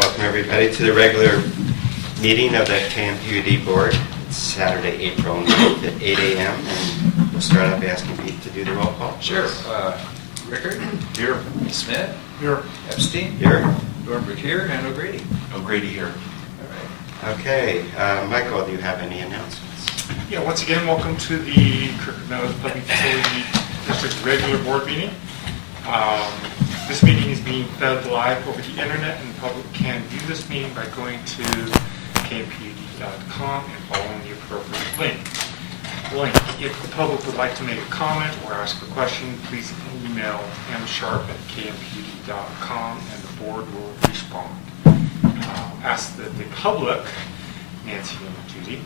Welcome everybody to the regular meeting of the KMPUD board. It's Saturday, April 9th at 8 a.m. and we'll start off asking Pete to do the roll call. Sure. Rickard? Here. Smith? Here. Epstein? Here. Dornbrook here, and O'Grady. O'Grady here. All right. Okay, Michael, do you have any announcements? Yeah, once again, welcome to the Crooked Meadows Public Facility District regular board meeting. This meeting is being fed live over the internet, and the public can view this meeting by going to KMPUD.com and following the appropriate link. If the public would like to make a comment or ask a question, please email msharp@kmpud.com and the board will respond. Ask that the public, Nancy and Judy,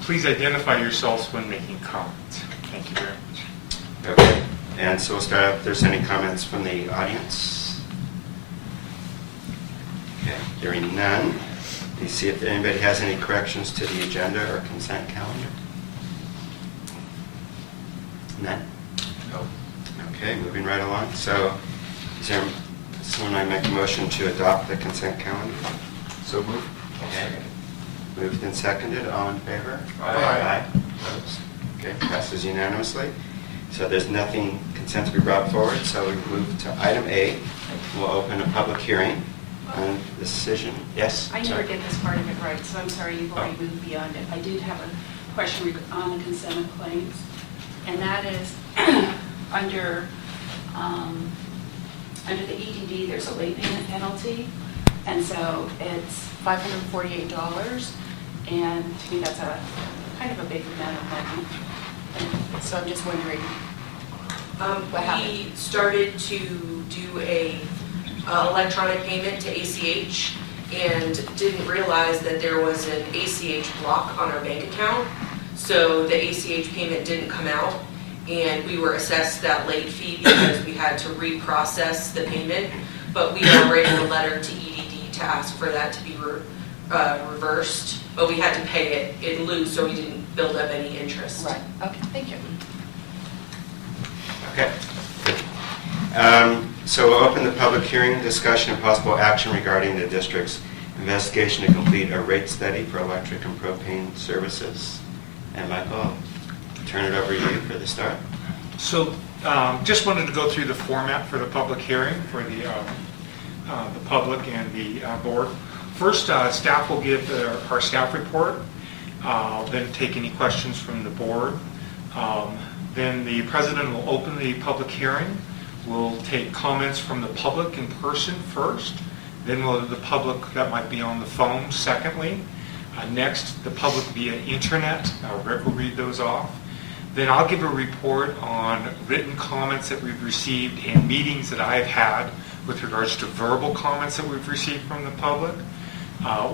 please identify yourselves when making comments. Thank you very much. Okay, and so we'll start out if there's any comments from the audience. Okay, hearing none. Please see if anybody has any corrections to the agenda or consent calendar. None? No. Okay, moving right along. So, is there someone I make a motion to adopt the consent calendar? So move. Okay. Moved and seconded. All in favor? Aye. Opposed? Okay, passes unanimously. So there's nothing consent to be brought forward, so we move to item A. We'll open a public hearing on the decision. Yes? I never Sorry. get this part of it right, so I'm sorry you've already moved beyond it. I did have a question on the consent of claims, and that is under the EDD, there's a late payment penalty, and so it's $548, and to me that's a kind of a big amount of money. And so I'm just wondering what happened. We started to do a electronic payment to ACH and didn't realize that there was an ACH block on our bank account. So the ACH payment didn't come out, and we were assessed that late fee because we had to reprocess the payment. But we are writing a letter to EDD to ask for that to be reversed. But we had to pay it in lieu, so we didn't build up any interest. Right, okay, thank you. Okay. So we'll open the public hearing, discussion, and possible action regarding the district's investigation to complete a rate study for electric and propane services. And Michael, I'll turn it over to you for the start. So just wanted to go through the format for the public hearing for the public and the board. First, staff will give our staff report, then take any questions from the board. Then the president will open the public hearing. We'll take comments from the public in person first. Then the public that might be on the phone secondly. Next, the public via internet. Rick will read those off. Then I'll give a report on written comments that we've received and meetings that I've had with regards to verbal comments that we've received from the public.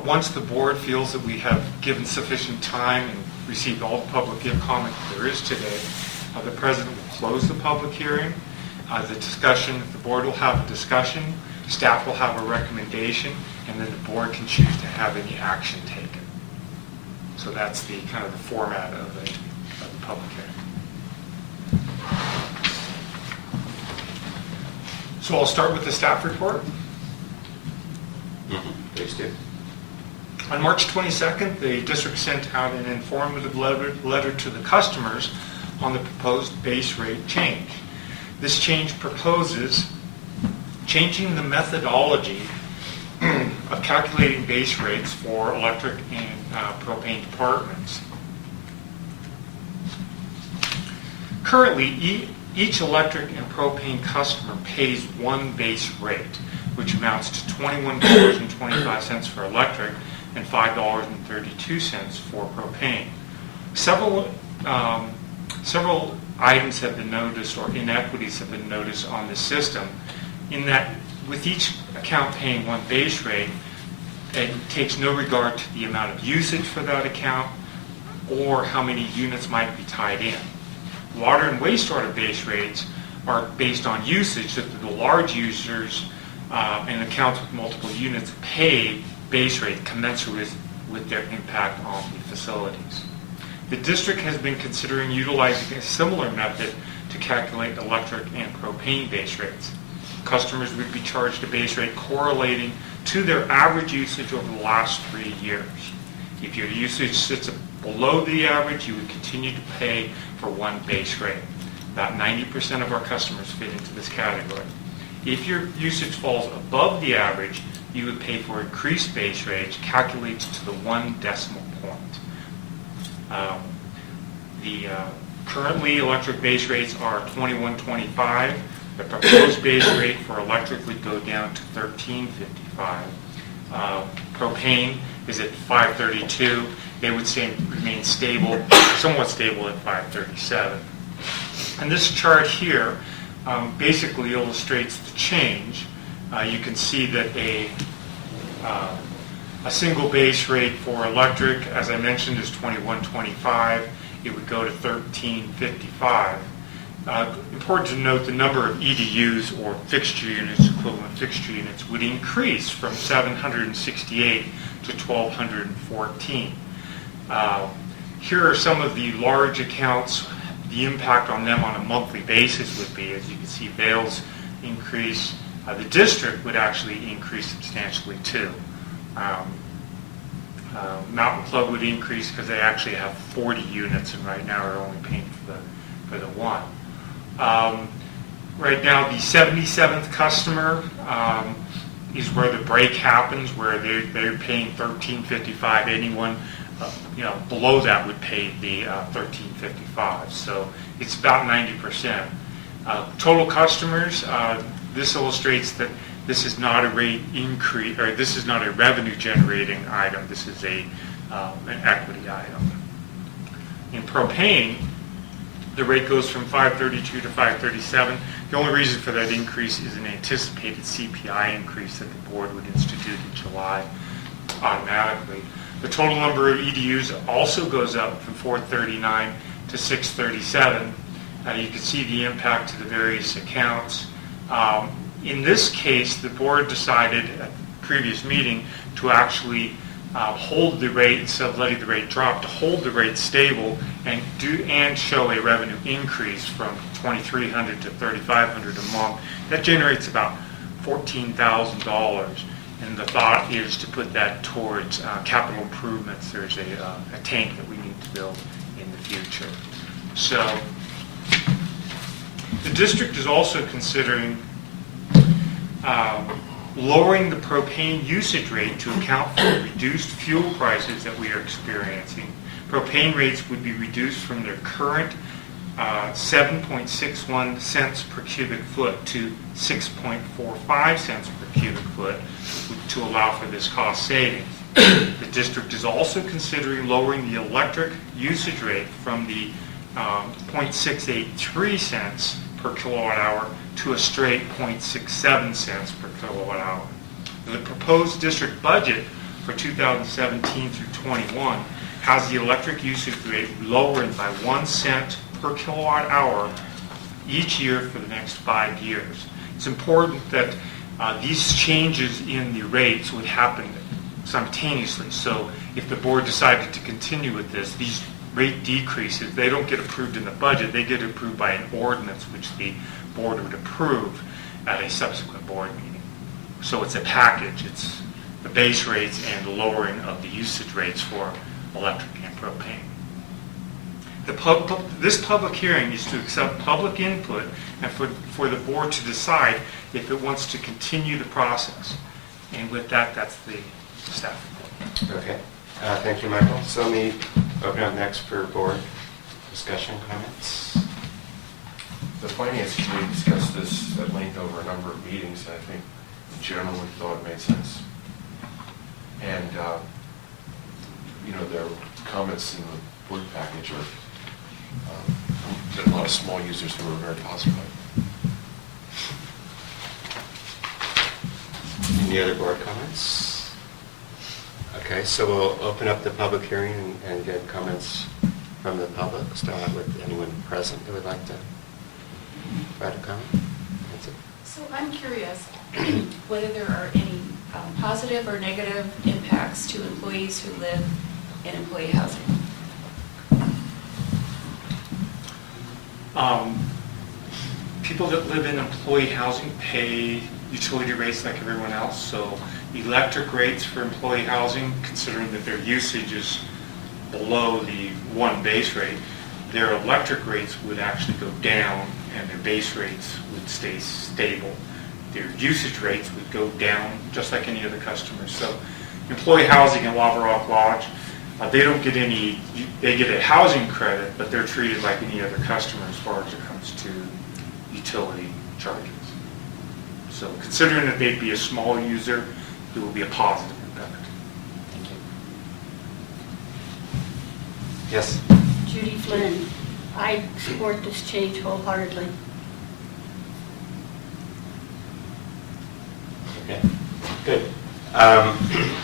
Once the board feels that we have given sufficient time and received all the public comment that there is today, the president will close the public hearing. The discussion, the board will have a discussion, staff will have a recommendation, and then the board can choose to have any action taken. So that's the kind of the format of the public hearing. So I'll start with the staff report. Please do. On March 22nd, the district sent out an informative letter to the customers on the proposed base rate change. This change proposes changing the methodology of calculating base rates for electric and propane departments. Currently, each electric and propane customer pays one base rate, which amounts to $21.25 for electric and $5.32 for propane. Several items have been noticed, or inequities have been noticed on the system, in that with each account paying one base rate, it takes no regard to the amount of usage for that account or how many units might be tied in. Water and wastewater base rates are based on usage, that the large users and accounts with multiple units pay base rate commensurate with their impact on the facilities. The district has been considering utilizing a similar method to calculate electric and propane base rates. Customers would be charged a base rate correlating to their average usage over the last 3 years. If your usage sits below the average, you would continue to pay for one base rate. About 90% of our customers fit into this category. If your usage falls above the average, you would pay for increased base rates calculated to the 1 decimal point. Currently, electric base rates are $21.25. The proposed base rate for electric would go down to $13.55. Propane is at $5.32. They would remain stable, somewhat stable at $5.37. And this chart here basically illustrates the change. You can see that a single base rate for electric, as I mentioned, is $21.25. It would go to $13.55. Important to note the number of EDUs, or fixture units, equivalent fixture units, would increase from 768 to 1,214. Here are some of the large accounts. The impact on them on a monthly basis would be, as you can see, Vail's increase. The district would actually increase substantially too. Mountain Club would increase because they actually have 40 units and right now are only paying for the one. Right now, the 77th customer is where the break happens, where they're paying $13.55. Anyone below that would pay the $13.55. So it's about 90%. Total customers. This illustrates that this is not a rate increase, or this is not a revenue generating item. This is an equity item. In propane, the rate goes from $5.32 to $5.37. The only reason for that increase is an anticipated CPI increase that the board would institute in July automatically. The total number of EDUs also goes up from 439 to 637. You can see the impact to the various accounts. In this case, the board decided at the previous meeting to actually hold the rate, instead of letting the rate drop, to hold the rate stable and show a revenue increase from $2,300 to $3,500 a month. That generates about $14,000, and the thought is to put that towards capital improvements. There's a tank that we need to build in the future. So the district is also considering lowering the propane usage rate to account for the reduced fuel prices that we are experiencing. Propane rates would be reduced from their current 7.61 cents per cubic foot to 6.45 cents per cubic foot to allow for this cost savings. The district is also considering lowering the electric usage rate from the 0.683 cents per kilowatt hour to a straight 0.67 cents per kilowatt hour. The proposed district budget for 2017 through 21 has the electric usage rate lowered by 1 cent per kilowatt hour each year for the next 5 years. It's important that these changes in the rates would happen simultaneously. So if the board decided to continue with this, these rate decreases, they don't get approved in the budget, they get approved by an ordinance which the board would approve at a subsequent board meeting. So it's a package. It's the base rates and the lowering of the usage rates for electric and propane. This public hearing is to accept public input and for the board to decide if it wants to continue the process. And with that, that's the staff report. Okay. Thank you, Michael. So let me open up next for board discussion, comments. The Finance Committee discussed this at length over a number of meetings, and I think generally thought it made sense. And, there are comments in the board package that a lot of small users who are very positive. Any other board comments? Okay, so we'll open up the public hearing and get comments from the public. Start out with anyone present who would like to provide a comment. That's it. So I'm curious whether there are any positive or negative impacts to employees who live in employee housing. People that live in employee housing pay utility rates like everyone else, so electric rates for employee housing, considering that their usage is below the one base rate, their electric rates would actually go down and their base rates would stay stable. Their usage rates would go down just like any other customers. So employee housing in Lava Rock Lodge, they don't get any, they get a housing credit, but they're treated like any other customer as far as it comes to utility charges. So considering that they'd be a small user, it will be a positive impact. Thank you. Yes? Judy Flynn. I support this change wholeheartedly. Okay, good. I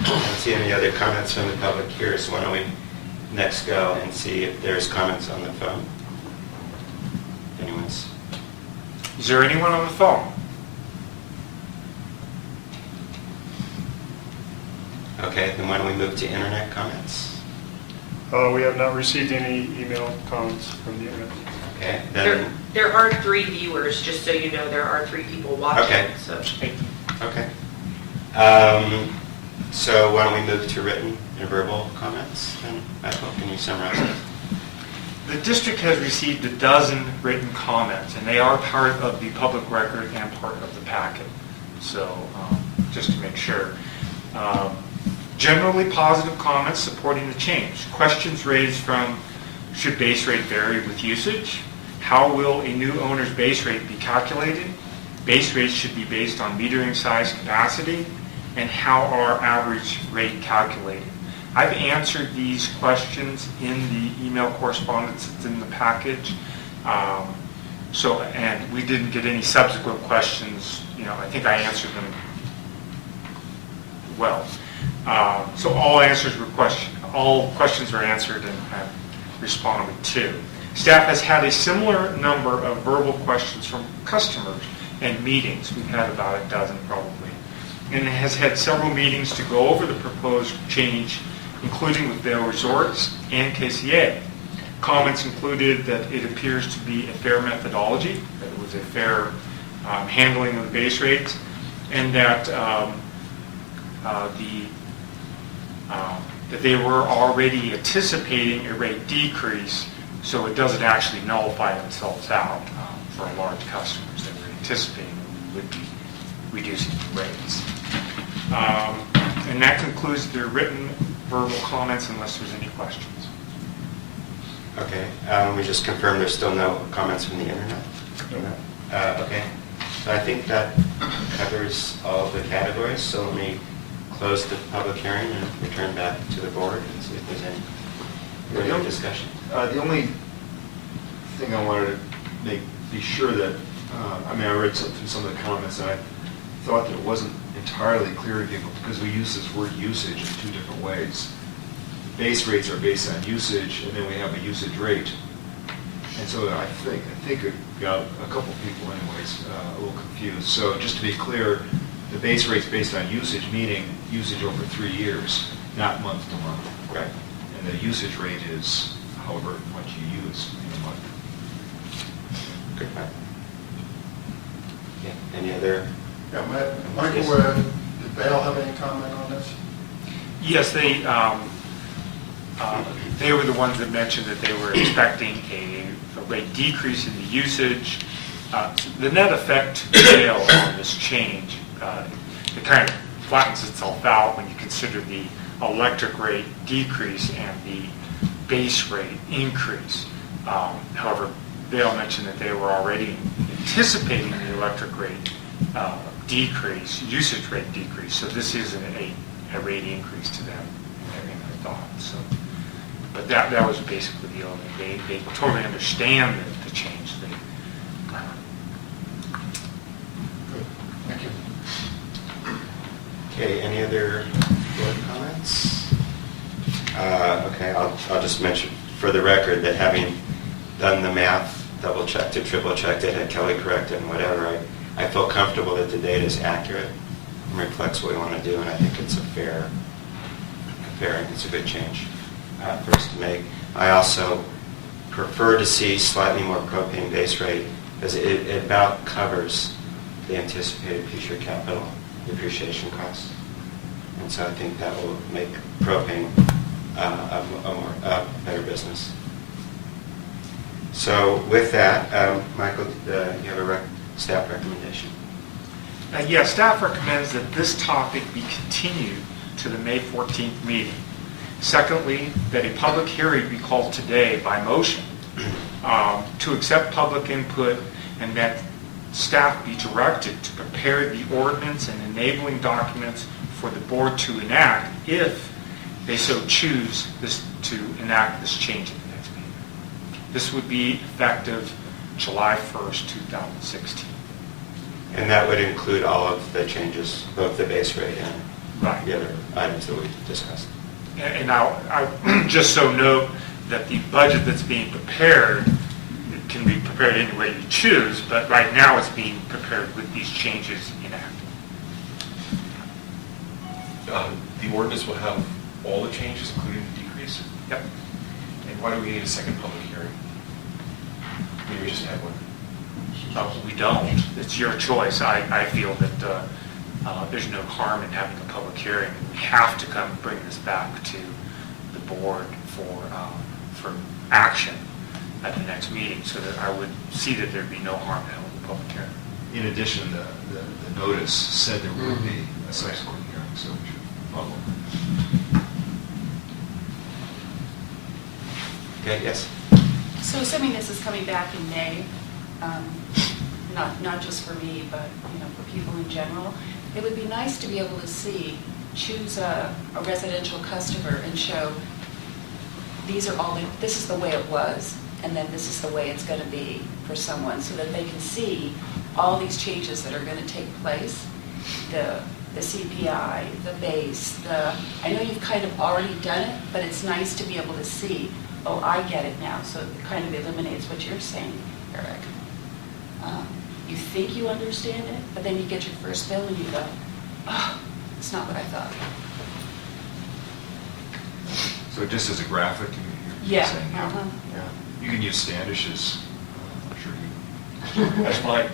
don't see any other comments from the public here, so why don't we next go and see if there's comments on the phone? Anyone's? Is there anyone on the phone? Okay, then why don't we move to internet comments? We have not received any email comments from the internet. Okay, then, There are 3 viewers, just so you know, there are 3 people watching, Okay. so. okay. So why don't we move to written and verbal comments? And Michael, can you summarize it? The district has received 12 written comments, and they are part of the public record and part of the packet. So just to make sure. Generally positive comments supporting the change. Questions raised from, should base rate vary with usage? How will a new owner's base rate be calculated? Base rates should be based on metering size capacity, and how are average rate calculated? I've answered these questions in the email correspondence that's in the package. And we didn't get any subsequent questions. I think I answered them well. So all questions were answered and have responded to. Staff has had a similar number of verbal questions from customers and meetings. We've had about 12 probably. And has had several meetings to go over the proposed change, including with Vail Resorts and KCA. Comments included that it appears to be a fair methodology, that it was a fair handling of the base rates, and that that they were already anticipating a rate decrease, so it doesn't actually nullify themselves out for large customers. They were anticipating we would be reducing the rates. And that concludes the written verbal comments unless there's any questions. Okay, we just confirmed there's still no comments from the internet? Okay, so I think that covers all of the categories, so let me close the public hearing and return back to the board and see if there's any further discussion. The only thing I wanted to be sure that, I read through some of the comments and I thought that it wasn't entirely clear to people because we use this word usage in 2 different ways. Base rates are based on usage and then we have a usage rate. And so I think it got a couple people anyways a little confused. So just to be clear, the base rate's based on usage, meaning usage over 3 years, not month to month. Right. And the usage rate is however much you use in a month. Good. Okay, any other? Yeah, Michael, Yes. did Vail have any comment on this? Yes, they were the ones that mentioned that they were expecting a rate decrease in the usage. The net effect to Vail on this change, it kind of flattens itself out when you consider the electric rate decrease and the base rate increase. However, Vail mentioned that they were already anticipating the electric rate decrease, usage rate decrease. So this isn't a rate increase to them in their thought. So, but that was basically the only. They totally understand the change. Good, thank you. Okay, any other board comments? Okay, I'll just mention for the record that having done the math, double-checked it, triple-checked it, had Kelly correct it and whatever, I feel comfortable that the data is accurate and reflects what we want to do, and I think it's a fair, it's a good change for us to make. I also prefer to see slightly more propane base rate because it about covers the anticipated future capital depreciation costs. And so I think that will make propane a better business. So with that, Michael, you have a staff recommendation? Yes, staff recommends that this topic be continued to the May 14th meeting. Secondly, that a public hearing be called today by motion to accept public input, and that staff be directed to prepare the ordinance and enabling documents for the board to enact if they so choose to enact this change at the next meeting. This would be effective July 1st, 2016. And that would include all of the changes, both the base rate and Right. the other items that we discussed. And I just so note that the budget that's being prepared, it can be prepared any way you choose, but right now it's being prepared with these changes enacted. The ordinance will have all the changes, including the decrease? Yep. And why do we need a second public hearing? Maybe we just had one. We don't. It's your choice. I feel that there's no harm in having a public hearing. We have to come bring this back to the board for action at the next meeting, so that I would see that there'd be no harm in holding a public hearing. In addition, the notice said there will be a subsequent hearing, so we should follow. Okay, yes? So assuming this is coming back in May, not just for me, but, for people in general, it would be nice to be able to choose a residential customer and show, this is the way it was, and then this is the way it's going to be for someone, so that they can see all these changes that are going to take place, the CPI, the base, I know you've kind of already done it, but it's nice to be able to see, oh, I get it now, so it kind of eliminates what you're saying, Eric. You think you understand it, but then you get your first bill and you go, oh, it's not what I thought. So just as a graphic, you're Yeah. saying, Uh-huh. yeah. You can use Standish's, I'm sure you. That's fine.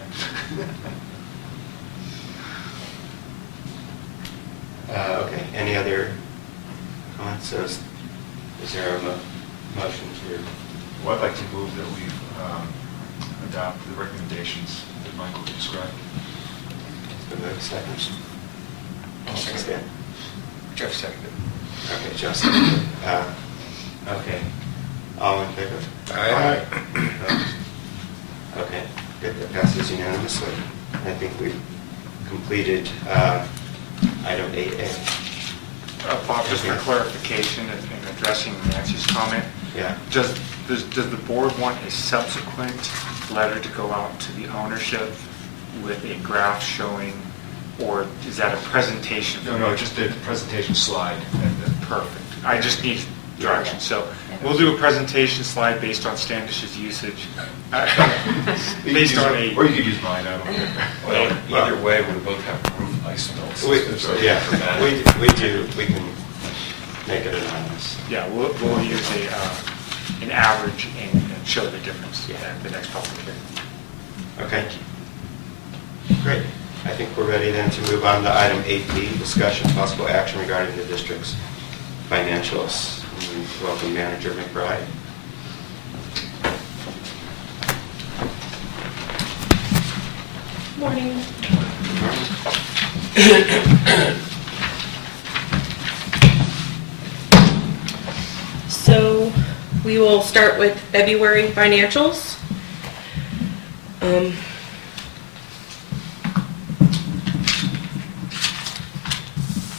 Okay, any other comments? So is there a motion to? Well, I'd like to move that we adopt the recommendations that Michael described. Seconds. I'll second it. Jeff seconded. Okay, Justin. Okay. All in favor? Aye. Opposed? Okay, good, that passes unanimously. I think we've completed item 8A. Bob, just for clarification and addressing Nancy's comment, Yeah. does the board want a subsequent letter to go out to the ownership with a graph showing, or is that a presentation? No, just a presentation slide. Perfect. I just need direction. So we'll do a presentation slide based on Standish's usage. Based on a... Or you could use mine, I don't care. Well, either way, we both have roof ice melts. We do, we can make it anonymous. Yeah, we'll use an average and show the difference at the next public hearing. Okay. Great. I think we're ready then to move on to item 8B, discussion possible action regarding the district's financials. And welcome Manager McBride. Morning. So we will start with February financials.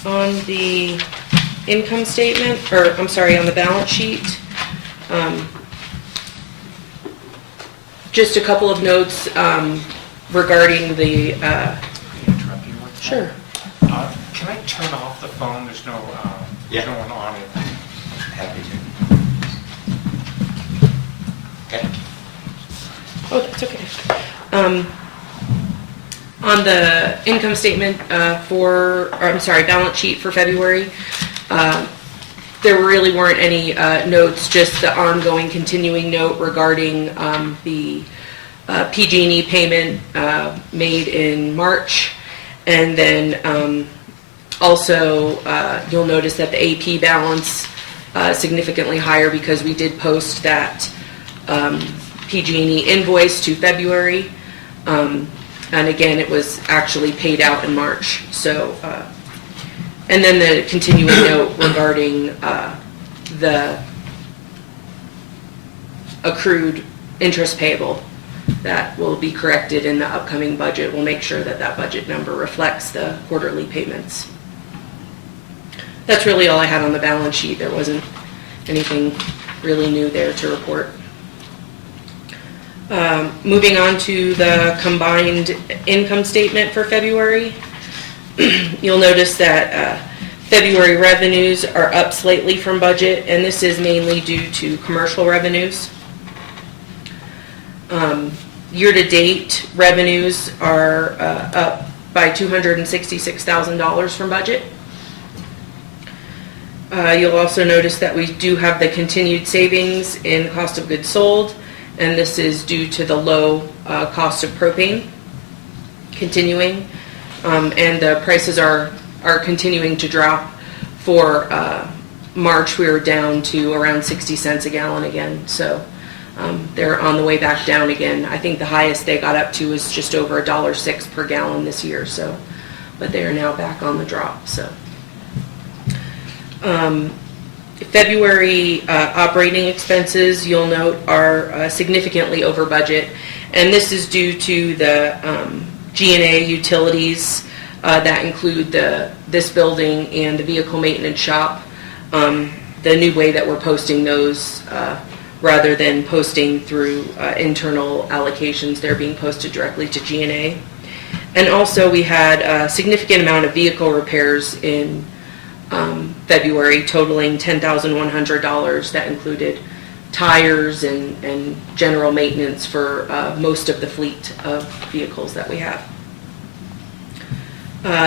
On the income statement, or I'm sorry, on the balance sheet, just a couple of notes regarding the, Interrupt you one second? sure. Can I turn off the phone? There's no one on it. Happy to. Okay. Oh, that's okay. On the income statement balance sheet for February, there really weren't any notes, just the ongoing continuing note regarding the PG&E payment made in March, and then Also, you'll notice that the AP balance significantly higher because we did post that PG&E invoice to February. And again, it was actually paid out in March. So, and then the continuing note regarding the accrued interest payable that will be corrected in the upcoming budget. We'll make sure that that budget number reflects the quarterly payments. That's really all I had on the balance sheet. There wasn't anything really new there to report. Moving on to the combined income statement for February. You'll notice that February revenues are up slightly from budget, and this is mainly due to commercial revenues. Year-to-date revenues are up by $266,000 from budget. You'll also notice that we do have the continued savings in cost of goods sold, and this is due to the low cost of propane continuing, and the prices are continuing to drop. For March, we were down to around 60 cents a gallon again, so they're on the way back down again. I think the highest they got up to was just over $1.06 per gallon this year, so, but they are now back on the drop. So February operating expenses, you'll note, are significantly over budget, and this is due to the G&A utilities that include this building and the vehicle maintenance shop. The new way that we're posting those, rather than posting through internal allocations, they're being posted directly to G&A. And also we had a significant amount of vehicle repairs in February, totaling $10,100. That included tires and general maintenance for most of the fleet of vehicles that we have.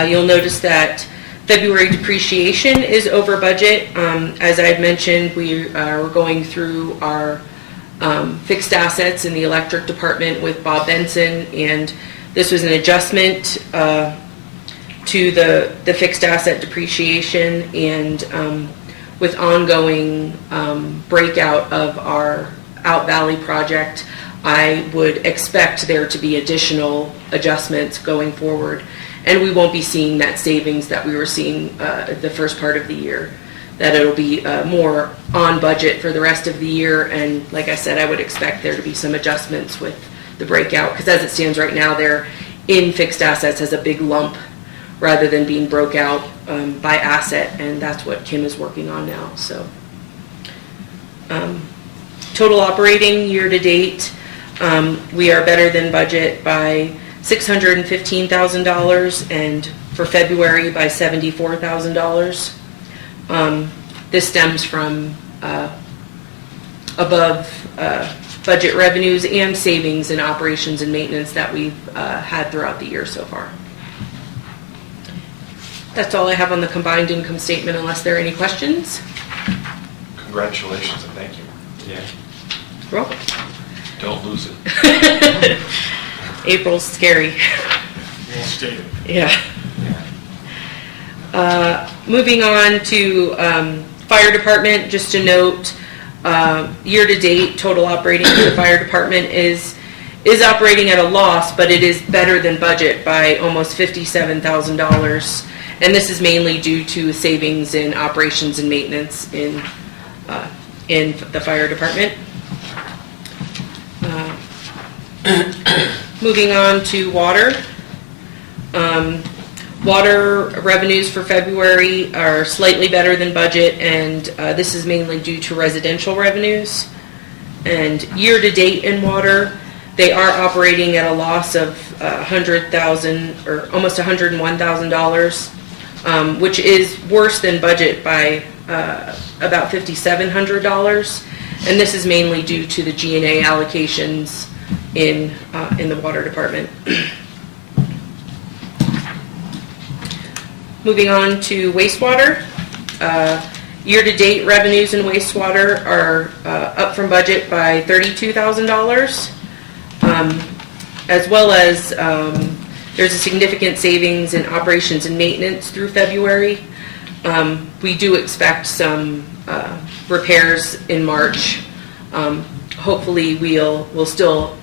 You'll notice that February depreciation is over budget. As I had mentioned, we are going through our fixed assets in the electric department with Bob Benson, and this was an adjustment to the fixed asset depreciation, and with ongoing breakout of our Out Valley project, I would expect there to be additional adjustments going forward, and we won't be seeing that savings that we were seeing the first part of the year, that it'll be more on budget for the rest of the year. And like I said, I would expect there to be some adjustments with the breakout, because as it stands right now, they're in fixed assets as a big lump rather than being broke out by asset, and that's what Kim is working on now. So total operating year to date, we are better than budget by $615,000, and for February by $74,000. This stems from above budget revenues and savings in operations and maintenance that we've had throughout the year so far. That's all I have on the combined income statement, unless there are any questions. Congratulations and thank you. Yeah. Roll. Don't lose it. April's scary. Well stated. Yeah. Moving on to fire department, just to note, year-to-date total operating for the fire department is operating at a loss, but it is better than budget by almost $57,000, and this is mainly due to savings in operations and maintenance in the fire department. Moving on to water. Water revenues for February are slightly better than budget, and this is mainly due to residential revenues. And year-to-date in water, they are operating at a loss of $100,000 or almost $101,000, which is worse than budget by about $5,700. And this is mainly due to the G&A allocations in the water department. Moving on to wastewater. Year-to-date revenues in wastewater are up from budget by $32,000, as well as There's a significant savings in operations and maintenance through February. We do expect some repairs in March. Hopefully, we'll still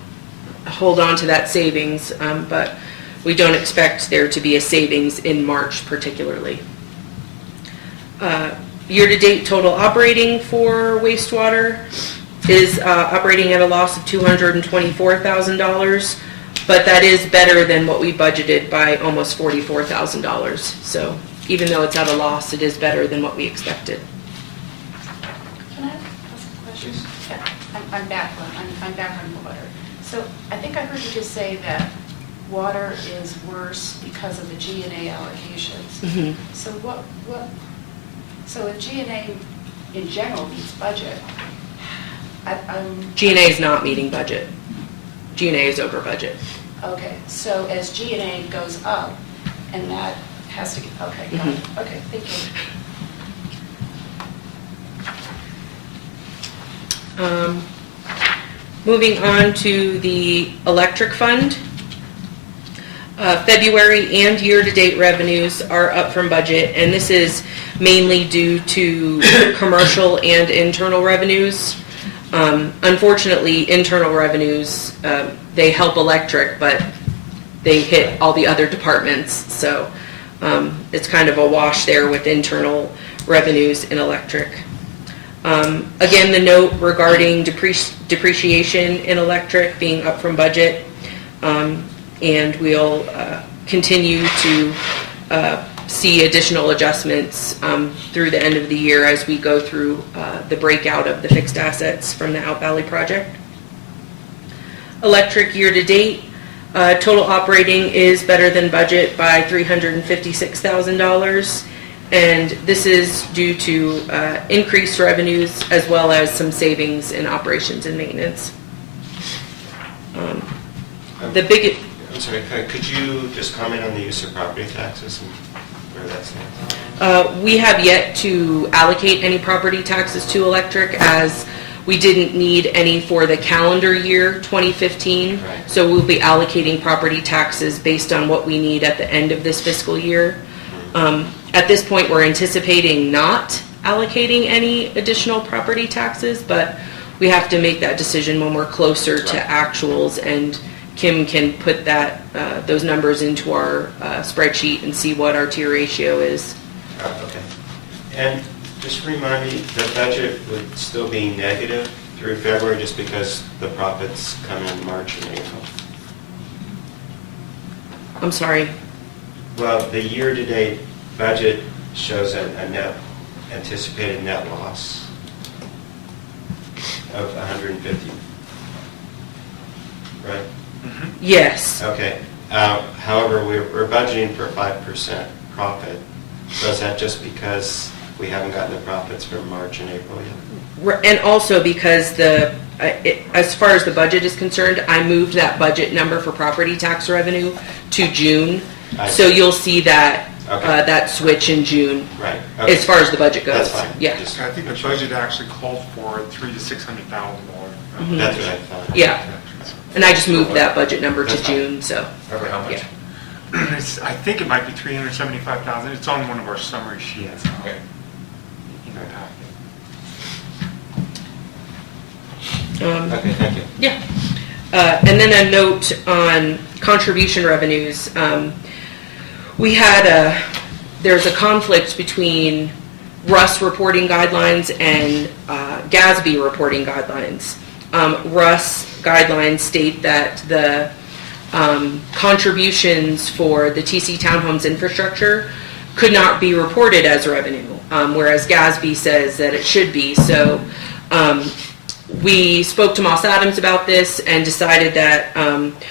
hold on to that savings, but we don't expect there to be a savings in March particularly. Year-to-date total operating for wastewater is operating at a loss of $224,000, but that is better than what we budgeted by almost $44,000. So even though it's at a loss, it is better than what we expected. Can I ask a question? Yeah, I'm back on water. So I think I heard you just say that water is worse because of the G&A allocations. Mhm. So if G&A in general meets budget, G&A is not meeting budget. G&A is over budget. okay, so as G&A goes up, and that has to get, okay, got it. Okay, thank you. Moving on to the electric fund. February and year-to-date revenues are up from budget, and this is mainly due to commercial and internal revenues. Unfortunately, internal revenues, they help electric, but they hit all the other departments, so it's kind of a wash there with internal revenues in electric. Again, the note regarding depreciation in electric being up from budget, and we'll continue to see additional adjustments through the end of the year as we go through the breakout of the fixed assets from the Out Valley project. Electric year-to-date, total operating is better than budget by $356,000. And this is due to increased revenues as well as some savings in operations and maintenance. The big, I'm sorry, could you just comment on the use of property taxes and where that stands? we have yet to allocate any property taxes to electric, as we didn't need any for the calendar year 2015. Right. So we'll be allocating property taxes based on what we need at the end of this fiscal year. At this point, we're anticipating not allocating any additional property taxes, but we have to make that decision when we're closer to actuals, and Kim can put that, those numbers into our spreadsheet and see what our tier ratio is. Okay. And just remind me, the budget would still be negative through February just because the profits come in March and April? I'm sorry. Well, the year-to-date budget shows a net, anticipated net loss of 150, right? Yes. Okay. However, we're budgeting for 5% profit. So is that just because we haven't gotten the profits from March and April yet? And also because as far as the budget is concerned, I moved that budget number for property tax revenue to June. I So see. you'll see that, Okay. that switch in June, Right. Okay. as far as the budget goes. That's fine. Yeah. Just- I think the budget actually called for $300,000 to $600,000. Mhm. That's what I thought. Yeah. And I just moved that budget number to That's fine. June, so, Okay, how much? yeah. I think it might be $375,000. It's on one of our summary sheets Okay. in the packet. Okay, thank you. Yeah. And then a note on contribution revenues. We had there's a conflict between RUS reporting guidelines and GASB reporting guidelines. RUS guidelines state that the contributions for the TC Townhomes infrastructure could not be reported as revenue, whereas GASB says that it should be. So we spoke to Moss Adams about this and decided that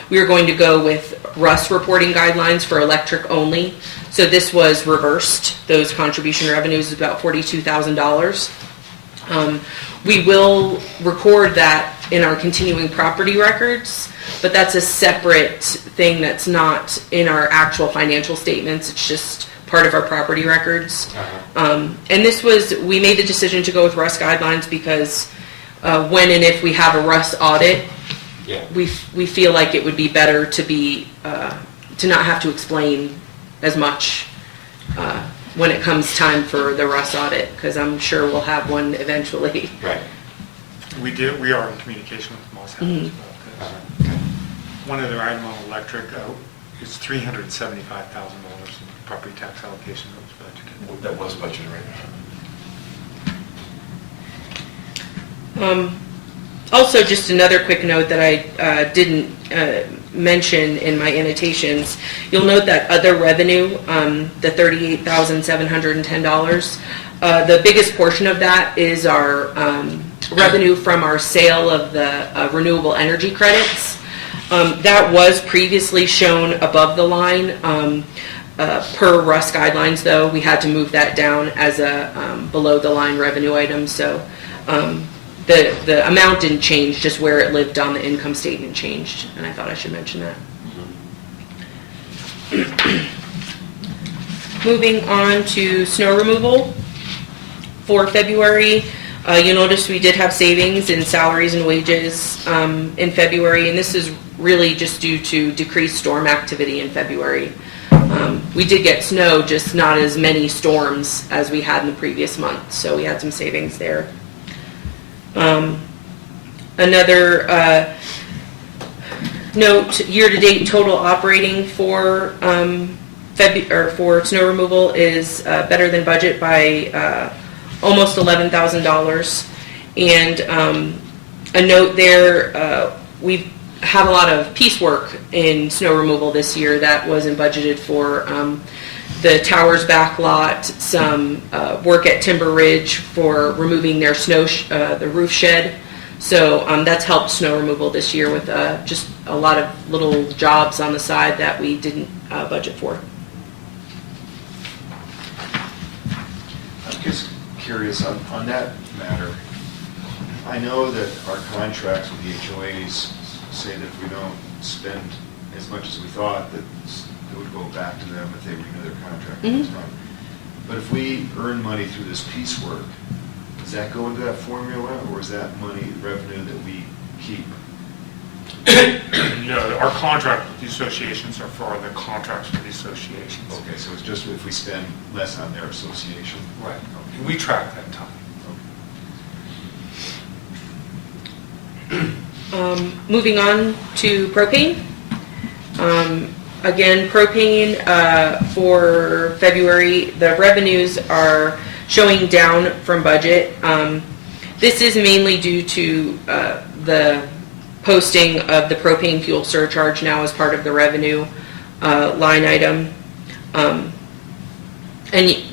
we were going to go with RUS reporting guidelines for electric only. So this was reversed. Those contribution revenues is about $42,000. We will record that in our continuing property records, but that's a separate thing that's not in our actual financial statements. It's just part of our property records. And we made the decision to go with RUS guidelines because when and if we have a RUS audit, Yeah. we feel like it would be better to be to not have to explain as much when it comes time for the Russ audit, because I'm sure we'll have one eventually. Right. We are in communication with Moss Adams about this. Okay. One other item on electric is $375,000 in property tax allocation that was budgeted. That was budgeted, right? Also, just another quick note that I didn't mention in my annotations. You'll note that other revenue, the $38,710, the biggest portion of that is our revenue from our sale of the renewable energy credits. That was previously shown above the line. Per Russ guidelines, though, we had to move that down as a below-the-line revenue item. So the amount didn't change, just where it lived on the income statement changed, and I thought I should mention that. Moving on to snow removal. For February, you'll notice we did have savings in salaries and wages in February, and this is really just due to decreased storm activity in February. We did get snow, just not as many storms as we had in the previous month, so we had some savings there. Another note, year-to-date total operating for for snow removal is better than budget by almost $11,000. And a note there, we have a lot of piecework in snow removal this year that wasn't budgeted for. The Towers back lot, some work at Timber Ridge for removing their snow, the roof shed. So that's helped snow removal this year with just a lot of little jobs on the side that we didn't budget for. I'm just curious on that matter. I know that our contracts with the HOAs say that if we don't spend as much as we thought, that it would go back to them if they renew their contract next time. But if we earn money through this piecework, does that go into that formula, or is that money, revenue that we keep? No, our contract with the associations are for the contracts with the associations. Okay, so it's just if we spend less on their association? Right. And we track that time. Moving on to propane. Again, propane for February, the revenues are showing down from budget. This is mainly due to the posting of the propane fuel surcharge now as part of the revenue line item. And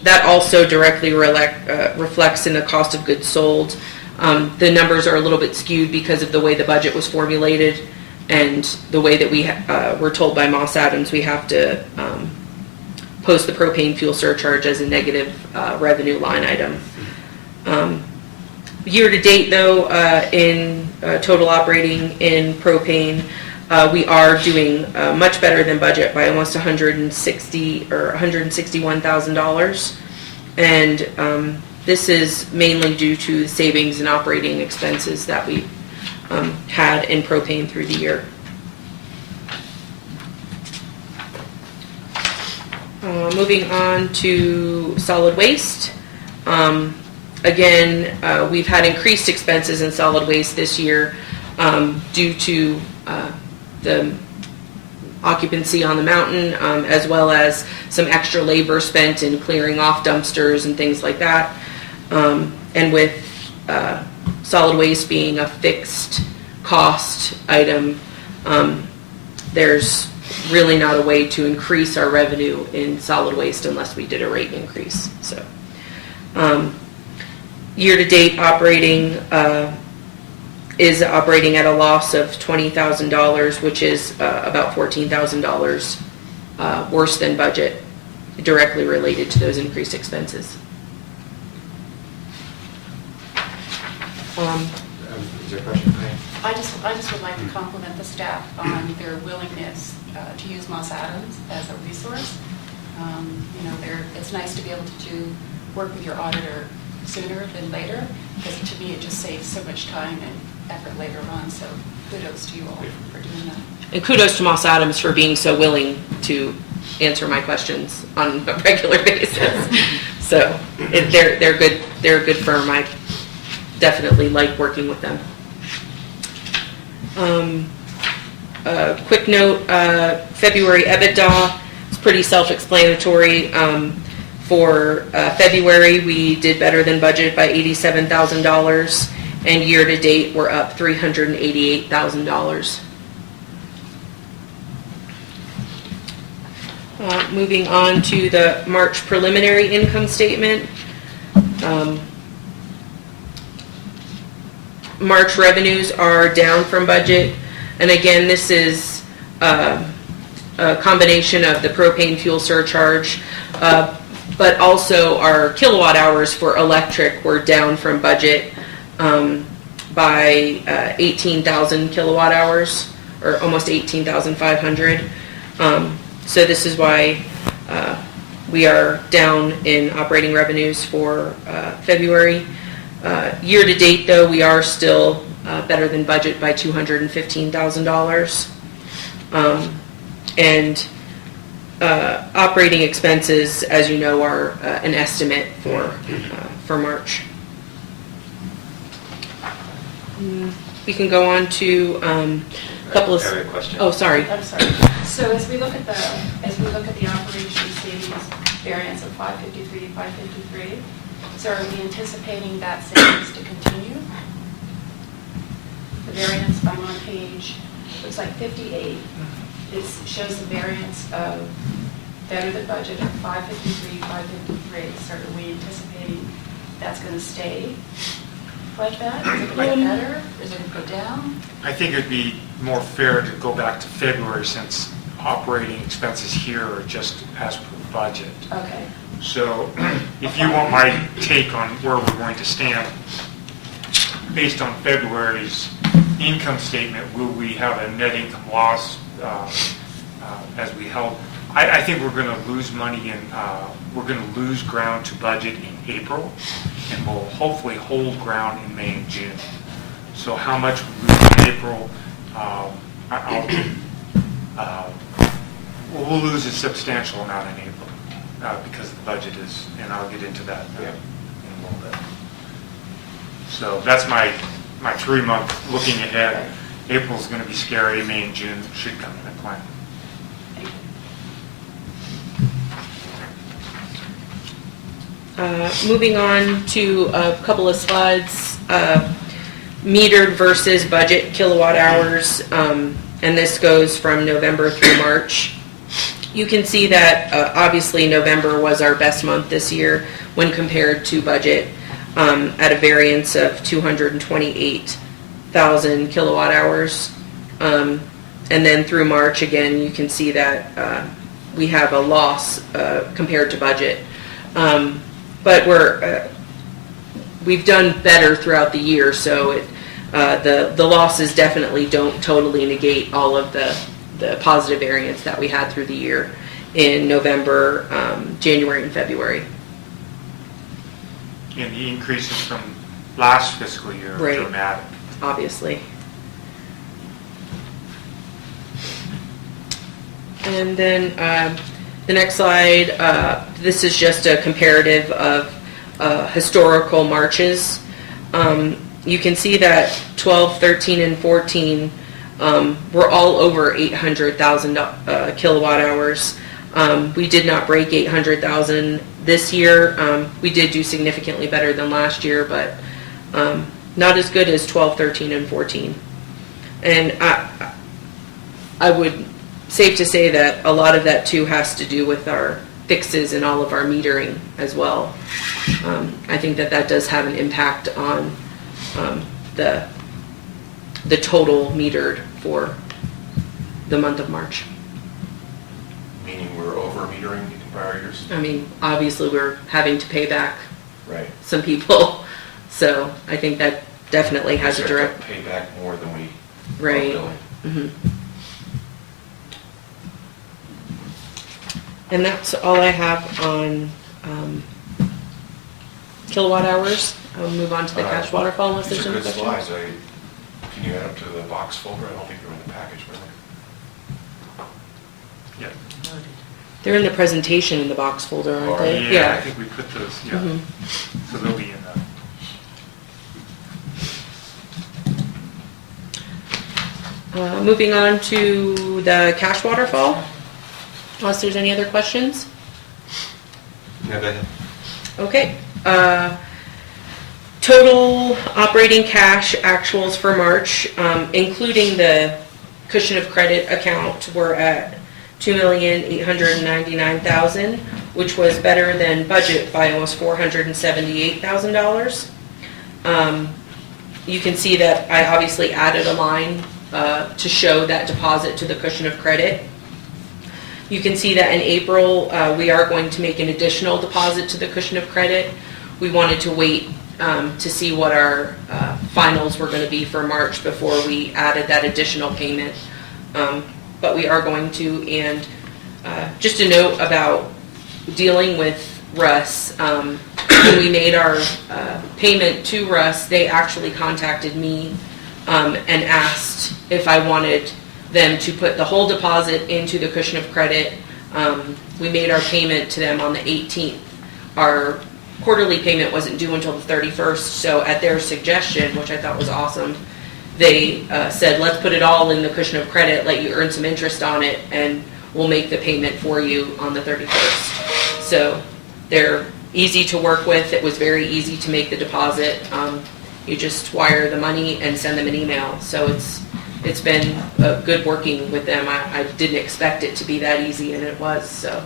that also directly reflects in the cost of goods sold. The numbers are a little bit skewed because of the way the budget was formulated and the way that we were told by Moss Adams we have to post the propane fuel surcharge as a negative revenue line item. Year to date, though, in total operating in propane, we are doing much better than budget by almost $161,000, and this is mainly due to savings in operating expenses that we had in propane through the year. Moving on to solid waste. Again, we've had increased expenses in solid waste this year due to the occupancy on the mountain, as well as some extra labor spent in clearing off dumpsters and things like that. And with solid waste being a fixed cost item, there's really not a way to increase our revenue in solid waste unless we did a rate increase. So, year-to-date operating is operating at a loss of $20,000, which is about $14,000 worse than budget, directly related to those increased expenses. Is there a question? Okay. I just would like to compliment the staff on their willingness to use Moss Adams as a resource. It's nice to be able to work with your auditor sooner than later, because to me, it just saves so much time and effort later on, so kudos to you all for doing that. And kudos to Moss Adams for being so willing to answer my questions on a regular basis. So they're good. They're a good firm. I definitely like working with them. A quick note: February EBITDA is pretty self-explanatory. For February, we did better than budget by $87,000, and year to date, we're up $388,000. Moving on to the March preliminary income statement. March revenues are down from budget, and again, this is a combination of the propane fuel surcharge, but also our kilowatt hours for electric were down from budget by 18,000 kilowatt hours, or almost 18,500. So this is why we are down in operating revenues for February. Year to date, though, we are still better than budget by $215,000. And operating expenses, as you know, are an estimate for March. We can go on to a couple of. I have a question. Oh, sorry. I'm sorry. So as we look at the operations savings variance of 553 to 553, so are we anticipating that savings to continue? The variance, I'm on page, looks like 58, shows the variance of better than budget of 553, 553. So are we anticipating that's going to stay like that? Is it going to get better? Is it going to go down? I think it'd be more fair to go back to February since operating expenses here are just as per budget. Okay. So if you want my take on where we're going to stand, based on February's income statement, will we have a net income loss as we held? I think we're going to lose money we're going to lose ground to budget in April, and we'll hopefully hold ground in May and June. So how much we lose in April, we'll lose a substantial amount in April because the budget is, and I'll get into that in a little bit. So that's my 3 month looking ahead. April's going to be scary. May and June should come in a plan. Moving on to a couple of slides, metered versus budget kilowatt hours, and this goes from November through March. You can see that obviously November was our best month this year when compared to budget, at a variance of 228,000 kilowatt hours. And then through March, again, you can see that we have a loss compared to budget. But we've done better throughout the year, so the losses definitely don't totally negate all of the positive variance that we had through the year in November, January, and February. And the increases from last fiscal year are Right. dramatic. Obviously. And then the next slide, this is just a comparative of historical marches. You can see that 12, 13, and 14 were all over 800,000 kilowatt hours. We did not break 800,000 this year. We did do significantly better than last year, but not as good as 12, 13, and 14. And I would safe to say that a lot of that too has to do with our fixes and all of our metering as well. I think that does have an impact on the total metered for the month of March. Meaning we're over metering in prior years? I mean, obviously we're having to pay back Right. some people, so I think that definitely has a We have direct. to pay back more than we are Right. billing. Mm-hmm. And that's all I have on kilowatt hours. I'll move on to the cash waterfall unless there's These are any good questions. slides. Can you add them to the box folder? I don't think they're in the package, were they? Yeah. They're in the presentation in the box folder, aren't they? Yeah, I think we put those, yeah. Mhm. So they'll be in the. Moving on to the cash waterfall, unless there's any other questions. No, go ahead. Okay. Total operating cash actuals for March, including the cushion of credit account, were at $2,899,000, which was better than budget by almost $478,000. You can see that I obviously added a line to show that deposit to the cushion of credit. You can see that in April, we are going to make an additional deposit to the cushion of credit. We wanted to wait to see what our finals were going to be for March before we added that additional payment. But we are going to, and just a note about dealing with Russ, when we made our payment to Russ, they actually contacted me and asked if I wanted them to put the whole deposit into the cushion of credit. We made our payment to them on the 18th. Our quarterly payment wasn't due until the 31st, so at their suggestion, which I thought was awesome, they said, let's put it all in the cushion of credit, let you earn some interest on it, and we'll make the payment for you on the 31st. So they're easy to work with. It was very easy to make the deposit. You just wire the money and send them an email. So it's been good working with them. I didn't expect it to be that easy, and it was. So.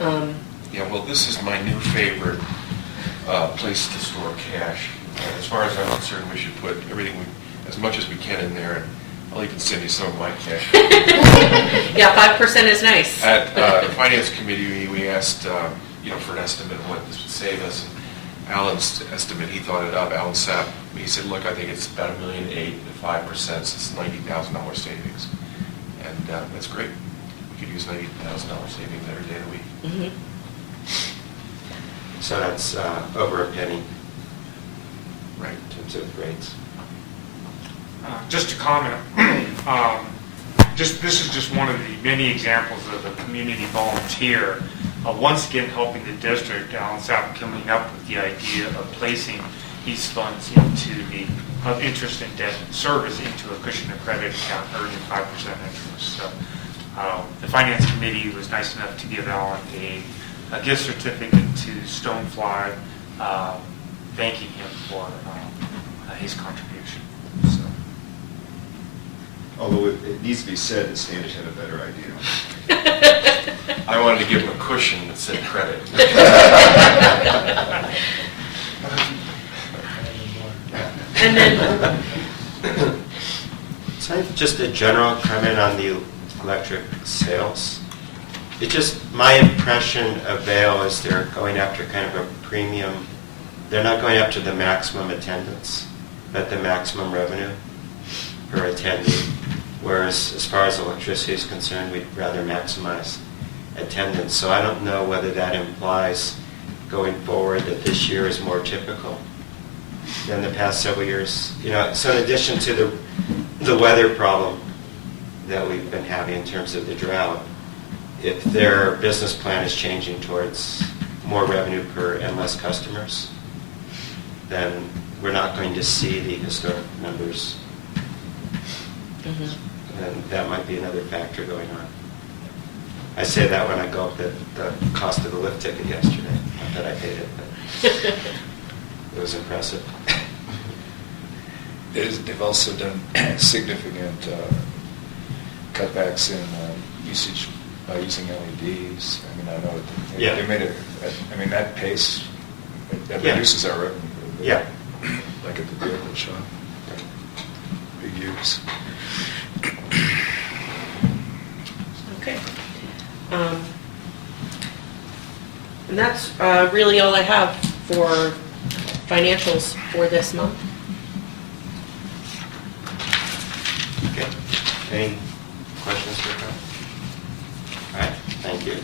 Yeah, well, this is my new favorite place to store cash. As far as I'm concerned, we should put everything, as much as we can in there, and I'll even send you some of my cash. Yeah, 5% is nice. At the Finance Committee, we asked, for an estimate of what this would save us. And Alan's estimate, he thought it up. Alan Sapp, he said, look, I think it's about $1.8 million at 5%, so it's $90,000 savings. And that's great. We could use $90,000 savings every day of the week. Mm-hmm. So that's over a penny Right. in terms of rates. Just to comment, this is just one of the many examples of a community volunteer, once again helping the district. Alan Sapp coming up with the idea of placing these funds into the interest and debt service into a cushion of credit account earning 5% interest. So the Finance Committee was nice enough to give Alan a gift certificate to Stonefly, thanking him for his contribution. So. Although it needs to be said that Standish had a better idea. I wanted to give him a cushion that said credit. And then, So I have just a general comment on the electric sales. It's just my impression of Vail is they're going after kind of a premium. They're not going after the maximum attendance, but the maximum revenue per attendee. Whereas as far as electricity is concerned, we'd rather maximize attendance. So I don't know whether that implies going forward that this year is more typical than the past several years. So in addition to the weather problem that we've been having in terms of the drought, if their business plan is changing towards more revenue per and less customers, then we're not going to see the historic numbers. mhm. And that might be another factor going on. I say that when I go up the cost of the lift ticket yesterday. Not that I paid it, but it was impressive. They've also done significant cutbacks in usage by using LEDs. I mean, I know Yeah. they made it. I mean, that pace that Yeah. reduces our revenue. Yeah. Like at the vehicle shop. Big use. Okay. And that's really all I have for financials for this month. Okay. Any questions for Carl? All right, thank you.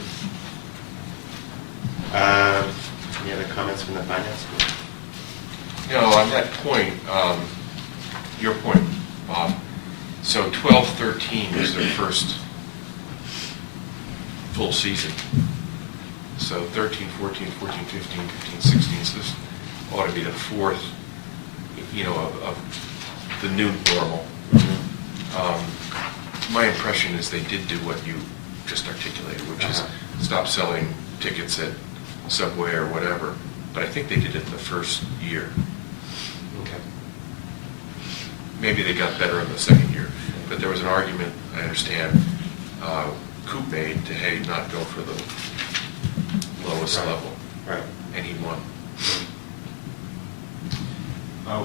Any other comments from the finance committee? On that point, your point, Bob, so 12-13 is their first full season. So 13, 14, 14, 15, 15, 16, so this ought to be the fourth, of the new normal. My impression is they did do what you just articulated, which is stop selling tickets at Subway or whatever, but I think they did it the first year. Okay. Maybe they got better in the second year, but there was an argument, I understand, Coop made to, hey, not go for the lowest Right. level, Right. and he won.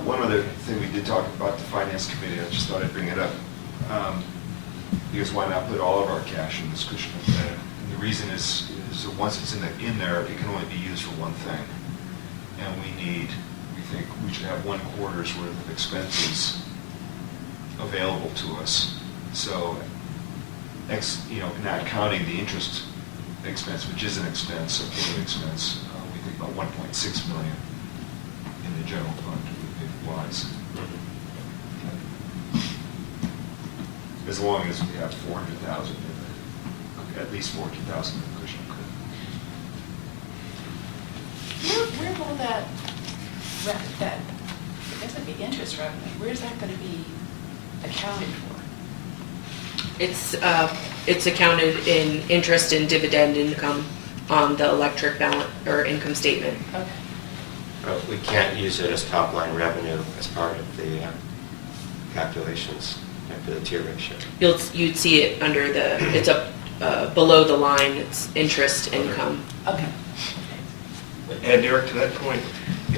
One other thing we did talk about the finance committee, I just thought I'd bring it up. Because why not put all of our cash in this cushion of debt? And the reason is that once it's in there, it can only be used for one thing. And we think we should have 1 quarter's worth of expenses available to us. So, not counting the interest expense, which is an expense, a quarterly expense, we think about 1.6 million in the general fund would be wise. As long as we have 400,000 in the, at least 14,000 in the cushion. Where will that, that's a big interest revenue, where's that going to be accounted for? It's accounted in interest and dividend income on the electric balance or income statement. Okay. But we can't use it as top-line revenue as part of the calculations for the tier ratio. You'd see it under it's up below the line, it's interest income. Okay. And Eric, to that point,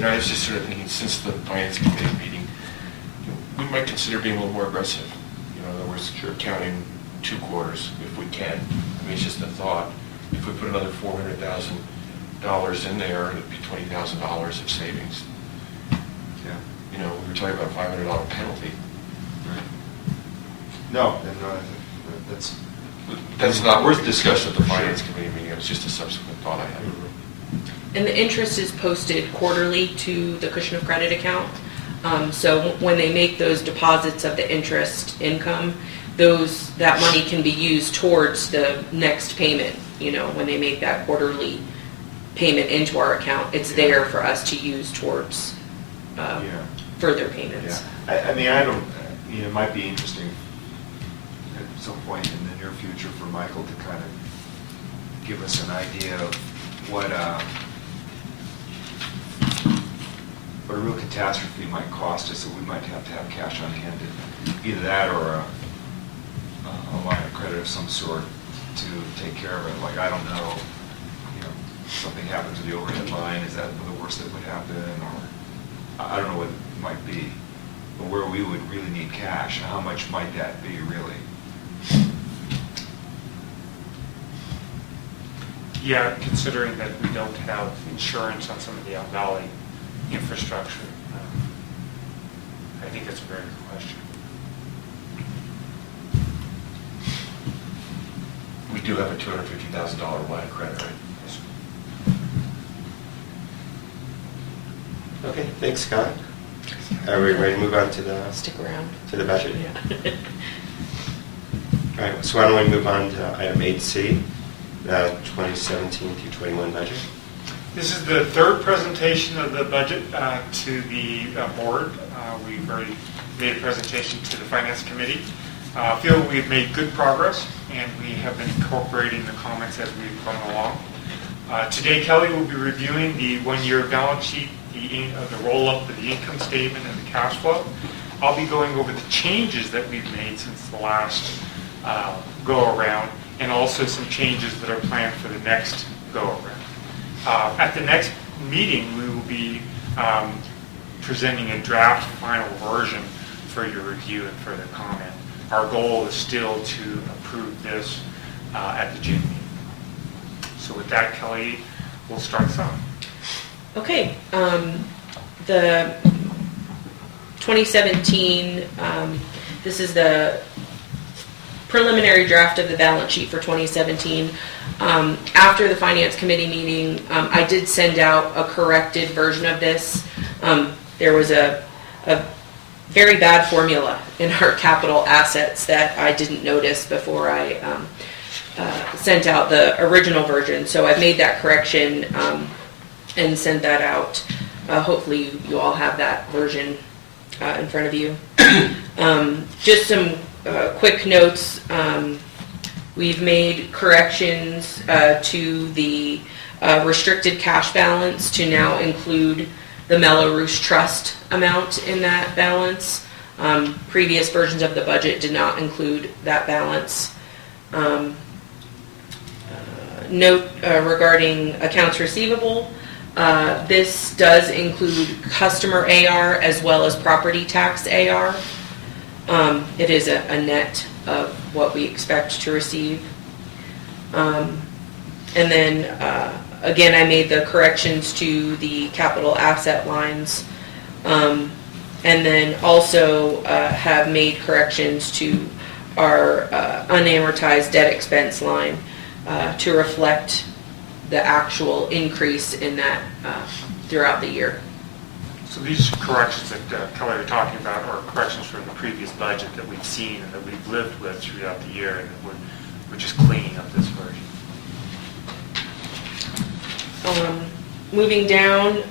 I was just sort of thinking, since the finance committee meeting, we might consider being a little more aggressive. In other words, counting 2 quarters if we can. I mean, it's just a thought. If we put another $400,000 in there, it'd be $20,000 of savings. Yeah. We were talking about a $500 penalty. No, That's not worth discussion at the finance committee meeting. It was just a subsequent thought I had. And the interest is posted quarterly to the cushion of credit account. So when they make those deposits of the interest income, that money can be used towards the next payment. When they make that quarterly payment into our account, it's there for us to use towards further payments. Yeah. It might be interesting at some point in the near future for Michael to kind of give us an idea of what a real catastrophe might cost us, that we might have to have cash on hand, either that or a line of credit of some sort to take care of it. Like, I don't know, something happens to the overhead line, is that the worst that would happen? Or I don't know what it might be, but where we would really need cash, and how much might that be really? Yeah, considering that we don't have insurance on some of the Valley infrastructure, I think that's a very good question. We do have a $250,000 line of credit, right? Okay, thanks, Scott. Are we ready to move on to the Stick around. budget? Yeah. All right, so why don't we move on to item 8C, the 2017 through 21 budget. This is the third presentation of the budget to the board. We've already made a presentation to the finance committee. I feel we've made good progress, and we have been incorporating the comments as we've gone along. Today, Kelly will be reviewing the one-year balance sheet, the roll-up of the income statement and the cash flow. I'll be going over the changes that we've made since the last go-around, and also some changes that are planned for the next go-around. At the next meeting, we will be presenting a draft final version for your review and further comment. Our goal is still to approve this at the June meeting. So with that, Kelly, we'll start us off. Okay, the 2017, this is the preliminary draft of the balance sheet for 2017. After the Finance Committee meeting, I did send out a corrected version of this. There was a very bad formula in our capital assets that I didn't notice before I sent out the original version. So I've made that correction and sent that out. Hopefully you all have that version in front of you. Just some quick notes. We've made corrections to the restricted cash balance to now include the Mello-Roos Trust amount in that balance. Previous versions of the budget did not include that balance. Note regarding accounts receivable, this does include customer AR as well as property tax AR. It is a net of what we expect to receive. And then again, I made the corrections to the capital asset lines. And then also have made corrections to our unamortized debt expense line to reflect the actual increase in that throughout the year. So these corrections that Kelly are talking about are corrections from the previous budget that we've seen and that we've lived with throughout the year, and we're just cleaning up this version. Moving down,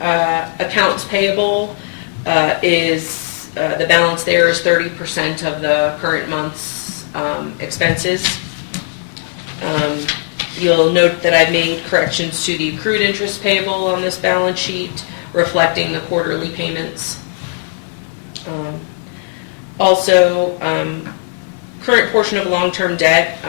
accounts payable is, the balance there is 30% of the current month's expenses. You'll note that I've made corrections to the accrued interest payable on this balance sheet, reflecting the quarterly payments. Also, current portion of long-term debt,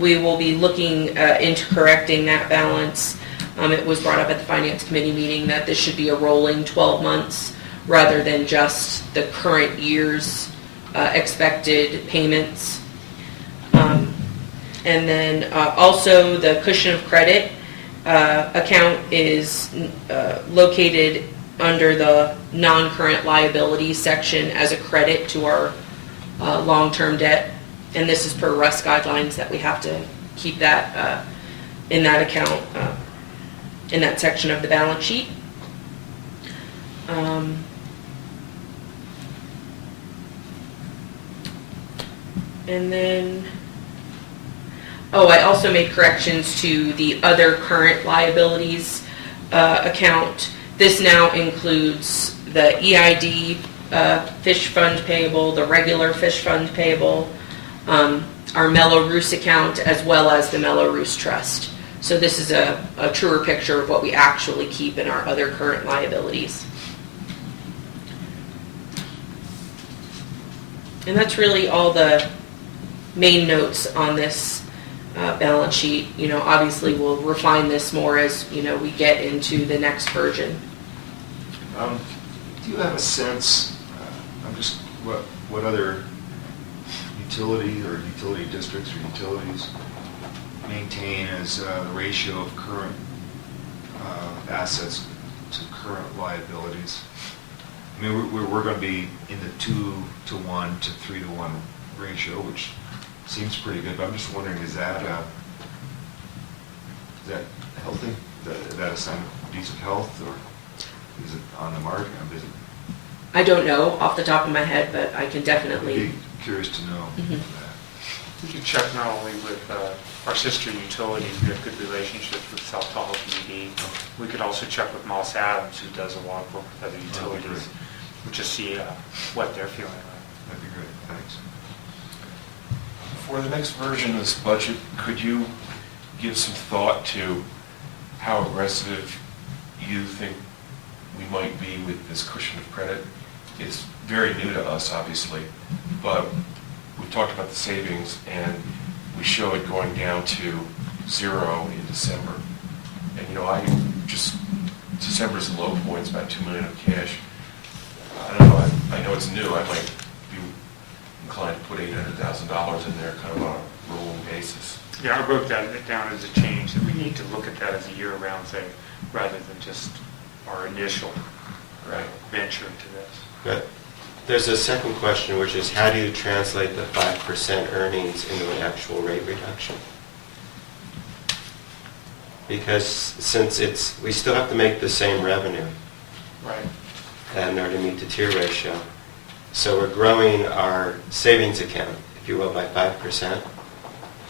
we will be looking into correcting that balance. It was brought up at the Finance Committee meeting that this should be a rolling 12 months rather than just the current year's expected payments. And then also the cushion of credit account is located under the non-current liabilities section as a credit to our long-term debt. And this is per Russ guidelines that we have to keep that in that account, in that section of the balance sheet. And then, I also made corrections to the other current liabilities account. This now includes the EID fish fund payable, the regular fish fund payable, our Mello-Roos account, as well as the Mello-Roos Trust. So this is a truer picture of what we actually keep in our other current liabilities. And that's really all the main notes on this balance sheet. You know, obviously we'll refine this more as, you know, we get into the next version. Do you have a sense, what other utility or utility districts or utilities maintain as the ratio of current assets to current liabilities? I mean, we're going to be in the 2-to-1 to 3-to-1 ratio, which seems pretty good, but I'm just wondering, is that healthy? Is that a sign of decent health, or is it on the margin? I don't know off the top of my head, but I can I'd definitely. be curious to know that. We can check not only with our sister utilities, we have good relationships with South Tahoe PD. We could also check with Moss Adams, who does a lot of work with other utilities, and just see what they're feeling like. That'd be great, thanks. For the next version of this budget, could you give some thought to how aggressive you think we might be with this cushion of credit? It's very new to us, obviously, but we talked about the savings, and we show it going down to 0 in December. And, you know, December's the low point, it's about $2 million of cash. I don't know, I know it's new, I might be inclined to put $800,000 in there kind of on a rolling basis. Yeah, I wrote that down as a change, that we need to look at that as a year-round thing, rather than just our initial venture into this. Good. There's a second question, which is how do you translate the 5% earnings into an actual rate reduction? Because since we still have to make the same revenue Right. in order to meet the tier ratio. So we're growing our savings account, if you will, by 5%.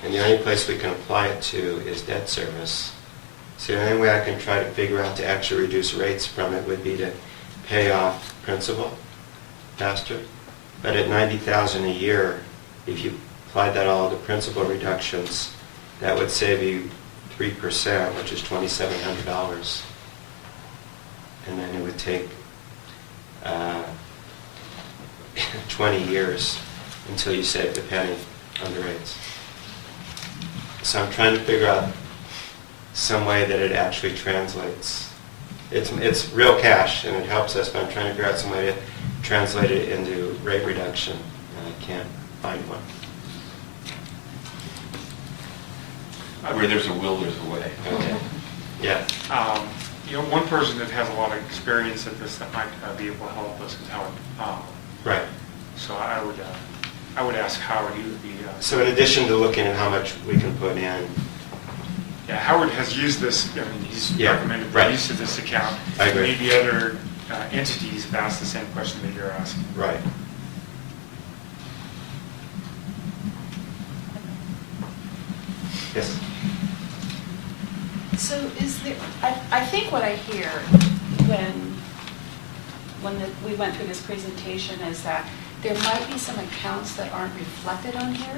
And the only place we can apply it to is debt service. So the only way I can try to figure out to actually reduce rates from it would be to pay off principal faster. But at $90,000 a year, if you applied that all to principal reductions, that would save you 3%, which is $2,700. And then it would take 20 years until you saved a penny on the rates. So I'm trying to figure out some way that it actually translates. It's real cash and it helps us, but I'm trying to figure out some way to translate it into rate reduction, and I can't find one. Where there's a will, there's a way. Okay. Yeah. One person that has a lot of experience at this that might be able to help us is Howard. Right. So I would ask Howard. He would be. So in addition to looking at how much we can put in, Yeah, Howard has used this. I mean, he's Yeah, recommended the right. use of this account. I agree. Maybe other entities have asked the same question that you're asking. right. Yes. So is there, I think what I hear we went through this presentation is that there might be some accounts that aren't reflected on here.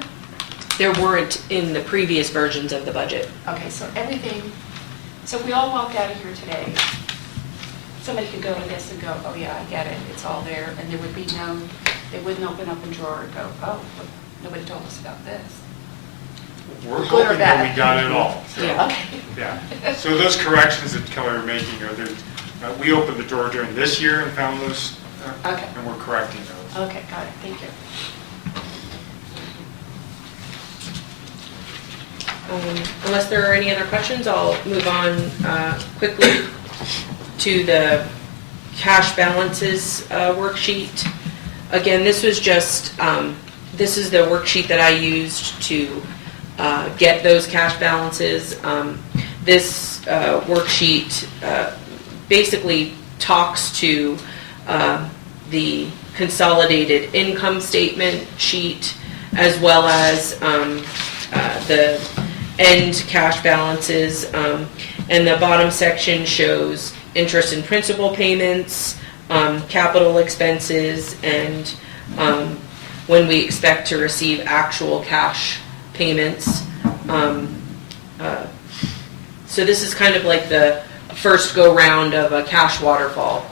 There weren't in the previous versions of the budget. Okay, so if we all walked out of here today, somebody could go to this and go, oh yeah, I get it, it's all there, and there would be they wouldn't open up a drawer and go, oh, but nobody told us about this. We're Good or hoping that bad? we got it all. So, Yeah. Okay. Yeah. So those corrections that Kelly are making are we opened the drawer during this year and found those, Okay. and we're correcting those. Okay, got it, thank you. Unless there are any other questions, I'll move on quickly to the cash balances worksheet. Again, this was just, this is the worksheet that I used to get those cash balances. This worksheet basically talks to the consolidated income statement sheet as well as the end cash balances, and the bottom section shows interest and principal payments, capital expenses, and when we expect to receive actual cash payments. So this is kind of like the first go-round of a cash waterfall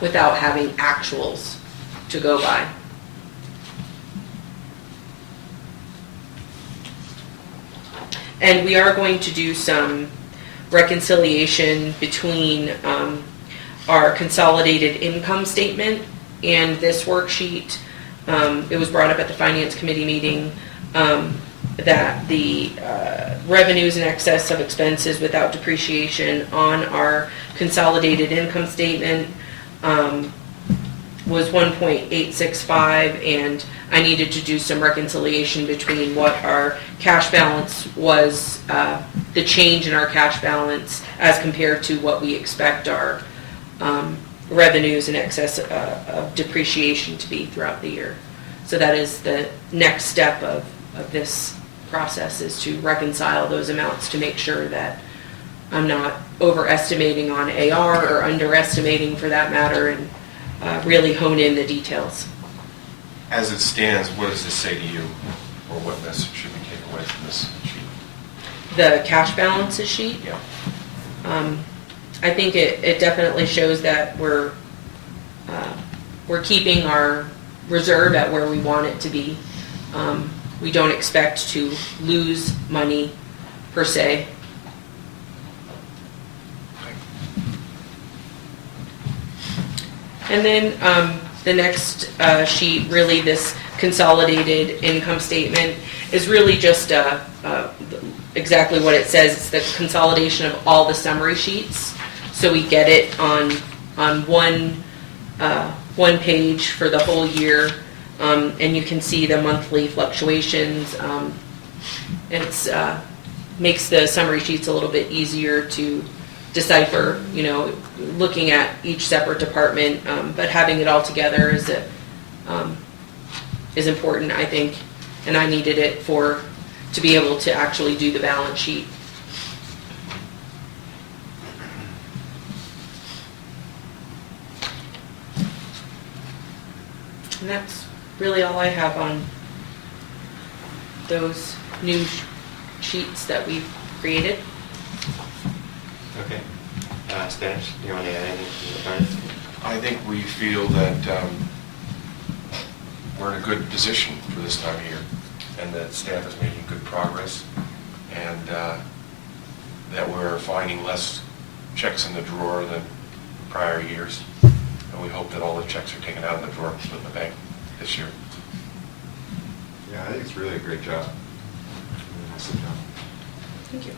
without having actuals to go by. And we are going to do some reconciliation between our consolidated income statement and this worksheet. It was brought up at the Finance Committee meeting that the revenues in excess of expenses without depreciation on our consolidated income statement was 1.865, and I needed to do some reconciliation between what our cash balance was, the change in our cash balance as compared to what we expect our revenues in excess of depreciation to be throughout the year. So that is the next step of this process, is to reconcile those amounts to make sure that I'm not overestimating on AR or underestimating for that matter, and really hone in the details. As it stands, what does this say to you, or what message should we take away from this sheet? The cash balances sheet, Yeah. I think it definitely shows that we're keeping our reserve at where we want it to be. We don't expect to lose money per se. And then the next sheet, really this consolidated income statement, is really just exactly what it says. It's the consolidation of all the summary sheets. So we get it on one one page for the whole year, and you can see the monthly fluctuations. It's makes the summary sheets a little bit easier to decipher, looking at each separate department, but having it all together is important, I think, and I needed it to be able to actually do the balance sheet. And that's really all I have on those new sheets that we've created. Okay. Spanish, do you want to add anything to the front? I think we feel that we're in a good position for this time of year, and that staff is making good progress, and that we're finding less checks in the drawer than prior years. And we hope that all the checks are taken out of the drawer and put in the bank this year. Yeah, I think it's really a great job. Really nice job. Thank you.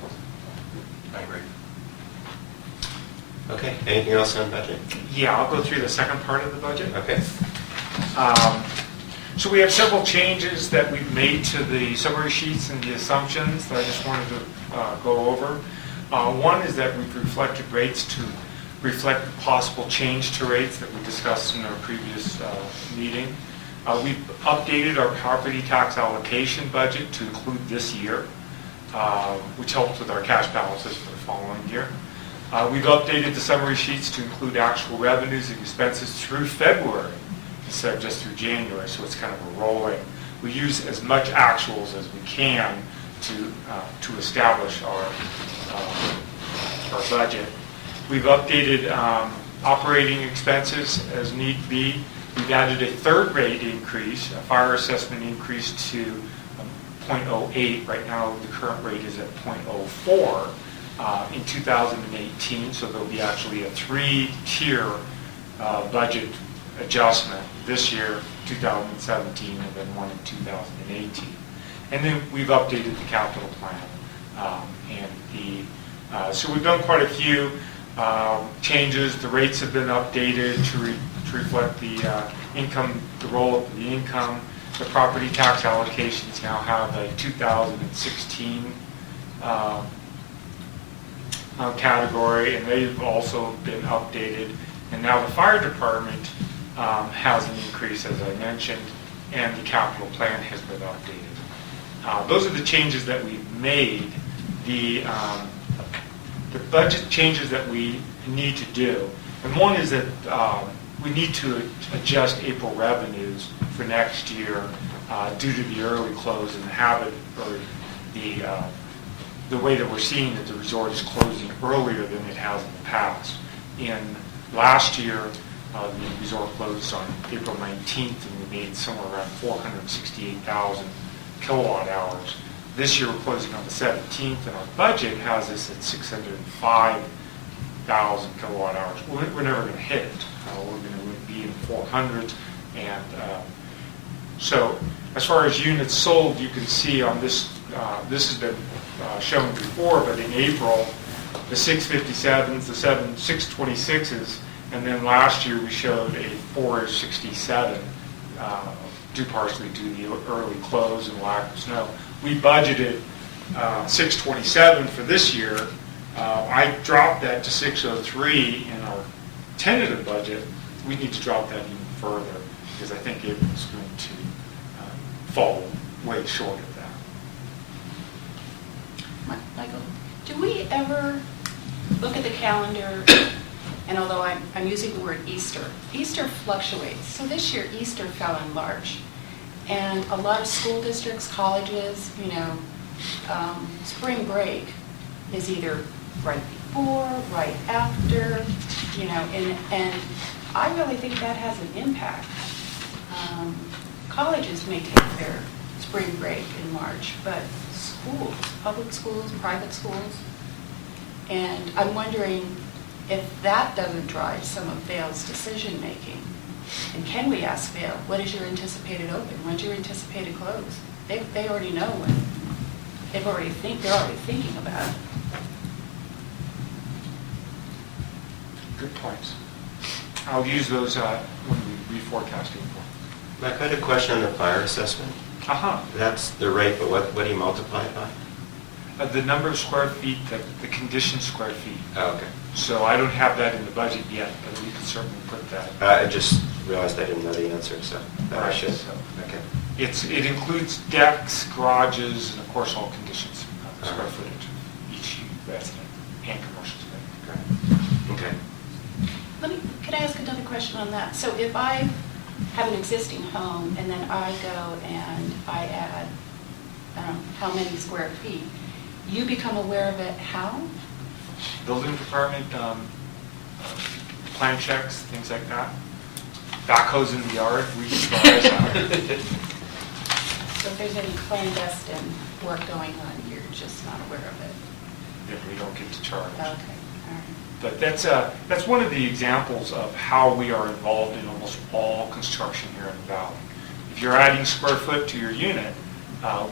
I agree. Okay, anything else on budget? Yeah, I'll go through the second part of the budget. Okay. So we have several changes that we've made to the summary sheets and the assumptions that I just wanted to go over. One is that we've reflected rates to reflect the possible change to rates that we discussed in our previous meeting. We've updated our property tax allocation budget to include this year, which helps with our cash balances for the following year. We've updated the summary sheets to include actual revenues and expenses through February instead of just through January, so it's kind of a rolling. We use as much actuals as we can to establish our budget. We've updated operating expenses as need be. We've added a third rate increase, a fire assessment increase to 0.08. Right now, the current rate is at 0.04 in 2018, so there'll be actually a three-tier budget adjustment this year, 2017, and then one in 2018. And then we've updated the capital plan. So we've done quite a few changes. The rates have been updated to reflect the income, the roll-up of the income. The property tax allocations now have a 2016 category, and they've also been updated. And now the fire department has an increase, as I mentioned, and the capital plan has been updated. Those are the changes that we've made. The budget changes that we need to do, and one is that we need to adjust April revenues for next year due to the early close and the habit, or the way that we're seeing that the resort is closing earlier than it has in the past. In last year, the resort closed on April 19th, and we made somewhere around 468,000 kilowatt hours. This year, we're closing on the 17th, and our budget has us at 605,000 kilowatt hours. We're never going to hit it. We're going to be in 400s, and so as far as units sold, you can see on this. This has been shown before, but in April, the 657s, the 626s, and then last year we showed a 467, due partially to the early close and lack of snow. We budgeted 627 for this year. I dropped that to 603 in our tentative budget. We need to drop that even further because I think April's going to fall way short of that. Michael, do we ever look at the calendar, and although I'm using the word Easter fluctuates. So this year, Easter fell in March. And a lot of school districts, colleges, spring break is either right before, right after, and I really think that has an impact. Colleges may take their spring break in March, but schools, public schools, private schools, and I'm wondering if that doesn't drive some of Vail's decision-making. And can we ask Vail, what is your anticipated open? When's your anticipated close? They already know when. They're already thinking about it. Good points. I'll use those when we reforecasting for. Mike, I had a question on the fire assessment. Uh-huh. That's the rate, but what do you multiply it by? The number of square feet, the conditioned square feet. Oh, okay. So I don't have that in the budget yet, but we can certainly put that. I just realized I didn't know the answer, so I Right, should. so- Okay. It includes decks, garages, and of course all conditions, square Uh-huh. footage of each resident and commercial space. Great. Okay. Could I ask another question on that? So if I have an existing home and then I go and I add, how many square feet, you become aware of it how? Building department, plan checks, things like that. Backhoes in the yard, we just go eyes out. So if there's any clandestine work going on, you're just not aware of it? If we don't get to charge. Okay, all right. But that's one of the examples of how we are involved in almost all construction here in the valley. If you're adding square foot to your unit,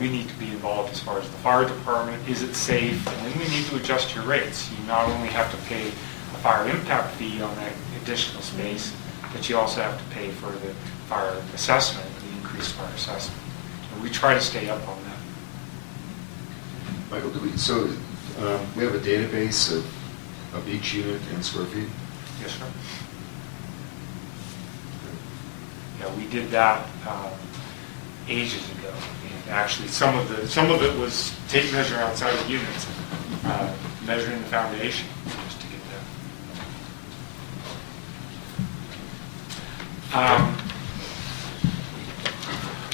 we need to be involved as far as the fire department, is it safe? And then we need to adjust your rates. You not only have to pay a fire impact fee on that additional space, but you also have to pay for the fire assessment, the increased fire assessment. And we try to stay up on that. Michael, we have a database of each unit in square feet? Yes, sir. Yeah, we did that ages ago. And actually, some of it was tape measure outside of units, measuring the foundation just to get that.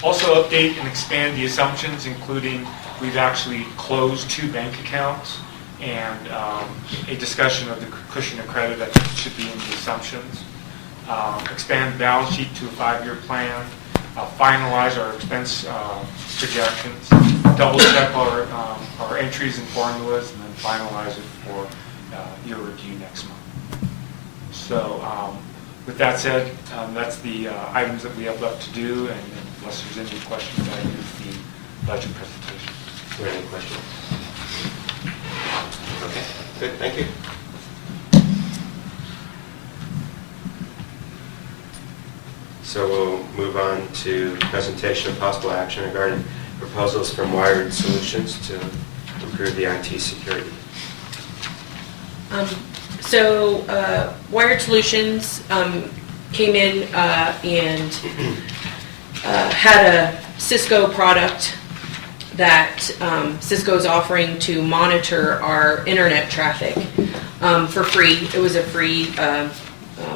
Also update and expand the assumptions, including we've actually closed 2 bank accounts and a discussion of the cushion of credit that should be in the assumptions. Expand the balance sheet to a 5-year plan. Finalize our expense projections. Double check our entries and formulas, and then finalize it for your review next month. So with that said, that's the items that we have left to do, and unless there's any questions, I use the budget presentation. Are there any questions? Okay, good, thank you. So we'll move on to presentation of possible action regarding proposals from Wired Solutions to improve the IT security. Wired Solutions came in and had a Cisco product that Cisco is offering to monitor our internet traffic for free. It was a free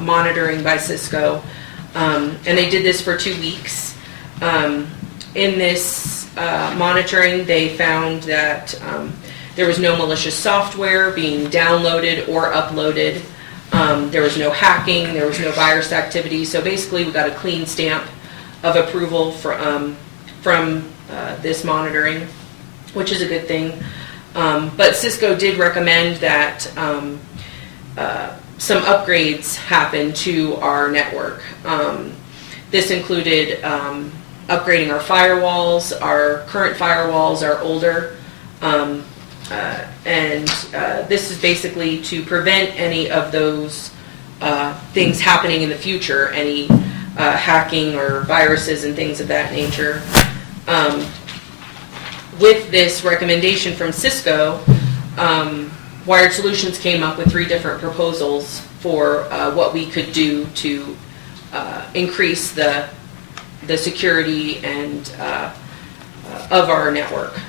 monitoring by Cisco, and they did this for 2 weeks. In this monitoring, they found that there was no malicious software being downloaded or uploaded. There was no hacking. There was no virus activity. So basically, we got a clean stamp of approval from this monitoring, which is a good thing. But Cisco did recommend that some upgrades happen to our network. This included upgrading our firewalls. Our current firewalls are older. And this is basically to prevent any of those things happening in the future, any hacking or viruses and things of that nature. With this recommendation from Cisco, Wired Solutions came up with 3 different proposals for what we could do to increase the security and of our network.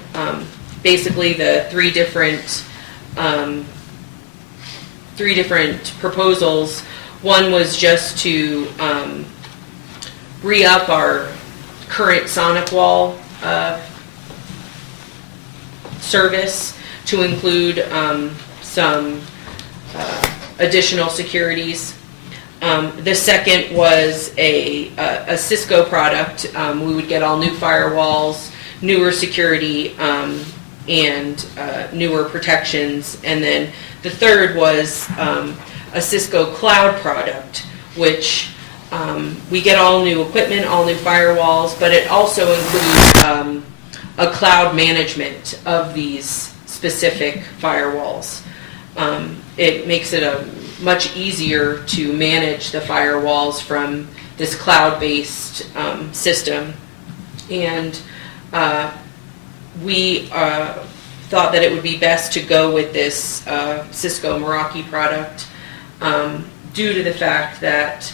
Basically, the 3 different proposals. One was just to re-up our current Sonic Wall service to include some additional securities. The second was a Cisco product. We would get all new firewalls, newer security, and newer protections. And then the third was a Cisco cloud product, which we get all new equipment, all new firewalls, but it also includes a cloud management of these specific firewalls. It makes it much easier to manage the firewalls from this cloud-based system. And we thought that it would be best to go with this Cisco Meraki product due to the fact that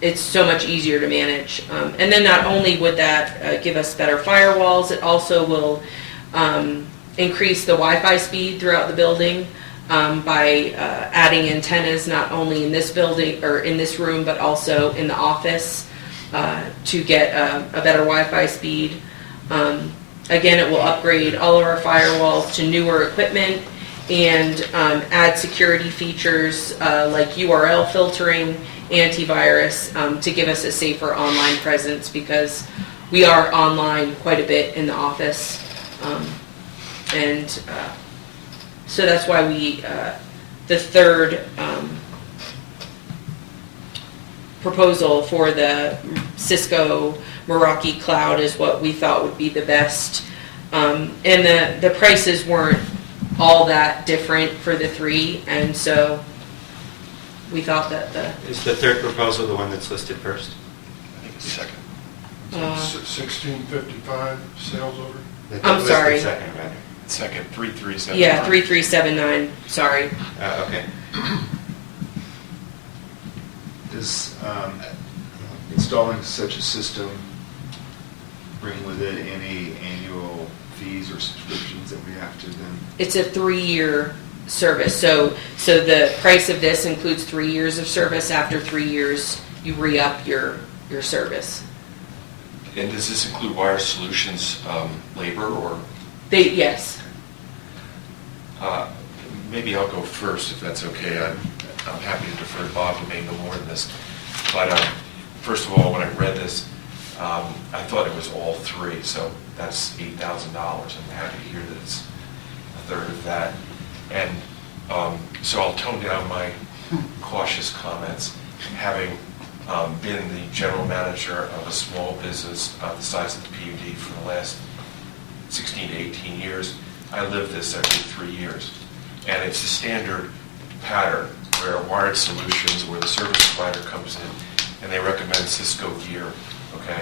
it's so much easier to manage. And then not only would that give us better firewalls, it also will increase the Wi-Fi speed throughout the building by adding antennas not only in this building or in this room, but also in the office to get a better Wi-Fi speed. Again, it will upgrade all of our firewalls to newer equipment and add security features like URL filtering, antivirus, to give us a safer online presence, because we are online quite a bit in the office. So that's why we, the third proposal for the Cisco Meraki Cloud is what we thought would be the best. And the prices weren't all that different for the three, and so we thought that Is the third proposal the one that's listed first? I think it's second. 1655 sales order? I'm Listed sorry. Second, rather. Second, 3379. yeah, 3379, sorry. Okay. Does installing such a system bring with it any annual fees or subscriptions that we have to then? It's a 3-year service, so the price of this includes 3 years of service. After 3 years, you re-up your service. And does this include Wire Solutions labor, or Yes. maybe I'll go first if that's okay. I'm happy to defer to Bob, who may know more than this. But first of all, when I read this, I thought it was all three, so that's $8,000. I'm happy to hear that it's a third of that. And so I'll tone down my cautious comments, having been the general manager of a small business the size of the PUD for the last 16 to 18 years. I live this every 3 years. And it's a standard pattern where Wired Solutions, where the service provider comes in and they recommend Cisco gear, okay?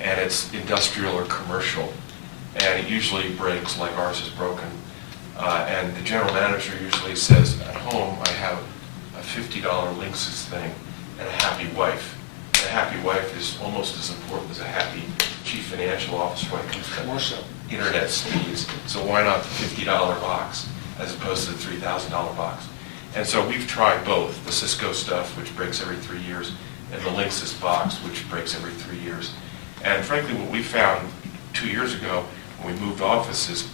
And it's industrial or commercial. And it usually breaks like ours is broken. And the general manager usually says, at home, I have a $50 Linksys thing and a happy wife. And a happy wife is almost as important as a happy chief financial officer when it comes to More so. internet speeds. So why not the $50 box as opposed to the $3,000 box? And so we've tried both, the Cisco stuff, which breaks every 3 years, and the Linksys box, which breaks every 3 years. And frankly, what we found 2 years ago when we moved offices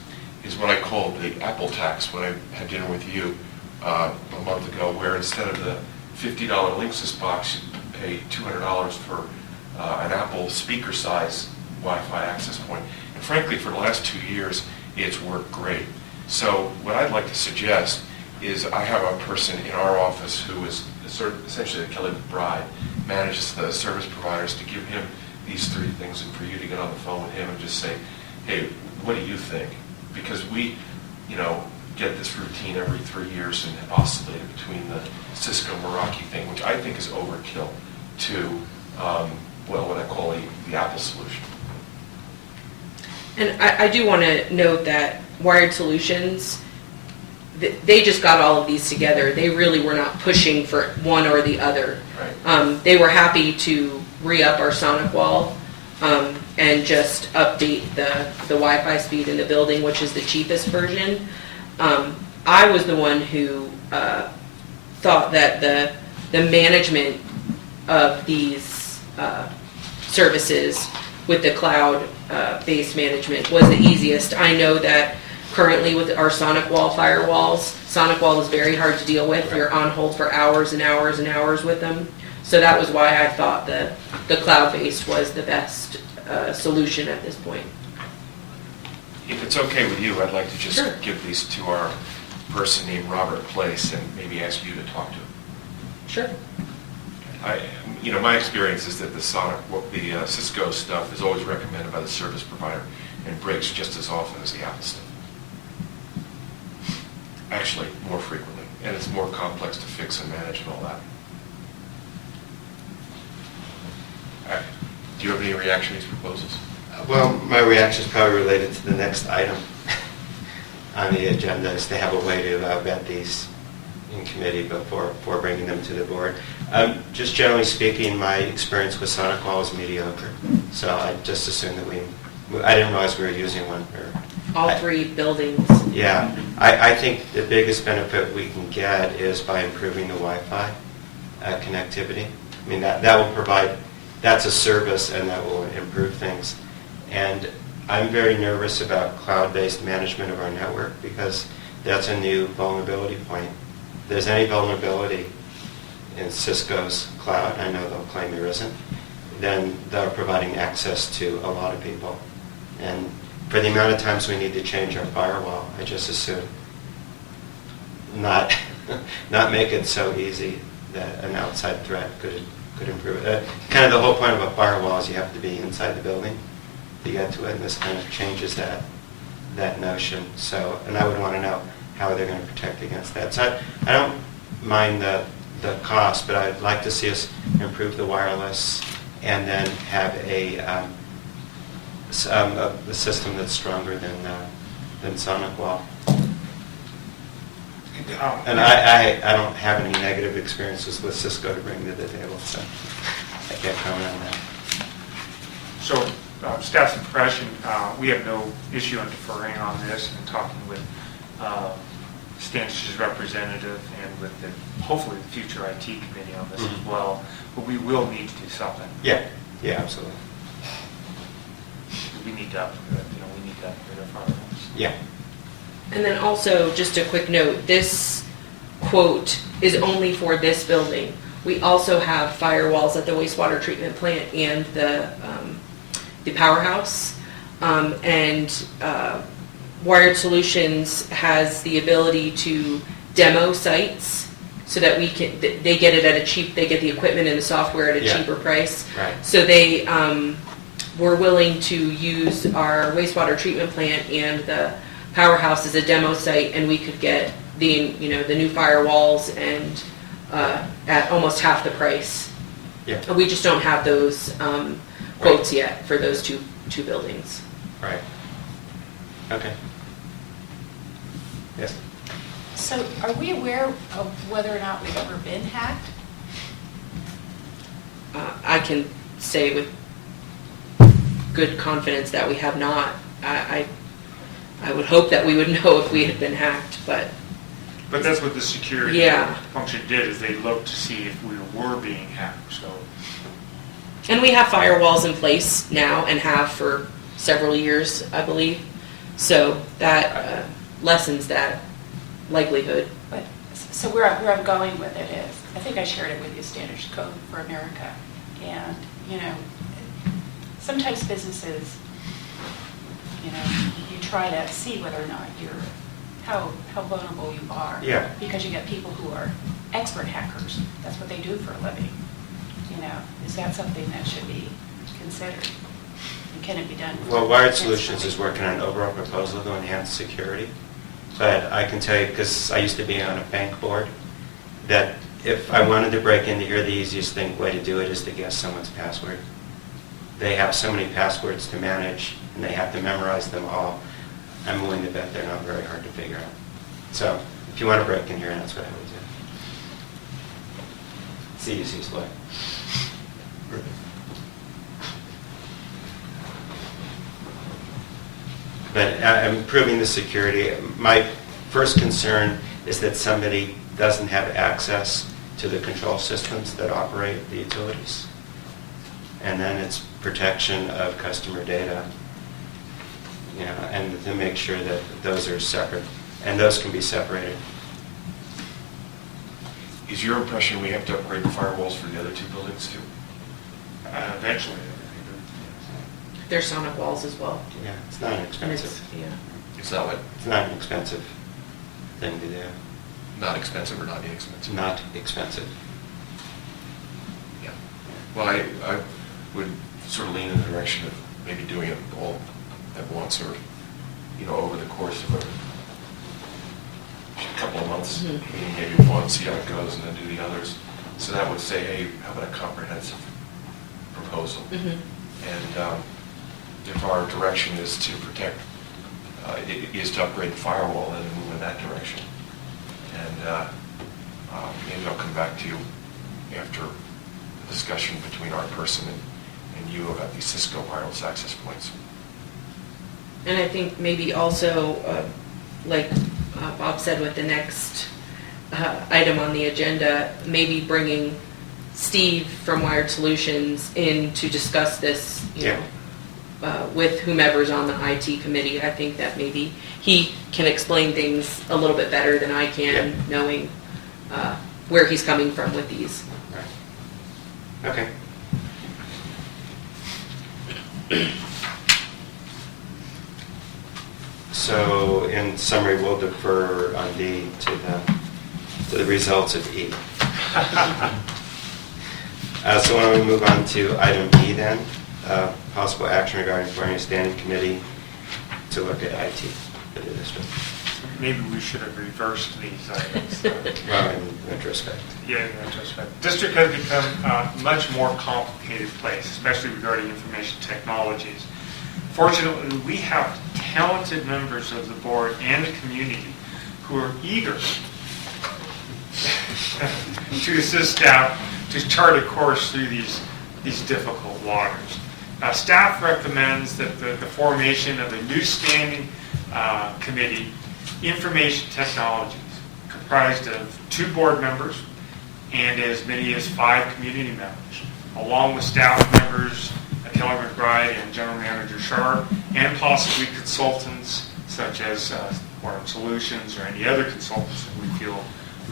is what I called the Apple tax when I had dinner with you a month ago, where instead of the $50 Linksys box, you pay $200 for an Apple speaker size Wi-Fi access point. And frankly, for the last 2 years, it's worked great. So what I'd like to suggest is I have a person in our office who is essentially a Kelly McBride, manages the service providers, to give him these three things and for you to get on the phone with him and just say, hey, what do you think? Because we, get this routine every 3 years and oscillate between the Cisco Meraki thing, which I think is overkill, to, what I call the Apple solution. And I do want to note that Wired Solutions, they just got all of these together. They really were not pushing for one or the other. Right. They were happy to re-up our Sonic Wall and just update the Wi-Fi speed in the building, which is the cheapest version. I was the one who thought that the management of these services with the cloud-based management was the easiest. I know that currently with our Sonic Wall firewalls, Sonic Wall is very hard to deal with. You're on hold for hours and hours and hours with them. So that was why I thought the cloud-based was the best solution at this point. If it's okay with you, I'd like to just Sure. give these to our person named Robert Place and maybe ask you to talk to him. Sure. My experience is that the Cisco stuff is always recommended by the service provider and breaks just as often as the Apple stuff. Actually, more frequently. and it's more complex to fix and manage and all that. Do you have any reaction to these proposals? Well, my reaction is probably related to the next item on the agenda, is to have a way to vet these in committee before bringing them to the board. Just generally speaking, my experience with Sonic Wall is mediocre, so I just assumed that I didn't realize we were using one. All three buildings. Yeah, I think the biggest benefit we can get is by improving the Wi-Fi connectivity. I mean, that will provide, that's a service and that will improve things. And I'm very nervous about cloud-based management of our network because that's a new vulnerability point. If there's any vulnerability in Cisco's cloud, I know they'll claim there isn't, then they're providing access to a lot of people. And for the amount of times we need to change our firewall, I just assume not make it so easy that an outside threat could improve it. Kind of the whole point of a firewall is you have to be inside the building to get to it, and this kind of changes that notion. So, and I would want to know how they're going to protect against that. So I don't mind the cost, but I'd like to see us improve the wireless and then have a system that's stronger than Sonic Wall. And I don't have any negative experiences with Cisco to bring to the table, so I can't comment on that. So staff's impression, we have no issue on deferring on this and talking with Stanish's representative and with hopefully the future IT committee on this as well. But we will need to do something. Yeah, absolutely. We need to upgrade our firewalls. Yeah. And then also, just a quick note, this quote is only for this building. We also have firewalls at the wastewater treatment plant and the powerhouse. Wired Solutions has the ability to demo sites so that they get it at they get the equipment and the software at a cheaper price. Right. So they were willing to use our wastewater treatment plant and the powerhouse as a demo site, and we could get the new firewalls and at almost half the price. Yeah. We just don't have those quotes yet for those two buildings. Right. Okay. Yes. So are we aware of whether or not we've ever been hacked? I can say with good confidence that we have not. I would hope that we would know if we had been hacked, but But that's what the security Yeah. function did, is they looked to see if we were being hacked, so. and we have firewalls in place now and have for several years, I believe. So that lessens that likelihood. But, so where I'm going with it is, I think I shared it with you, Standards Code for America. And, sometimes businesses, you try to see whether or not how vulnerable you are. Yeah. Because you get people who are expert hackers. That's what they do for a living. Is that something that should be considered? And can it be done? Well, Wired Solutions is working on an overall proposal to enhance security. But I can tell you, because I used to be on a bank board, that if I wanted to break into here, the easiest way to do it is to guess someone's password. They have so many passwords to manage, and they have to memorize them all. I'm willing to bet they're not very hard to figure out. So if you want to break in here, that's what I would do. It's the easiest way. But improving the security, my first concern is that somebody doesn't have access to the control systems that operate the utilities. And then it's protection of customer data, and to make sure that those are separate, and those can be separated. Is your impression we have to upgrade the firewalls for the other two buildings too? Eventually. There's Sonic walls as well. Yeah, it's not And expensive. It's not what, It's not an expensive thing to do. not expensive or not inexpensive? Not expensive. Yeah. Well, I would sort of lean in the direction of maybe doing it all at once or, over the course of a couple of months, Mhm. meeting maybe one, see how it goes, and then do the others. So that would say, hey, how about a comprehensive proposal? Mhm. And if our direction is to protect, is to upgrade the firewall, then move in that direction. And maybe I'll come back to you after the discussion between our person and you about these Cisco wireless access points. And I think maybe also, like Bob said with the next item on the agenda, maybe bringing Steve from Wired Solutions in to discuss this, Yeah. With whomever's on the IT committee. I think that maybe he can explain things a little bit better than I can, knowing where he's coming from with these. Right. Okay. So in summary, we'll defer on D to the results of E. So why don't we move on to item E then? Possible action regarding forming a standing committee to look at IT for the district. Maybe we should have reversed these items. Well, in retrospect. Yeah, in retrospect. District has become a much more complicated place, especially regarding information technologies. Fortunately, we have talented members of the board and the community who are eager to assist staff to chart a course through these difficult waters. Staff recommends that the formation of a new standing committee, Information Technologies, comprised of 2 board members and as many as 5 community members, along with staff members, Kelly McBride and General Manager Sharp, and possibly consultants such as Wired Solutions or any other consultants that we feel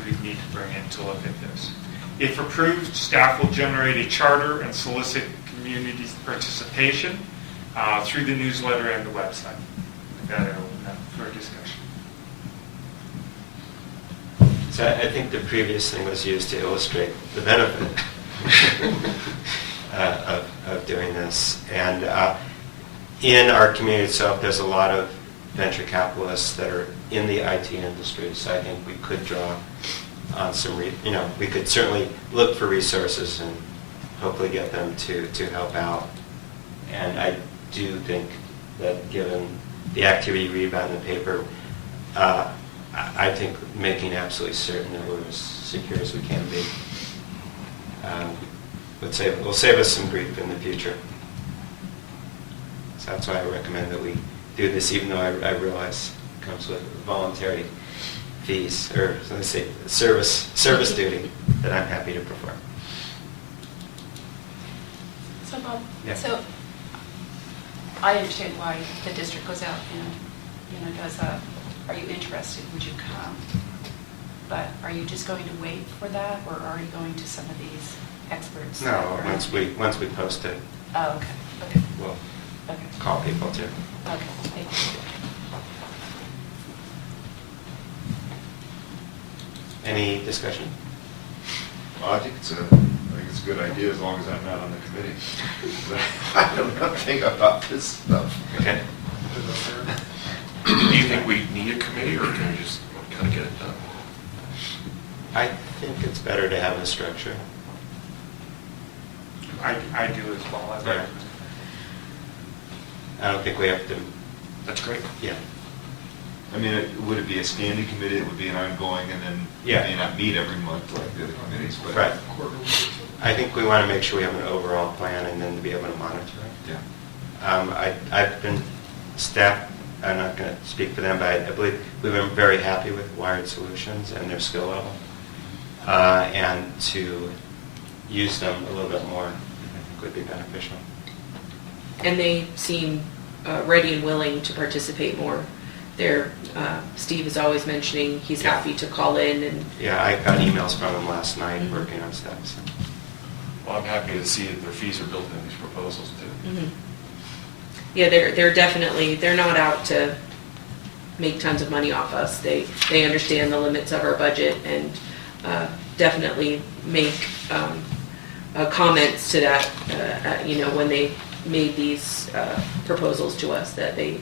we need to bring in to look at this. If approved, staff will generate a charter and solicit community participation through the newsletter and the website. With that, I open up for a discussion. So I think the previous thing was used to illustrate the benefit of doing this. And in our community itself, there's a lot of venture capitalists that are in the IT industry, so I think we could draw on some, we could certainly look for resources and hopefully get them to help out. And I do think that given the activity you read about in the paper, I think making absolutely certain that we're as secure as we can be will save us some grief in the future. So that's why I recommend that we do this, even though I realize it comes with voluntary fees, or let's say service duty that I'm happy to perform. So Bob, Yeah. so I understand why the district goes out and, does are you interested, would you come? But are you just going to wait for that, or are you going to some of these experts? that No, are- once we post it, Oh, okay. we'll Okay. call people too. Okay, thank you. Any discussion? Well, I think it's a good idea as long as I'm not on the committee. I know nothing about this stuff. Okay. Do you think we need a committee, or can we just kind of get it done? I think it's better to have a structure. I do as well. I'd Right. like- I don't think we have to, That's great. yeah. I mean, would it be a standing committee? It would be an ongoing, and then Yeah. may not meet every month like the other committees, but. Right. I think we want to make sure we have an overall plan and then to be able to monitor it. Yeah. I've been, staff, I'm not going to speak for them, but I believe we've been very happy with Wired Solutions and their skill level. And to use them a little bit more, I think would be beneficial. And they seem ready and willing to participate more. Steve is always mentioning he's Yeah. happy to call in, and Yeah, I got emails from them last night Mhm. working on stuff. So. Well, I'm happy to see that their fees are built into these proposals too. mhm. Yeah, they're definitely, they're not out to make tons of money off us. They understand the limits of our budget and definitely make comments to that, when they made these proposals to us, that they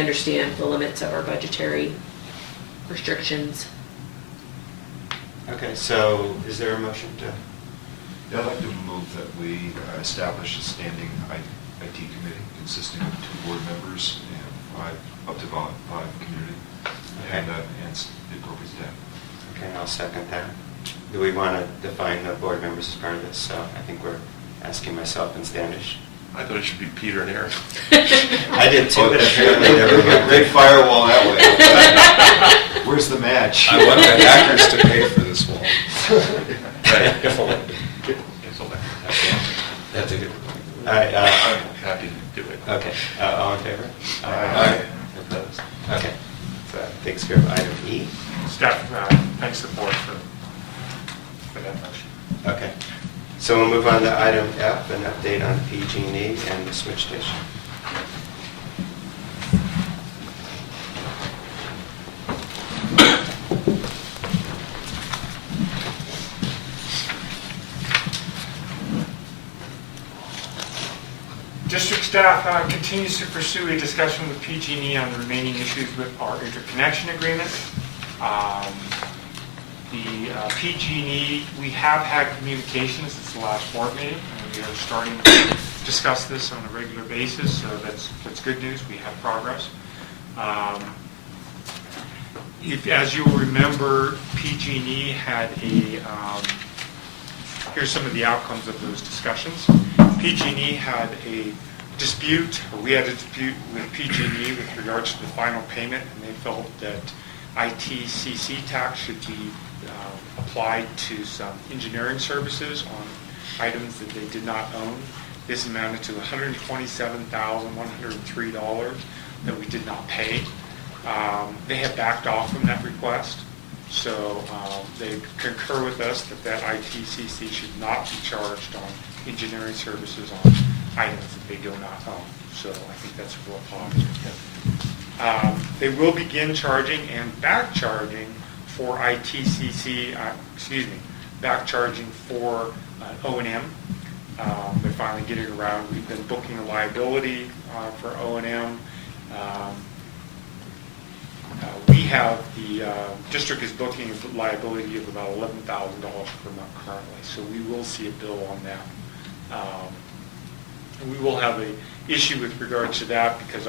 understand the limits of our budgetary restrictions. Okay, so is there a motion to? Yeah, I'd like to move that we establish a standing IT committee consisting of 2 board members and up to 5 community Okay. and the appropriate staff. Okay, I'll second that. Do we want to define the board members as part of this? So I think we're asking myself and Standish. I thought it should be Peter and Eric. I did too, but apparently They never got great firewall that way. Where's the match? I want the hackers to pay for this wall. Right. That's a good point. All right, I'm happy to do it. okay, all in favor? Aye. Opposed? Okay, so that takes care of item E. Staff thanks the board for that motion. Okay, so we'll move on to item F, an update on PG&E and the switch station. District staff continues to pursue a discussion with PG&E on the remaining issues with our interconnection agreement. The PG&E, we have had communications since the last board meeting, and we are starting to discuss this on a regular basis, so that's good news. We have progress. As you'll remember, PG&E had here's some of the outcomes of those discussions. PG&E had a dispute, or we had a dispute with PG&E with regards to the final payment, and they felt that ITCC tax should be applied to some engineering services on items that they did not own. This amounted to $127,103 that we did not pay. They have backed off from that request, so they concur with us that ITCC should not be charged on engineering services on items that they do not own. So I think that's a real positive. They will begin charging and back charging for ITCC, back charging for O&M. They're finally getting around. We've been booking a liability for O&M. We have, the district is booking a liability of about $11,000 per month currently, so we will see a bill on that. And we will have an issue with regard to that because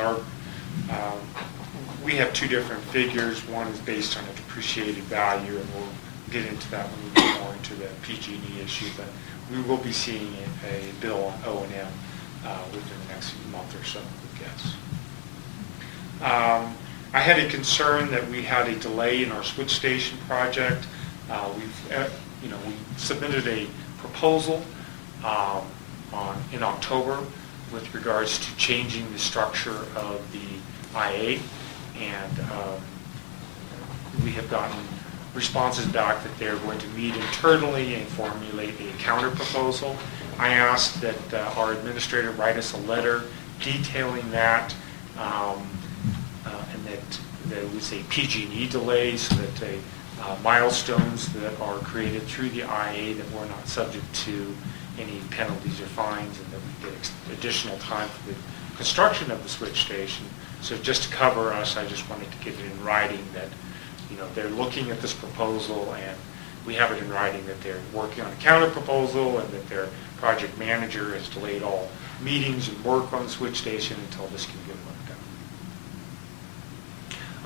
we have 2 different figures. One is based on a depreciated value, and we'll get into that when we get more into the PG&E issue, but we will be seeing a bill on O&M within the next month or so, I guess. I had a concern that we had a delay in our switch station project. We submitted a proposal in October with regards to changing the structure of the IA, and we have gotten responses back that they're going to meet internally and formulate a counter proposal. I asked that our administrator write us a letter detailing that, and that there was a PG&E delay, so that milestones that are created through the IA that were not subject to any penalties or fines, and that we get additional time for the construction of the switch station. So just to cover us, I just wanted to get it in writing that, they're looking at this proposal, and we have it in writing that they're working on a counter proposal, and that their project manager has delayed all meetings and work on the switch station until this can get worked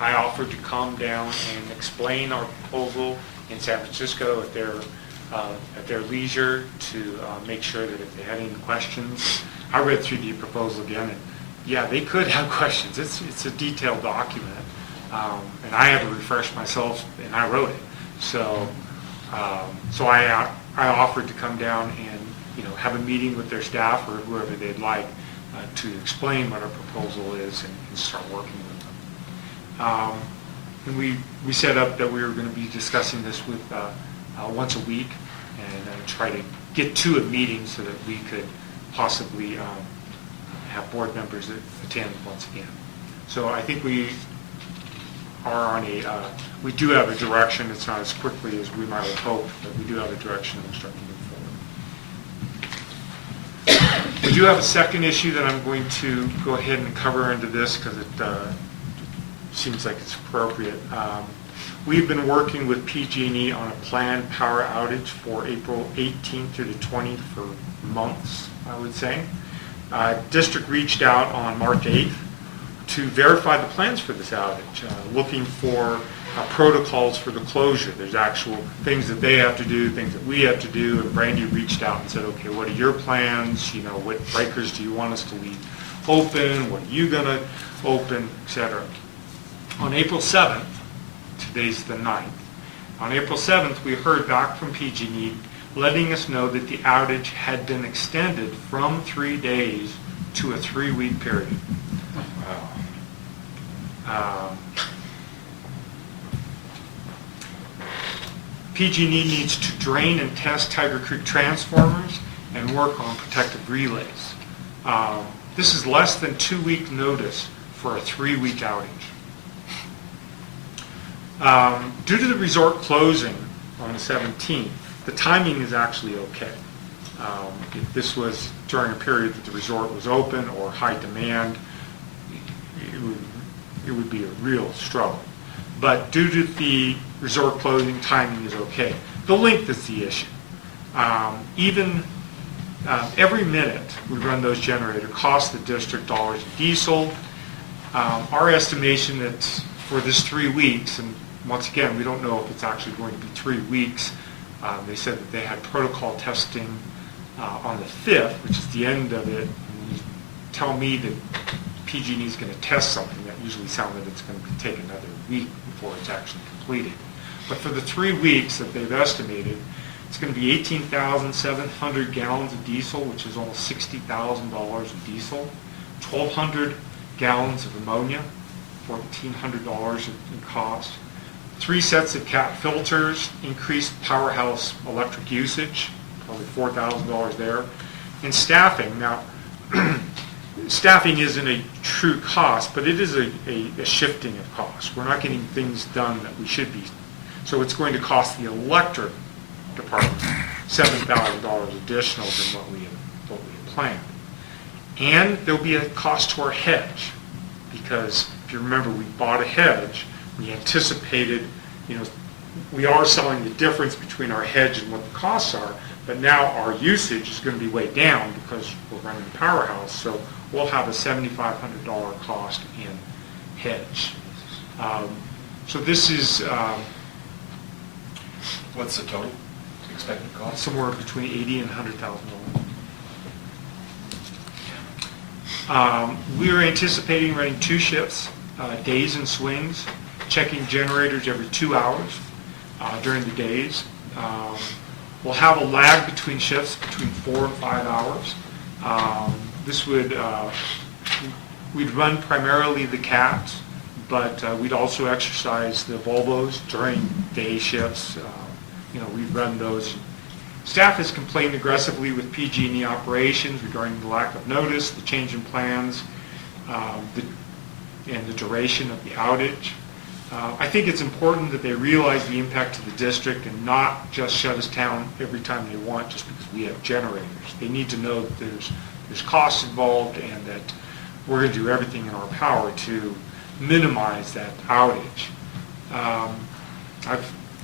out. I offered to come down and explain our proposal in San Francisco at their leisure, to make sure that if they had any questions. I read through the proposal again, and yeah, they could have questions. It's a detailed document, and I had to refresh myself, and I wrote it. So I offered to come down and have a meeting with their staff or whoever they'd like to explain what our proposal is and start working with them. And we set up that we were going to be discussing this with once a week, and try to get to a meeting so that we could possibly have board members that attend once again. So I think we are on we do have a direction. It's not as quickly as we might have hoped, but we do have a direction and we're starting to move forward. We do have a second issue that I'm going to go ahead and cover into this because it seems like it's appropriate. We've been working with PG&E on a planned power outage for April 18th through the 20th for months, I would say. District reached out on March 8th to verify the plans for this outage, looking for protocols for the closure. There's actual things that they have to do, things that we have to do, and Brandy reached out and said, okay, what are your plans? You know, what breakers do you want us to leave open? What are you going to open, etc. On April 7th, today's the 9th, on April 7th, we heard back from PG&E letting us know that the outage had been extended from 3 days to a 3-week period. PG&E needs to drain and test Tiger Creek transformers and work on protective relays. This is less than 2-week notice for a 3-week outage. Due to the resort closing on the 17th, the timing is actually okay. If this was during a period that the resort was open or high demand, it would be a real struggle. But due to the resort closing, timing is okay. The length is the issue. Every minute we run those generators costs the district dollars of diesel. Our estimation that for this 3 weeks, and once again, we don't know if it's actually going to be 3 weeks. They said that they had protocol testing on the 5th, which is the end of it. And you tell me that PG&E is going to test something, that usually sounds like it's going to take another week before it's actually completed. But for the 3 weeks that they've estimated, it's going to be 18,700 gallons of diesel, which is almost $60,000 of diesel, 1,200 gallons of ammonia, $1,400 in cost, 3 sets of cat filters, increased powerhouse electric usage, probably $4,000 there, and staffing. Now, staffing isn't a true cost, but it is a shifting of costs. We're not getting things done that we should be. So it's going to cost the electric department $7,000 additional than what we had planned. And there'll be a cost to our hedge, because if you remember, we bought a hedge. We anticipated, we are selling the difference between our hedge and what the costs are, but now our usage is going to be way down because we're running the powerhouse, so we'll have a $7,500 cost in hedge. So this is What's the total expected cost? somewhere between $80,000 and $100,000. We are anticipating running 2 shifts, days and swings, checking generators every 2 hours during the days. We'll have a lag between shifts between 4 and 5 hours. We'd run primarily the cats, but we'd also exercise the Volvos during day shifts. We'd run those. Staff has complained aggressively with PG&E operations regarding the lack of notice, the change in plans, and the duration of the outage. I think it's important that they realize the impact to the district and not just shut us down every time they want just because we have generators. They need to know that there's costs involved and that we're going to do everything in our power to minimize that outage.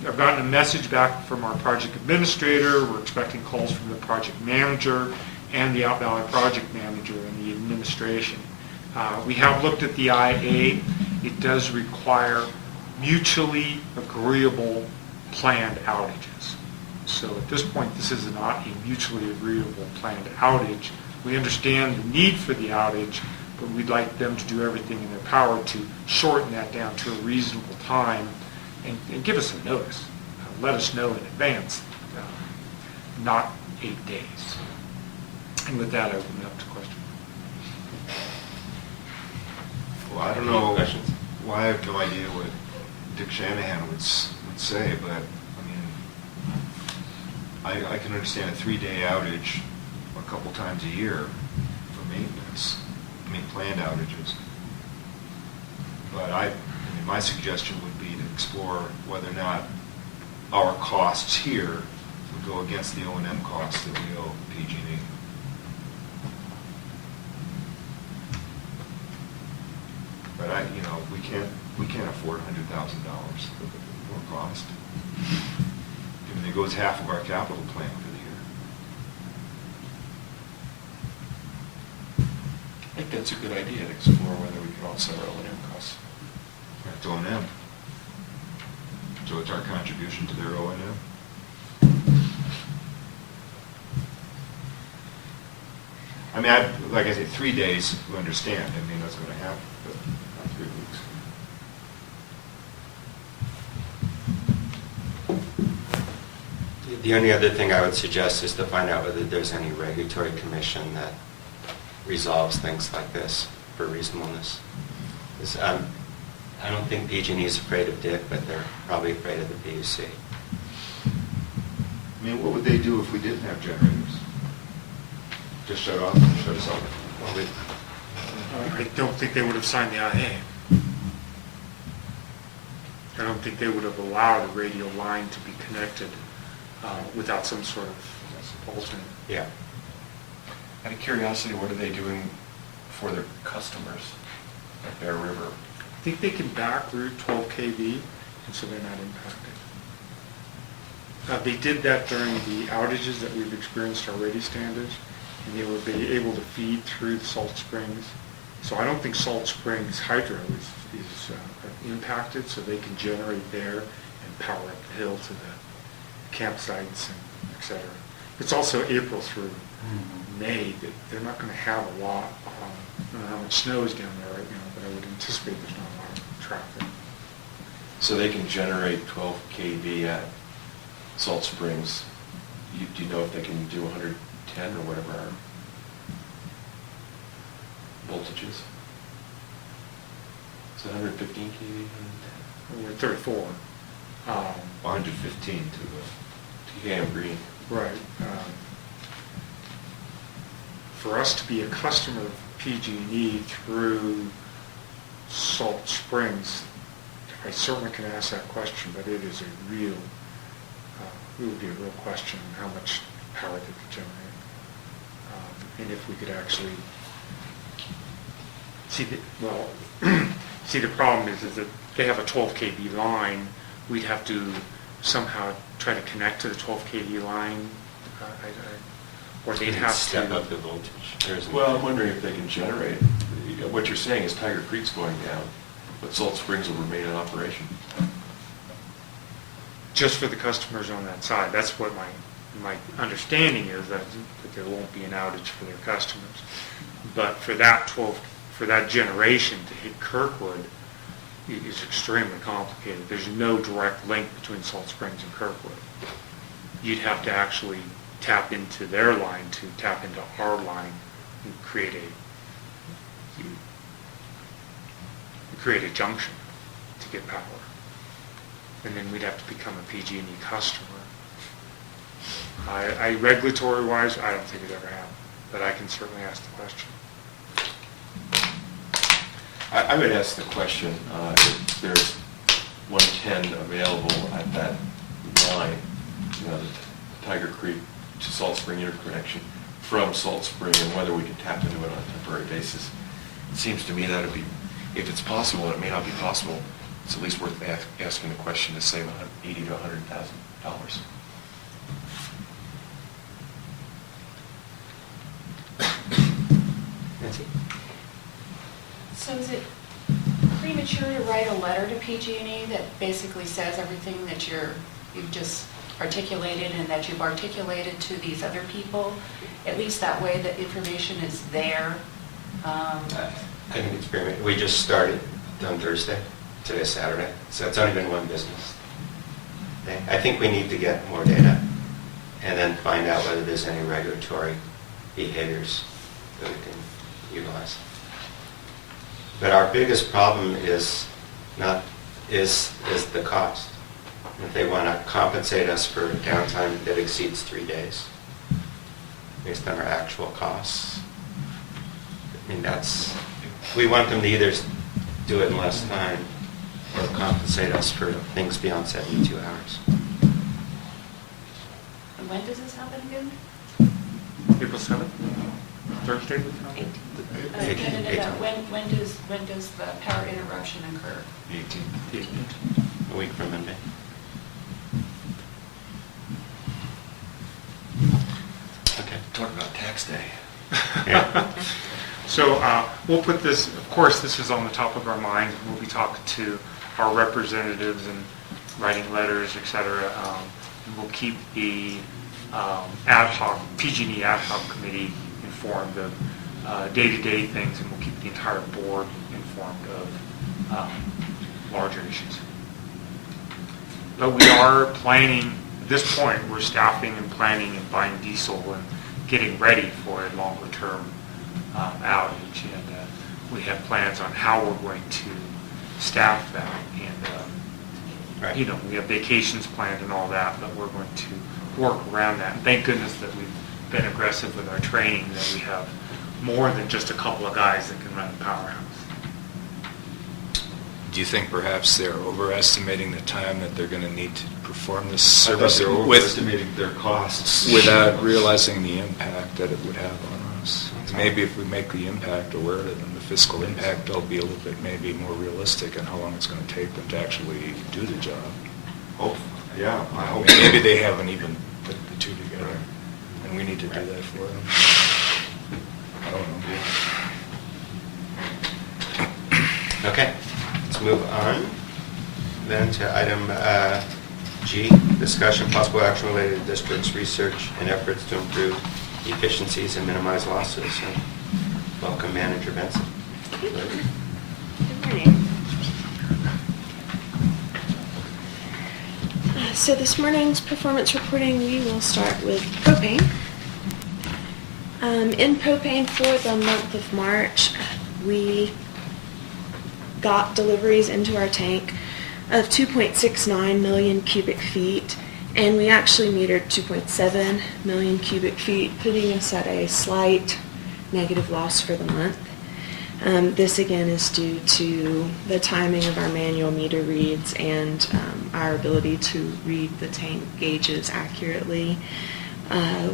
I've gotten a message back from our project administrator. We're expecting calls from the project manager and the Out Valley project manager and the administration. We have looked at the IA. It does require mutually agreeable planned outages. So at this point, this is not a mutually agreeable planned outage. We understand the need for the outage, but we'd like them to do everything in their power to shorten that down to a reasonable time and give us a notice. Let us know in advance, not 8 days. And with that, I open it up to questions. Well, I don't know, well, I have no idea what Dick Shanahan would say, but, I can understand a 3-day outage a couple times a year for maintenance, planned outages. But my suggestion would be to explore whether or not our costs here would go against the O&M costs that we owe PG&E. But we can't afford $100,000 more cost. I mean, it goes half of our capital plan for the year. I think that's a good idea, to explore whether we can offset our O&M costs. That's O&M. So it's our contribution to their O&M. I mean, like I said, 3 days, we understand. I mean, that's going to happen, but not 3 weeks. The only other thing I would suggest is to find out whether there's any regulatory commission that resolves things like this for reasonableness. 'Cause, I don't think PG&E is afraid of Dick, but they're probably afraid of the PUC. I mean, what would they do if we didn't have generators? Just shut us off? Well, I don't think they would have signed the IA. I don't think they would have allowed a radio line to be connected without some sort of alternate. yeah. Out of curiosity, what are they doing for their customers at Bear River? I think they can back route 12 kV, and so they're not impacted. They did that during the outages that we've experienced already, standards, and they would be able to feed through the Salt Springs. So I don't think Salt Springs Hydro is impacted, so they can generate there and power up the hill to the campsites and et cetera. It's also April through May, that they're not going to have a lot. I don't know how much snow is down there right now, but I would anticipate there's not a lot of traffic. So they can generate 12 kV at Salt Springs. Do you know if they can do 110 or whatever our voltage is? Is it 115 kV? 110? We're at 34. 115 to TKM Green. Right. For us to be a customer of PG&E through Salt Springs, I certainly can ask that question, but it is a real, it would be a real question on how much power they could generate. And if we could actually see the problem is that they have a 12 kV line. We'd have to somehow try to connect to the 12 kV line, or they'd have Step to up the voltage. Well, I'm wondering if they can generate. What you're saying is Tiger Creek's going down, but Salt Springs will remain in operation. just for the customers on that side. That's what my understanding is, that there won't be an outage for their customers. But for that generation to hit Kirkwood is extremely complicated. There's no direct link between Salt Springs and Kirkwood. You'd have to actually tap into their line to tap into our line and create a junction to get power. And then we'd have to become a PG&E customer. Regulatory-wise, I don't think it ever happened, but I can certainly ask the question. I would ask the question, if there's 110 available at that line, the Tiger Creek to Salt Spring interconnection from Salt Spring, and whether we can tap into it on a temporary basis. It seems to me that would be, if it's possible, and it may not be possible, it's at least worth asking the question to save $80,000 to $100,000. Nancy? So is it premature to write a letter to PG&E that basically says everything that you've just articulated and that you've articulated to these other people? At least that way the information is there. I think it's premature. We just started on Thursday. Today's Saturday, so it's only been one business day. I think we need to get more data and then find out whether there's any regulatory behaviors that we can utilize. But our biggest problem is the cost. If they want to compensate us for downtime that exceeds 3 days based on our actual costs, I mean, we want them to either do it in less time or compensate us for things beyond 72 hours. And when does this happen again? April 7th? Thursday we come? No. When does the power interruption occur? 18. A week from Monday. Okay. Talk about tax day. Yeah. So we'll put this, of course, this is on the top of our minds. We'll be talking to our representatives and writing letters, et cetera. And we'll keep the ad hoc, PG&E ad hoc committee informed of day-to-day things, and we'll keep the entire board informed of larger issues. But we are planning, at this point, we're staffing and planning and buying diesel and getting ready for a longer term outage. And we have plans on how we're going to staff that. And, Right. you know, we have vacations planned and all that, but we're going to work around that. And thank goodness that we've been aggressive with our training, that we have more than just a couple of guys that can run the powerhouse. Do you think perhaps they're overestimating the time that they're going to need to perform this I thought service they were with, overestimating their costs. without realizing the impact that it would have on us? Maybe if we make the impact aware of it, then the fiscal impact will be a little bit maybe more realistic in how long it's going to take them to actually do the job. Oh, yeah, I hope. Maybe they haven't even put the two together, and we need to do that for them. I don't know. Okay, let's move on then to item G, discussion possible action related to district's research and efforts to improve efficiencies and minimize losses. And welcome, Manager Benson. Good morning. So this morning's performance reporting, we will start with propane. In propane for the month of March, we got deliveries into our tank of 2.69 million cubic feet, and we actually metered 2.7 million cubic feet, putting us at a slight negative loss for the month. This again is due to the timing of our manual meter reads and our ability to read the tank gauges accurately.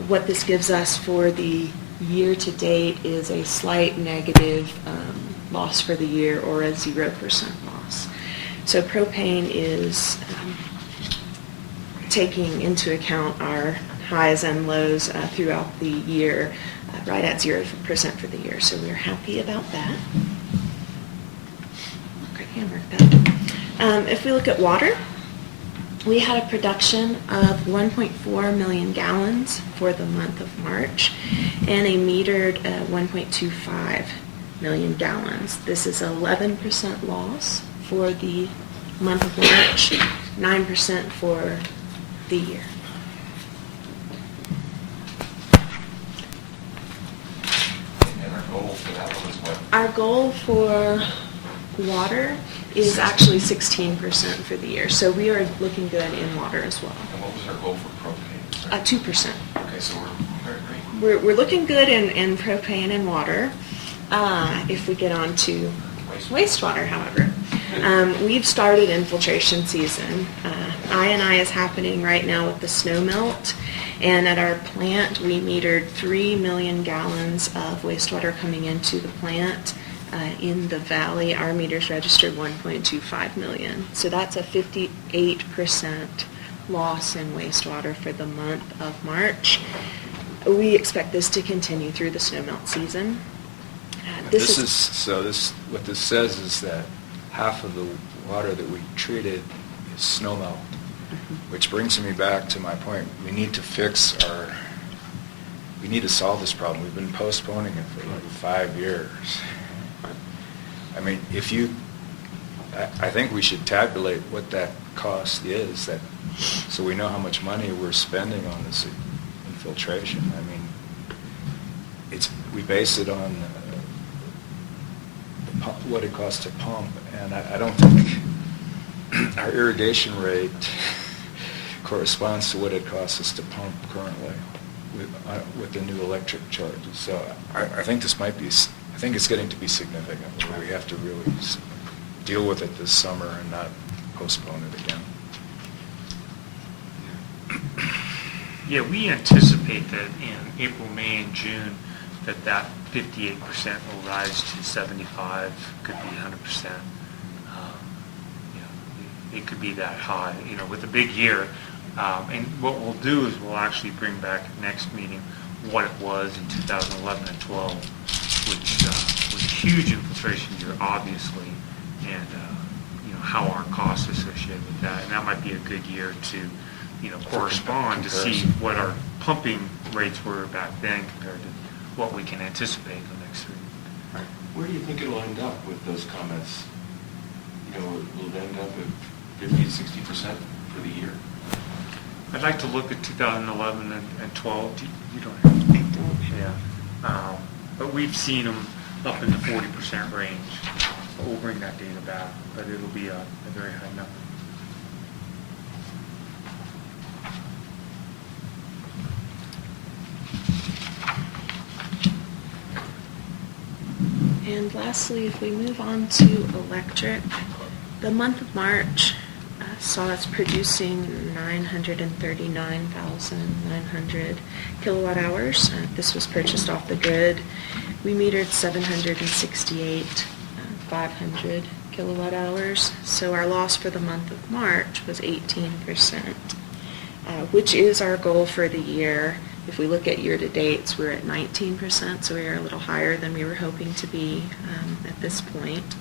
What this gives us for the year to date is a slight negative loss for the year, or a 0% loss. So propane is taking into account our highs and lows throughout the year, right at 0% for the year. So we're happy about that. Okay, mark that. If we look at water, we had a production of 1.4 million gallons for the month of March, and a metered 1.25 million gallons. This is 11% loss for the month of March, 9% for the year. And our goal for that one is what? Our goal for water is actually 16% for the year, so we are looking good in water as well. And what was our goal for propane? 2%. Okay, so we're very great. We're looking good in propane and water. If we get on to wastewater, however, we've started infiltration season. I&I is happening right now with the snow melt, and at our plant we metered 3 million gallons of wastewater coming into the plant. In the valley, our meters registered 1.25 million. So that's a 58% loss in wastewater for the month of March. We expect this to continue through the snow melt season. What this says is that half of the water that we treated is snow melt, which brings me back to my point. We need to solve this problem. We've been postponing it for like 5 years. I mean, I think we should tabulate what that cost is, so we know how much money we're spending on this infiltration. I mean, we base it on what it costs to pump, and I don't think our irrigation rate corresponds to what it costs us to pump currently with the new electric charges. So I think it's getting to be significant, where we have to really deal with it this summer and not postpone it again. Yeah, we anticipate that in April, May, and June that 58% will rise to 75, could be 100%. You know, it could be that high, you know, with a big year. And what we'll do is we'll actually bring back at next meeting what it was in 2011 and 12, which was a huge infiltration year, obviously, and you know, how our costs associated with that. And that might be a good year to, you know, correspond to see what our pumping rates were back then compared to what we can anticipate in the next 3 years. Where do you think it'll end up with those comments? You know, will it end up at 50 to 60% for the year? I'd like to look at 2011 and 12. You don't have to think, yeah. But we've seen them up in the 40% range. We'll bring that data back, but it'll be a very high number. And lastly, if we move on to electric, the month of March saw us producing 939,900 kilowatt hours. This was purchased off the grid. We metered 768,500 kilowatt hours. So our loss for the month of March was 18%, which is our goal for the year. If we look at year-to-dates, we're at 19%, so we are a little higher than we were hoping to be at this point.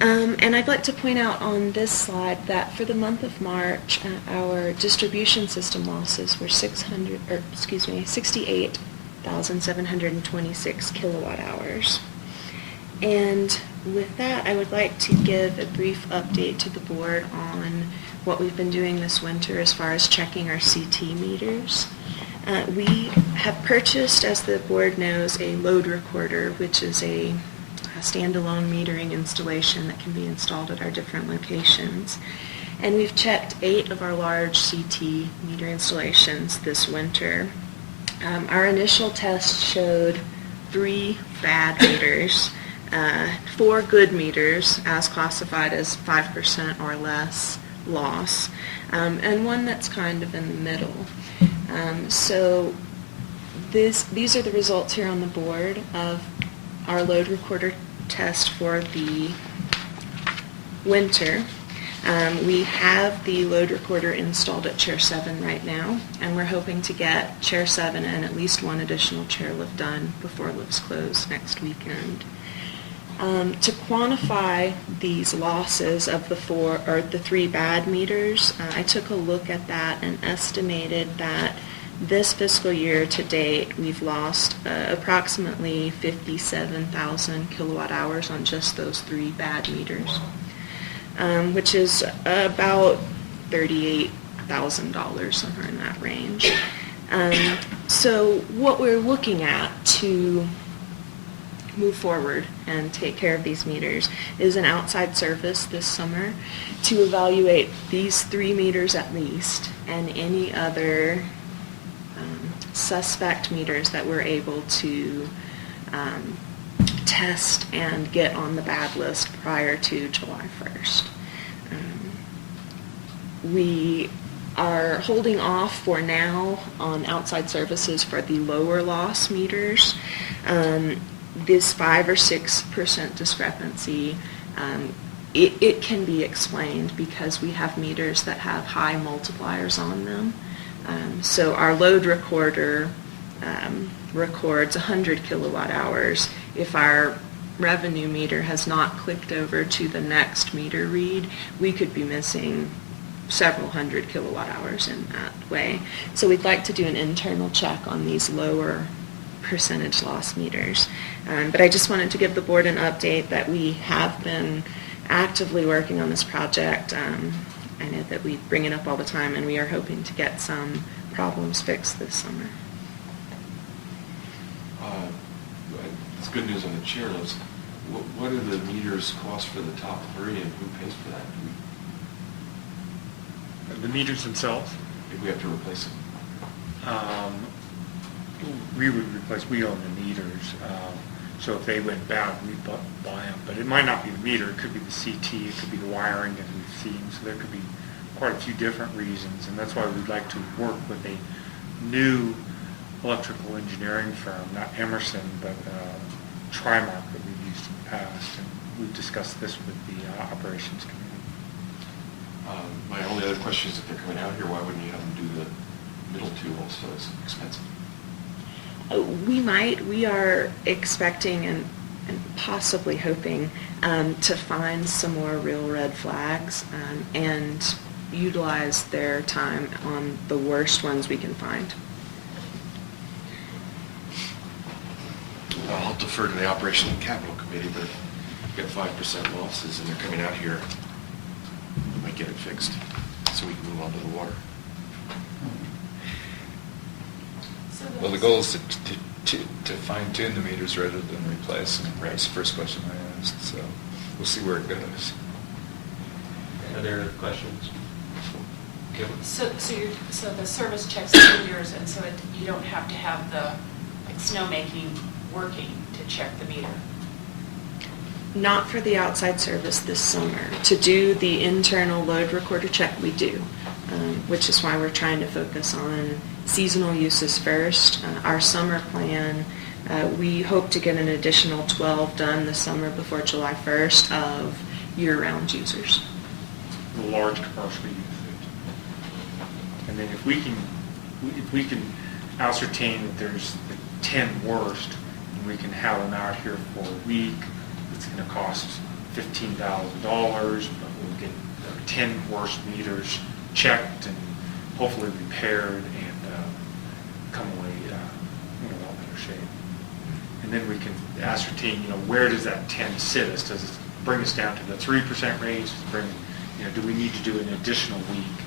And I'd like to point out on this slide that for the month of March, our distribution system losses were 68,726 kilowatt hours. And with that, I would like to give a brief update to the board on what we've been doing this winter as far as checking our CT meters. We have purchased, as the board knows, a load recorder, which is a standalone metering installation that can be installed at our different locations. And we've checked 8 of our large CT meter installations this winter. Our initial test showed 3 bad meters, 4 good meters as classified as 5% or less loss, and 1 that's kind of in the middle. So these are the results here on the board of our load recorder test for the winter. We have the load recorder installed at Chair 7 right now, and we're hoping to get Chair 7 and at least 1 additional chairlift done before lifts close next weekend. To quantify these losses of the 3 bad meters, I took a look at that and estimated that this fiscal year to date, we've lost approximately 57,000 kilowatt hours on just those 3 bad meters, which is about $38,000, somewhere in that range. So what we're looking at to move forward and take care of these meters is an outside service this summer to evaluate these 3 meters at least and any other suspect meters that we're able to test and get on the bad list prior to July 1st. We are holding off for now on outside services for the lower loss meters. This 5 or 6% discrepancy, it can be explained because we have meters that have high multipliers on them. So our load recorder records 100 kilowatt hours. If our revenue meter has not clicked over to the next meter read, we could be missing several hundred kilowatt hours in that way. So we'd like to do an internal check on these lower percentage loss meters. But I just wanted to give the board an update that we have been actively working on this project. I know that we bring it up all the time, and we are hoping to get some problems fixed this summer. It's good news on the chairlifts. What do the meters cost for the top 3, and who pays for that? The meters themselves? If we have to replace them? We would replace, we own the meters. So if they went bad, we'd buy them. But it might not be the meter, it could be the CT, it could be the wiring as we've seen. So there could be quite a few different reasons, and that's why we'd like to work with a new electrical engineering firm, not Emerson, but Trimark that we've used in the past. And we've discussed this with the operations committee. My only other question is if they're coming out here, why wouldn't you have them do the middle two also? It's expensive. We might. We are expecting and possibly hoping to find some more real red flags and utilize their time on the worst ones we can find. I'll defer to the Operation and Capital Committee, but if you've got 5% losses and they're coming out here, we might get it fixed so we can move on to the water. Well, the goal is to fine tune the meters rather than replace them. That's the first question I asked, so we'll see where it goes. Other questions? So the service checks the meters, and so you don't have to have the snowmaking working to check the meter? Not for the outside service this summer. To do the internal load recorder check, we do, which is why we're trying to focus on seasonal uses first. Our summer plan, we hope to get an additional 12 done this summer before July 1st of year-round users. The large commercial usage. And then if we can ascertain that there's the 10 worst, and we can have them out here for a week, it's going to cost $15,000, but we'll get 10 worst meters checked and hopefully repaired and come away in a lot better shape. And then we can ascertain, where does that 10 sit us? Does it bring us down to the 3% range? Does it bring, do we need to do an additional week?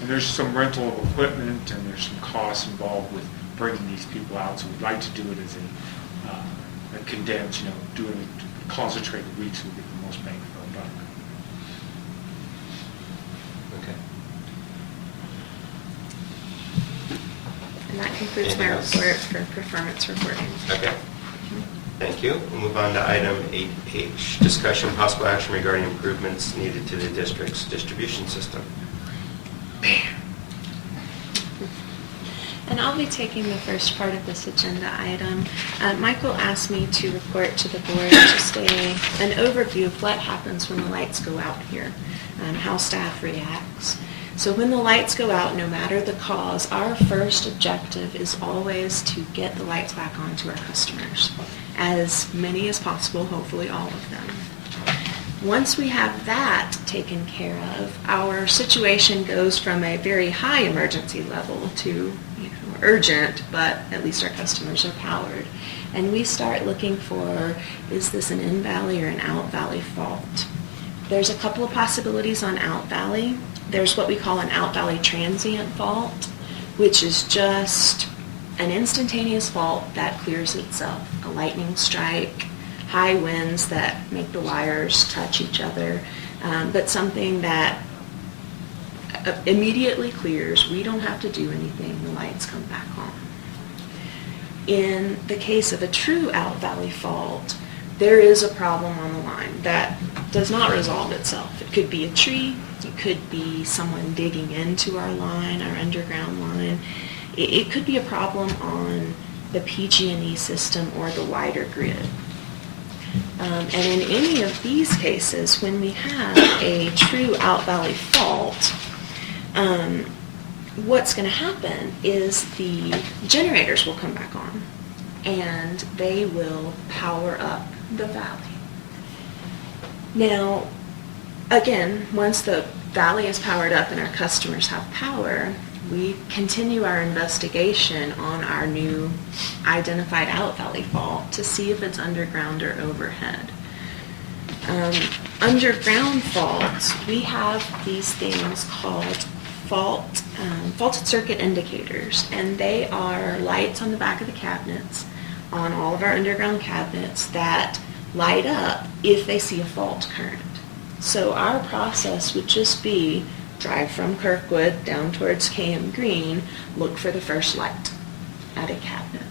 And there's some rental of equipment and there's some costs involved with bringing these people out. So we'd like to do it as a condensed, do it a concentrated week so we get the most bang for our buck. Okay. And that concludes my Anything else? report for performance reporting. Okay. Thank you. We'll move on to item 8H, discussion and possible action regarding improvements needed to the district's distribution system. And I'll be taking the first part of this agenda item. Michael asked me to report to the board just an overview of what happens when the lights go out here, how staff reacts. So when the lights go out, no matter the cause, our first objective is always to get the lights back on to our customers. As many as possible, hopefully all of them. Once we have that taken care of, our situation goes from a very high emergency level to urgent, but at least our customers are powered. And we start looking for, is this an in-valley or an out-valley fault? There's a couple of possibilities on out-valley. There's what we call an out-valley transient fault, which is just an instantaneous fault that clears itself. A lightning strike, high winds that make the wires touch each other, but something that immediately clears. We don't have to do anything. The lights come back on. In the case of a true out-valley fault, there is a problem on the line that does not resolve itself. It could be a tree. It could be someone digging into our line, our underground line. It could be a problem on the PG&E system or the wider grid. And in any of these cases, when we have a true out-valley fault, what's going to happen is the generators will come back on and they will power up the valley. Now, again, once the valley is powered up and our customers have power, we continue our investigation on our new identified out-valley fault to see if it's underground or overhead. Underground faults, we have these things called faulted circuit indicators, and they are lights on the back of the cabinets, on all of our underground cabinets, that light up if they see a fault current. So our process would just be drive from Kirkwood down towards KM Green, look for the first light at a cabinet.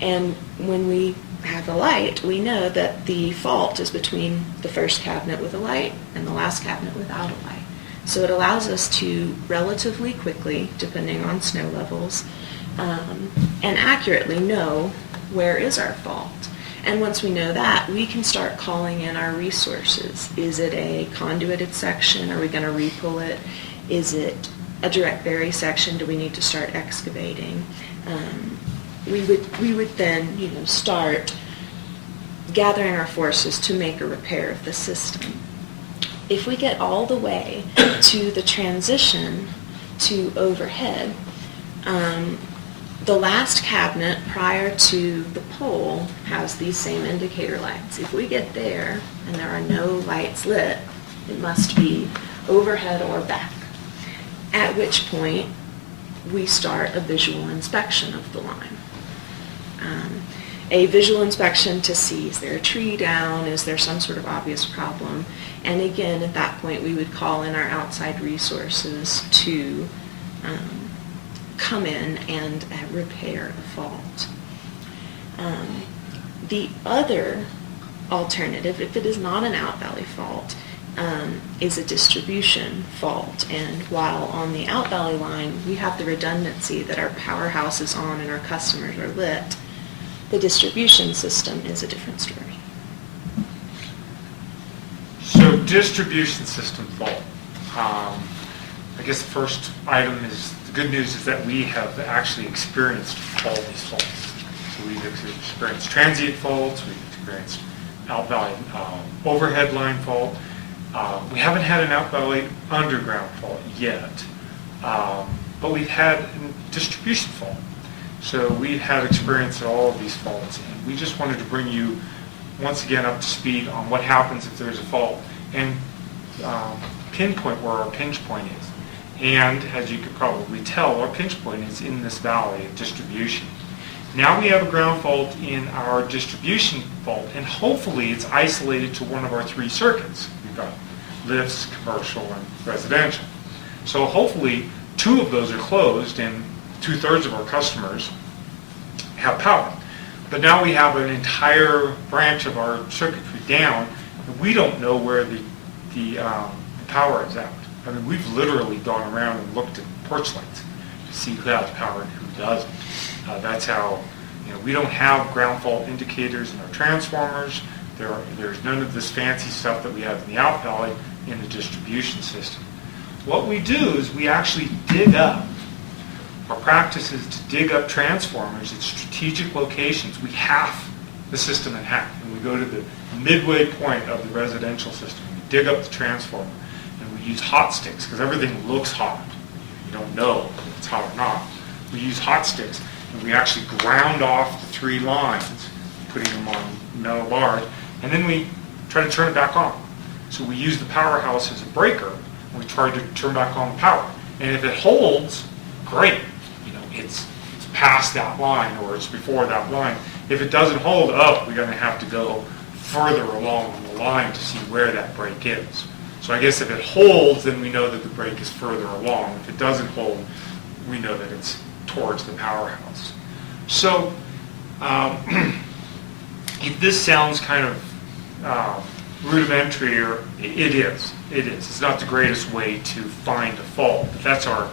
And when we have a light, we know that the fault is between the first cabinet with a light and the last cabinet without a light. So it allows us to relatively quickly, depending on snow levels, and accurately know where is our fault. And once we know that, we can start calling in our resources. Is it a conduited section? Are we going to repull it? Is it a direct bury section? Do we need to start excavating? We would then, start gathering our forces to make a repair of the system. If we get all the way to the transition to overhead, the last cabinet prior to the pole has these same indicator lights. If we get there and there are no lights lit, it must be overhead or back, at which point we start a visual inspection of the line. A visual inspection to see, is there a tree down, is there some sort of obvious problem, and again, at that point, we would call in our outside resources to come in and repair the fault. The other alternative, if it is not an out-valley fault, is a distribution fault. And while on the out-valley line, we have the redundancy that our powerhouse is on and our customers are lit, the distribution system is a different story. So distribution system fault. I guess the first item is, the good news is that we have actually experienced all these faults. So we've experienced transient faults, we've experienced out-valley overhead line fault. We haven't had an out-valley underground fault yet, but we've had a distribution fault. So we've had experience at all of these faults, and we just wanted to bring you once again up to speed on what happens if there's a fault and pinpoint where our pinch point is. And as you could probably tell, our pinch point is in this valley of distribution. Now we have a ground fault in our distribution fault, and hopefully it's isolated to one of our three circuits. We've got lifts, commercial, and residential. So hopefully two of those are closed and 2/3 of our customers have power. But now we have an entire branch of our circuitry down, and we don't know where the power is at. I mean, we've literally gone around and looked at porch lights to see who has power and who doesn't. That's how, we don't have ground fault indicators in our transformers. There's none of this fancy stuff that we have in the out valley in the distribution system. What we do is we actually dig up. Our practice is to dig up transformers at strategic locations. We half the system in half, and we go to the midway point of the residential system. We dig up the transformer, and we use hot sticks, because everything looks hot. You don't know if it's hot or not. We use hot sticks, and we actually ground off the three lines, putting them on metal bars, and then we try to turn it back on. So we use the powerhouse as a breaker, and we try to turn back on the power. And if it holds, great. It's past that line, or it's before that line. If it doesn't hold up, we're going to have to go further along on the line to see where that break is. So I guess if it holds, then we know that the break is further along. If it doesn't hold, we know that it's towards the powerhouse. So if this sounds kind of rudimentary, or it is. It's not the greatest way to find a fault, but that's our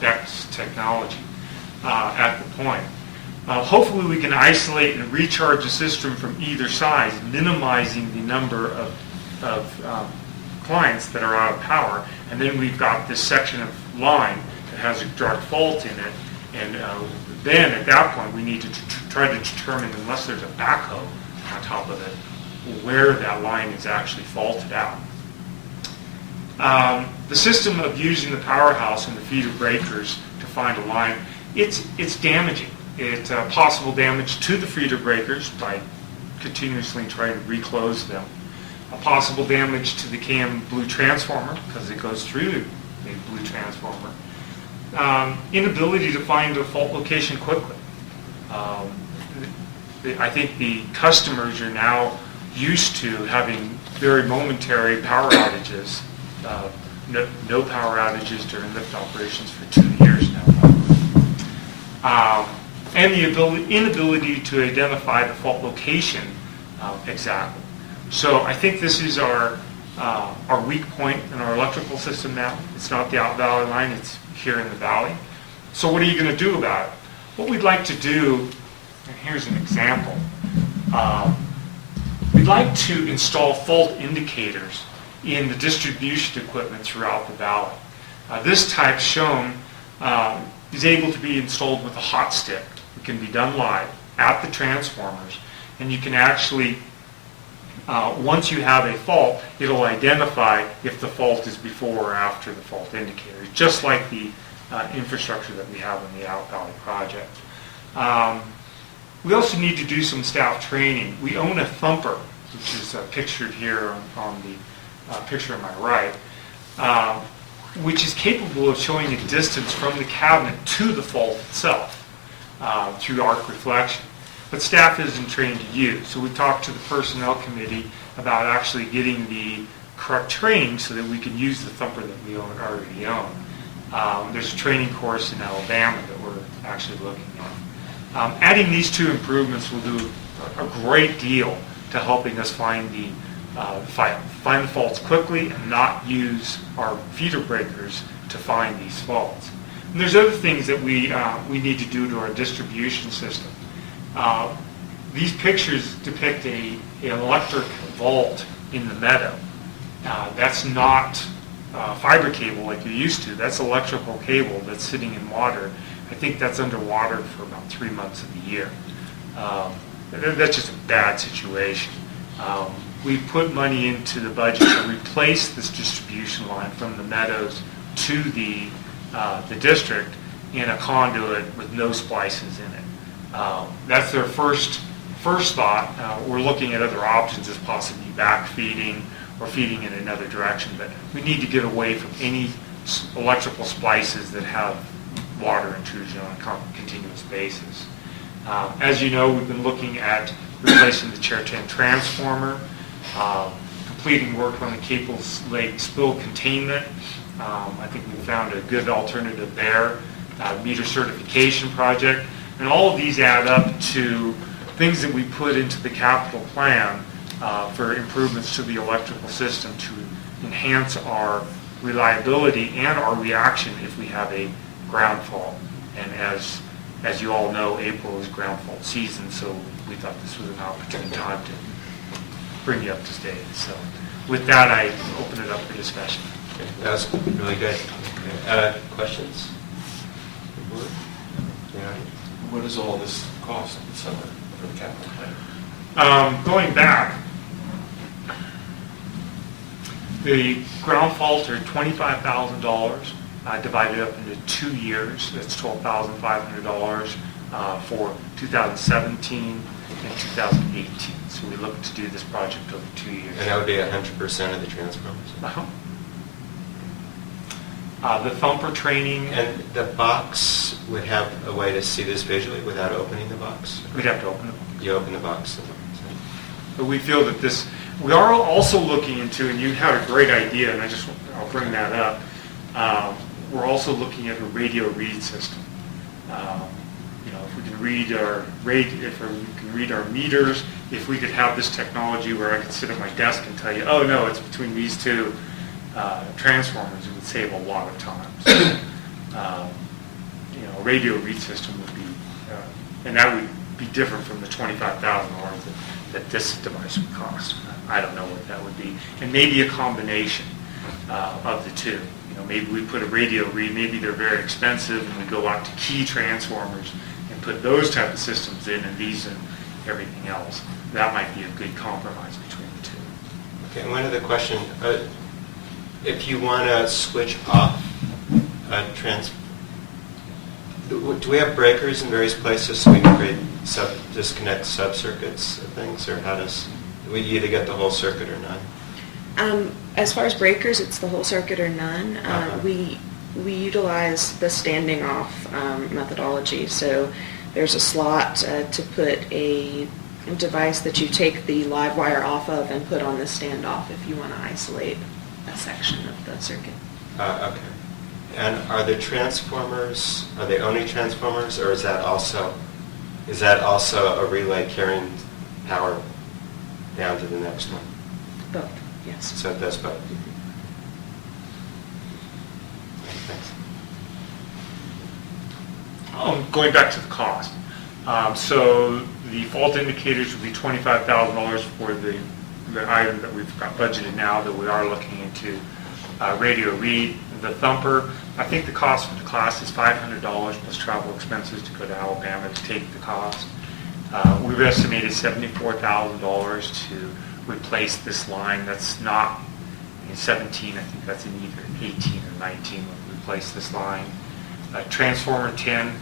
best technology at the point. Hopefully we can isolate and recharge the system from either side, minimizing the number of clients that are out of power. And then we've got this section of line that has a direct fault in it. And then at that point we need to try to determine, unless there's a backhoe on top of it, where that line is actually faulted out. The system of using the powerhouse and the feeder breakers to find a line, it's damaging. It's possible damage to the feeder breakers by continuously trying to reclose them. A possible damage to the KMPUD transformer, because it goes through the blue transformer. Inability to find a fault location quickly. I think the customers are now used to having very momentary power outages. No power outages during lift operations for 2 years now. And the inability to identify the fault location exactly. So I think this is our weak point in our electrical system now. It's not the out valley line, it's here in the valley. So what are you going to do about it? What we'd like to do, and here's an example, we'd like to install fault indicators in the distribution equipment throughout the valley. This type shown is able to be installed with a hot stick. It can be done live at the transformers, and you can actually, once you have a fault, it'll identify if the fault is before or after the fault indicator, just like the infrastructure that we have in the Out Valley project. We also need to do some staff training. We own a thumper, which is pictured here on the picture on my right, which is capable of showing a distance from the cabinet to the fault itself through arc reflection. But staff isn't trained to use. So we talked to the personnel committee about actually getting the correct training so that we can use the thumper that we already own. There's a training course in Alabama that we're actually looking at. Adding these two improvements will do a great deal to helping us find the faults quickly and not use our feeder breakers to find these faults. And there's other things that we need to do to our distribution system. These pictures depict an electric vault in the meadow. That's not fiber cable like you're used to. That's electrical cable that's sitting in water. I think that's underwater for about 3 months of the year. That's just a bad situation. We put money into the budget to replace this distribution line from the meadows to the district in a conduit with no splices in it. That's their first thought. We're looking at other options as possibly backfeeding or feeding in another direction, but we need to get away from any electrical splices that have water intrusion on a continuous basis. As you know, we've been looking at replacing the Chair 10 transformer, completing work on the Caples Lake spill containment. I think we found a good alternative there. Meter certification project. And all of these add up to things that we put into the capital plan for improvements to the electrical system to enhance our reliability and our reaction if we have a ground fault. And as you all know, April is ground fault season, so we thought this was an opportune time to bring you up to date. So with that, I open it up for discussion. Okay, that was really good. Questions? What does all this cost in summer for the capital plan? Going back, the ground faults are $25,000 divided up into 2 years. That's $12,500 for 2017 and 2018. So we look to do this project over 2 years. And that would be 100% of the transformers? Uh-huh. The thumper training. And the box would have a way to see this visually without opening the box? We'd have to open the box. You open the box. But we feel that we are also looking into, and you had a great idea, and I'll bring that up. We're also looking at a radio read system. If we can read our meters, if we could have this technology where I could sit at my desk and tell you, oh no, it's between these two transformers, it would save a lot of time. So, a radio read system would be, and that would be different from the $25,000 that this device would cost. I don't know what that would be, and maybe a combination of the two. Maybe we put a radio read, maybe they're very expensive, and we go out to key transformers and put those type of systems in, and these and everything else. That might be a good compromise between the two. Okay, and one other question. If you want to switch off do we have breakers in various places so we can create disconnect sub-circuits of things, or how does, we either get the whole circuit or none? As far as breakers, it's the whole circuit or none. Uh-huh. We utilize the standing off methodology. So there's a slot to put a device that you take the live wire off of and put on the standoff if you want to isolate a section of the circuit. Okay. And are the transformers, are they only transformers, or is that also a relay carrying power down to the next one? Both, yes. So it does both? Thanks. Going back to the cost. So the fault indicators would be $25,000 for the item that we've got budgeted now that we are looking into. Radio read, the thumper, I think the cost for the class is $500 plus travel expenses to go to Alabama to take the cost. We've estimated $74,000 to replace this line. That's not in 17, I think that's in either 18 or 19 when we replace this line. Transformer 10,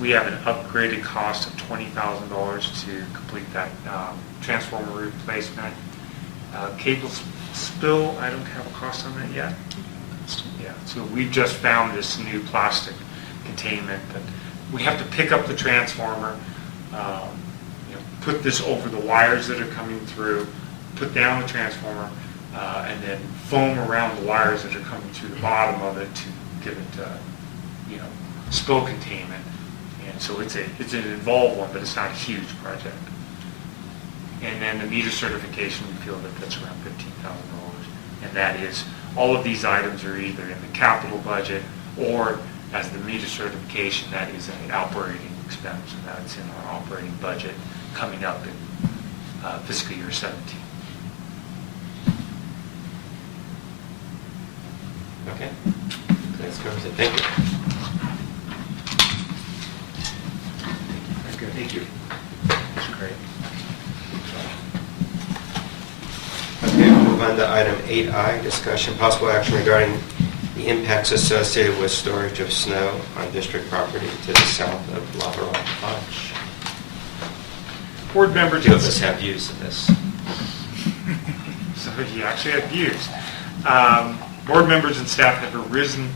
we have an upgraded cost of $20,000 to complete that transformer replacement. Cable spill, I don't have a cost on that yet. Yeah, so we've just found this new plastic containment, but we have to pick up the transformer, put this over the wires that are coming through, put down the transformer, and then foam around the wires that are coming through the bottom of it to give it, spill containment. And so it's an involved one, but it's not a huge project. And then the meter certification, we feel that that's around $15,000. And that is, all of these items are either in the capital budget or as the meter certification, that is an operating expense, and that's in our operating budget coming up in fiscal year 17. Okay. That covers it. Thank you. Very good. Thank you. That's great. Okay, we'll move on to item 8I, discussion possible action regarding the impacts associated with storage of snow on district property to the south of Lava Rock Lodge. Board members. Two of us have views of this. So you actually have views. Board members and staff have risen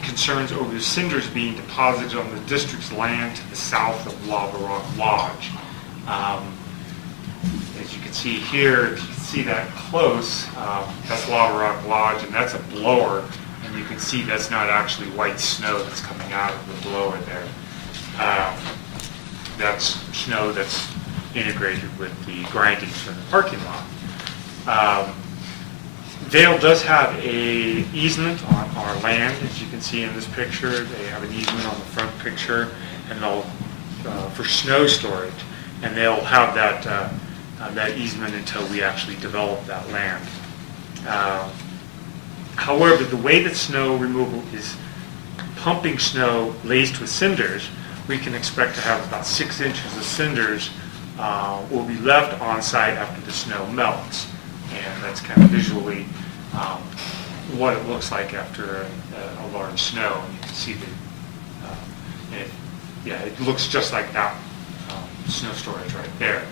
concerns over cinders being deposited on the district's land to the south of Lava Rock Lodge. As you can see here, if you can see that close, that's Lava Rock Lodge, and that's a blower, and you can see that's not actually white snow that's coming out of the blower there. That's snow that's integrated with the grindings from the parking lot. Vale does have a easement on our land, as you can see in this picture. They have an easement on the front picture, and they'll for snow storage, and they'll have that easement until we actually develop that land. However, the way that snow removal is pumping snow laced with cinders, we can expect to have about 6 inches of cinders will be left on site after the snow melts. And that's kind of visually what it looks like after a large snow. And you can see it looks just like that snow storage right there.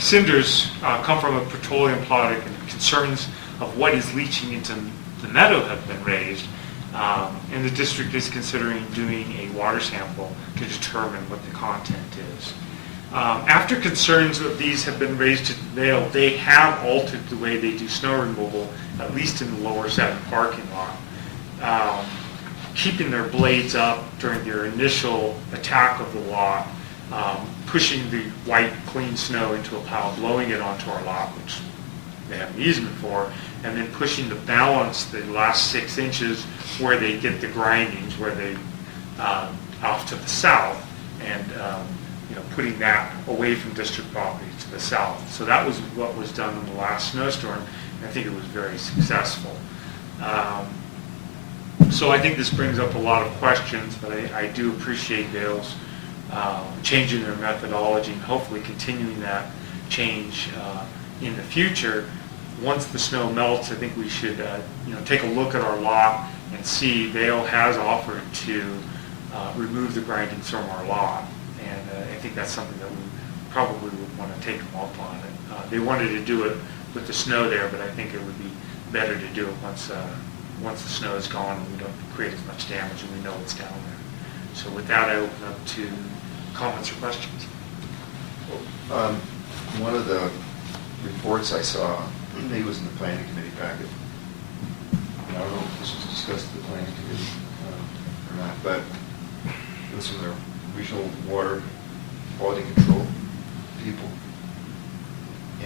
Cinders come from a petroleum product, and concerns of what is leaching into the meadow have been raised. And the district is considering doing a water sample to determine what the content is. After concerns of these have been raised to Vale, they have altered the way they do snow removal, at least in the lower 7 parking lot, keeping their blades up during their initial attack of the lot, pushing the white, clean snow into a pile, blowing it onto our lot, which they have an easement for, and then pushing the balance, the last 6 inches, where they get the grindings, where they off to the south, and putting that away from district property to the south. So that was what was done in the last snowstorm, and I think it was very successful. So I think this brings up a lot of questions, but I do appreciate Vale's changing their methodology and hopefully continuing that change in the future. Once the snow melts, I think we should take a look at our lot and see. Vale has offered to remove the grindings from our lot. And I think that's something that we probably would want to take them up on it. They wanted to do it with the snow there, but I think it would be better to do it once the snow is gone and we don't create as much damage and we know it's down there. So with that, I open up to comments or questions. One of the reports I saw, maybe was in the planning committee packet. I don't know if this was discussed at the planning committee or not, but it was from the regional water quality control people.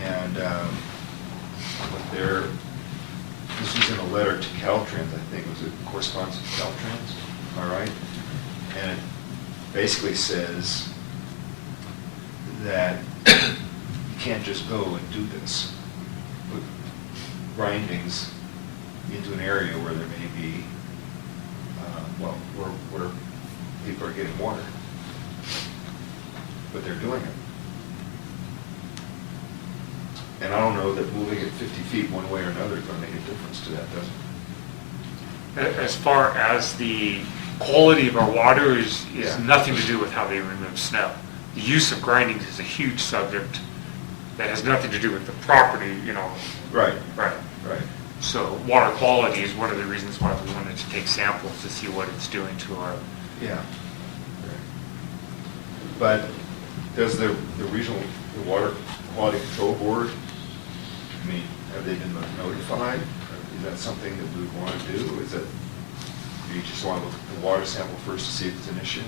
And this was in a letter to Caltrans, I think. Was it corresponds to Caltrans? Am I right? and it basically says that you can't just go and do this. Put grindings into an area where there may be, where people are getting water. But they're doing it. And I don't know that moving it 50 feet one way or another is going to make a difference to that, does it? As far as the quality of our water is Yeah. nothing to do with how they remove snow. The use of grindings is a huge subject that has nothing to do with the property, Right, Right. right. So water quality is one of the reasons why we wanted to take samples to see what it's doing to our, Yeah. But does the regional, the Water Quality Control Board, I mean, have they been notified? Is that something that we would want to do? Is it, do you just want to look at the water sample first to see if it's an issue?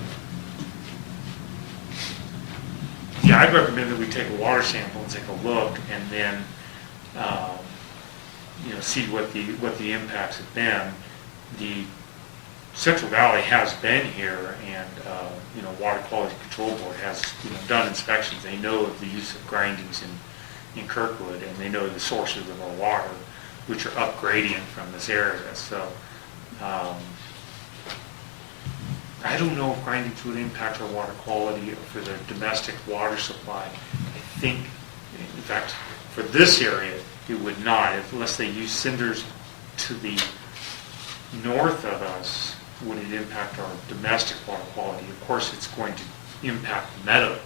yeah, I'd recommend that we take a water sample and take a look and then, see what the impacts have been. The Central Valley has been here and, Water Quality Control Board has, done inspections. They know of the use of grindings in Kirkwood and they know the sources of our water, which are up gradient from this area. So, I don't know if grindings would impact our water quality for the domestic water supply. I think, in fact, for this area, it would not, unless they use cinders to the north of us, would it impact our domestic water quality. Of course, it's going to impact the meadow,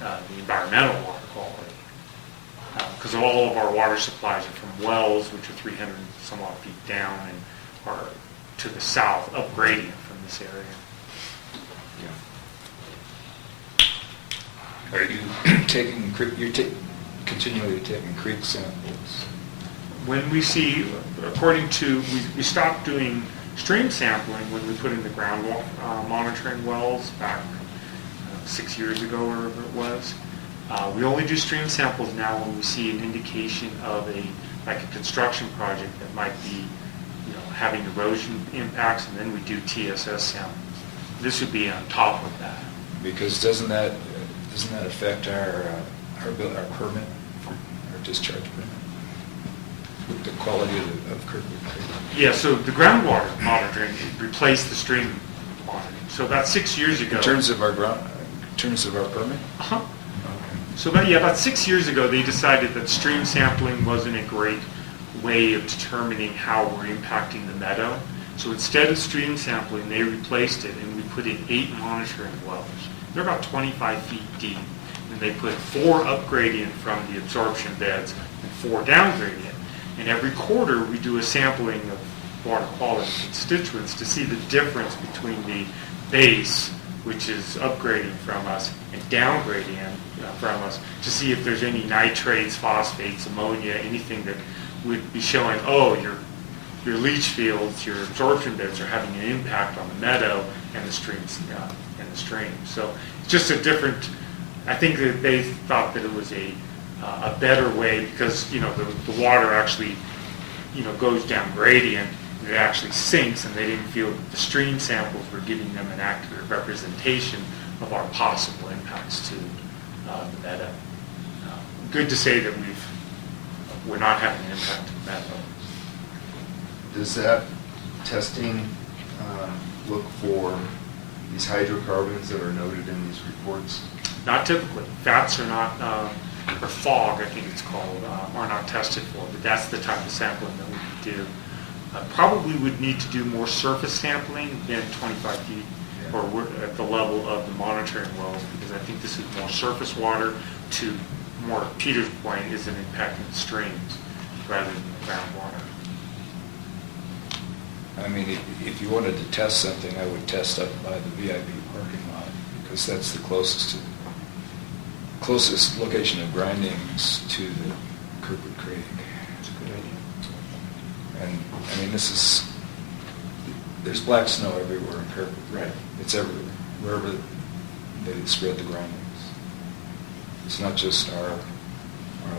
the environmental water quality. Because all of our water supplies are from wells, which are 300 and some odd feet down and are to the south, up gradient from this area. Are you continually taking creek samples? When we see, according to, we stopped doing stream sampling when we put in the ground monitoring wells back 6 years ago, wherever it was. We only do stream samples now when we see an indication of a construction project that might be, having erosion impacts, and then we do TSS samples. This would be on top of that. Because doesn't that affect our permit, our discharge permit? With the quality of Kirkwood Creek? Yeah, so the groundwater monitoring replaced the stream monitoring. So about 6 years ago. In terms of our permit? Uh-huh. Okay. So about 6 years ago, they decided that stream sampling wasn't a great way of determining how we're impacting the meadow. So instead of stream sampling, they replaced it, and we put in 8 monitoring wells. They're about 25 feet deep, and they put 4 up gradient from the absorption beds and 4 down gradient. And every quarter, we do a sampling of water quality constituents to see the difference between the base, which is upgrading from us, and down gradient from us, to see if there's any nitrates, phosphates, ammonia, anything that would be showing, your leach fields, your absorption beds are having an impact on the meadow and the streams. So it's just a different. I think that they thought that it was a better way because the water actually goes down gradient. It actually sinks, and they didn't feel that the stream samples were giving them an accurate representation of our possible impacts to the meadow. Good to say that we're not having an impact to the meadow. Does that testing look for these hydrocarbons that are noted in these reports? Not typically. Fats are not, or fog, I think it's called, are not tested for, but that's the type of sampling that we could do. Probably would need to do more surface sampling than 25 feet, or we're at the level of the monitoring wells, because I think this is more surface water to, more Peter's point, is an impacting the streams rather than the groundwater. I mean, if you wanted to test something, I would test up by the VIP parking lot, because that's the closest location of grindings to the Kirkwood Creek. It's a good idea. And, I mean, there's black snow everywhere in Kirkwood. Right. It's everywhere, wherever they spread the grindings. It's not just our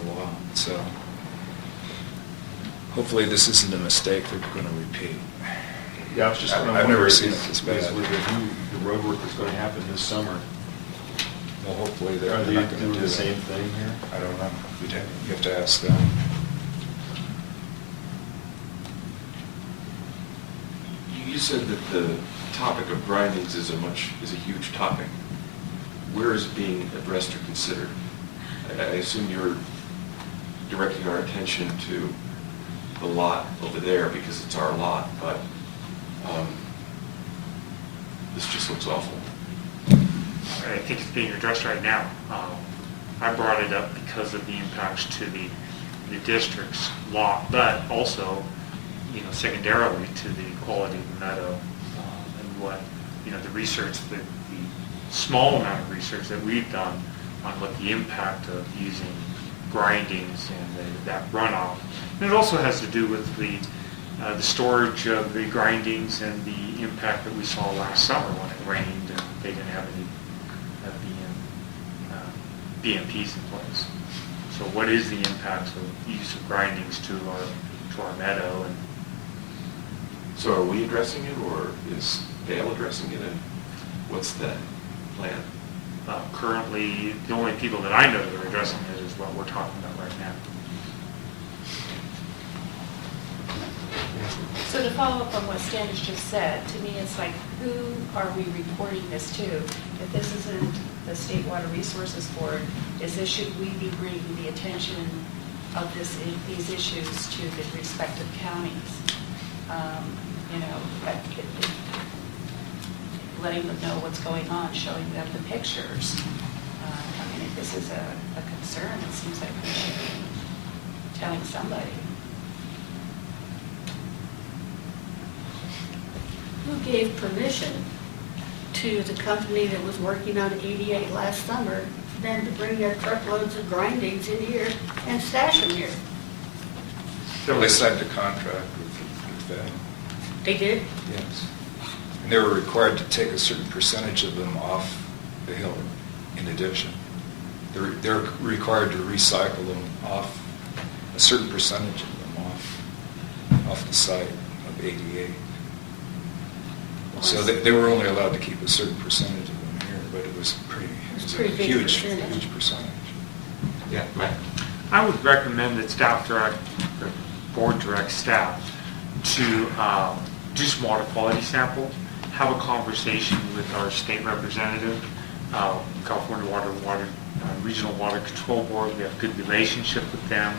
law, so hopefully this isn't a mistake they're going to repeat. Yeah, I was just going to I've wonder, never is seen it this bad. with the road work that's going to happen this summer. Well, hopefully they're Are not they going to doing do the that. same thing here? I don't know. You have to ask them. You said that the topic of grindings is a huge topic. Where is it being addressed or considered? I assume you're directing our attention to the lot over there because it's our lot, but this just looks awful. I think it's being addressed right now. I brought it up because of the impacts to the district's lot, but also, secondarily to the quality of the meadow and what, the research, the small amount of research that we've done on what the impact of using grindings and that runoff. And it also has to do with the storage of the grindings and the impact that we saw last summer when it rained and they didn't have any BMPs in place. So what is the impact of use of grindings to our meadow? And So are we addressing it, or is Dale addressing it, and what's the plan? currently, the only people that I know that are addressing it is what we're talking about right now. So to follow up on what Stan has just said, to me, it's like, who are we reporting this to? If this isn't the State Water Resources Board, should we be bringing the attention of these issues to the respective counties? Letting them know what's going on, showing them the pictures. If this is a concern, it seems like we should be telling somebody. Who gave permission to the company that was working on 88 last summer, then to bring their truckloads of grindings in here and stash them here? They signed a contract with them. They did? Yes. And they were required to take a certain percentage of them off the hill in addition. They're required to recycle them off, a certain percentage of them off the site of 88. So they were only allowed to keep a certain percentage of them here, but it was a pretty big huge percentage. Yeah, Mike? I would recommend that staff direct, the board direct staff to do some water quality samples, have a conversation with our state representative, California Regional Water Control Board. We have a good relationship with them.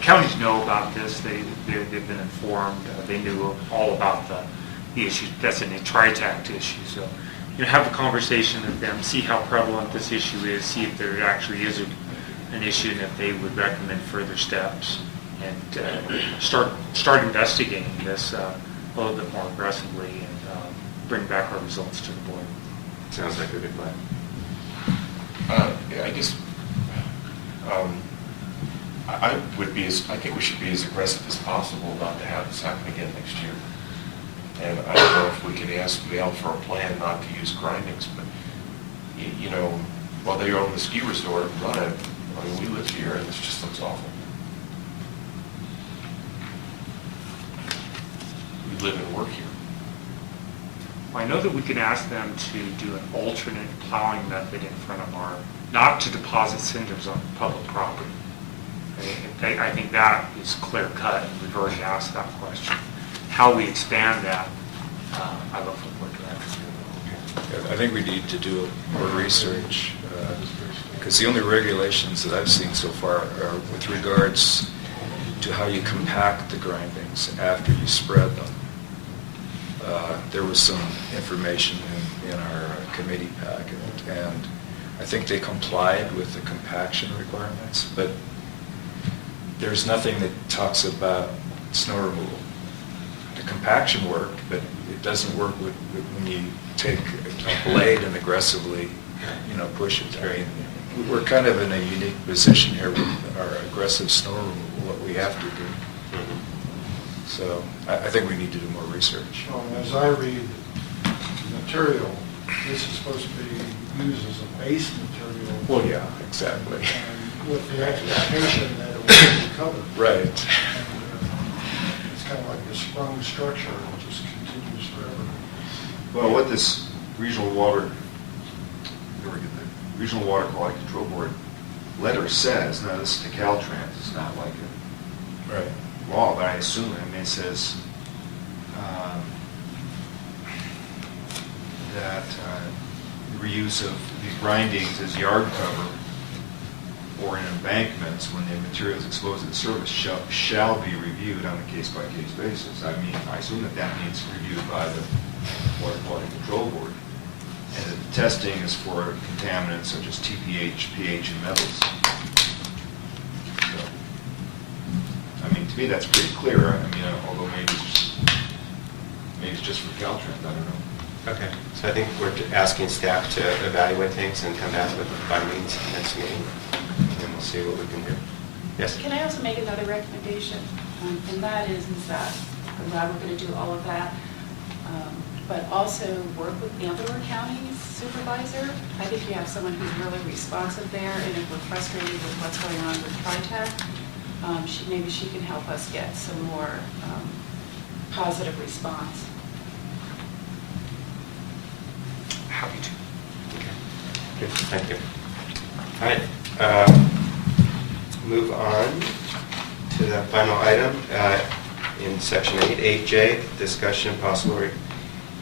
Counties know about this. They've been informed. They knew all about the issue. That's a TRITACT issue. So, have a conversation with them, see how prevalent this issue is, see if there actually is an issue, and if they would recommend further steps, and start investigating this a little bit more aggressively, and bring back our results to the board. Sounds like a good plan. Yeah, I guess I think we should be as aggressive as possible not to have this happen again next year. And I don't know if we could ask Vail for a plan not to use grindings, but while they own the ski resort and run it, we live here and this just looks awful. We live and work here. I know that we could ask them to do an alternate plowing method in front of not to deposit cinders on public property. I think that is clear cut, and we've already asked that question. How we expand that, I look for the board director. I think we need to do more research, because the only regulations that I've seen so far are with regards to how you compact the grindings after you spread them. There was some information in our committee packet, and I think they complied with the compaction requirements, but there's nothing that talks about snow removal. The compaction worked, but it doesn't work when you take a blade and aggressively, push it. I mean, we're kind of in a unique position here with our aggressive snow removal, what we have to do. So I think we need to do more research. Well, as I read the material, this is supposed to be used as a base material. Well, yeah, exactly. And with the expectation that it will be covered. Right. And, it's kind of like a sprung structure, it just continues forever. Well, what this Regional Water, the Regional Water Quality Control Board letter says, now this is to Caltrans, it's not like a law, but I assume, it says that the reuse of these grindings as yard cover or in embankments when the material is exposed to the surface shall be reviewed on a case-by-case basis. I assume that means reviewed by the Water Quality Control Board. And the testing is for contaminants such as TPH, pH, and metals. So, to me, that's pretty clear. Although maybe it's just for Caltrans, I don't know. Okay, so I think we're asking staff to evaluate things and come back with findings next meeting, and we'll see what we can do. Yes? Can I also make another recommendation? And that is that, I'm glad we're going to do all of that, but also work with Amador County's supervisor. I think you have someone who's really responsive there, and if we're frustrated with what's going on with TriTech, maybe she can help us get some more positive response. Happy to. Good, thank you. All right, move on to the final item in section 8J, discussion and possible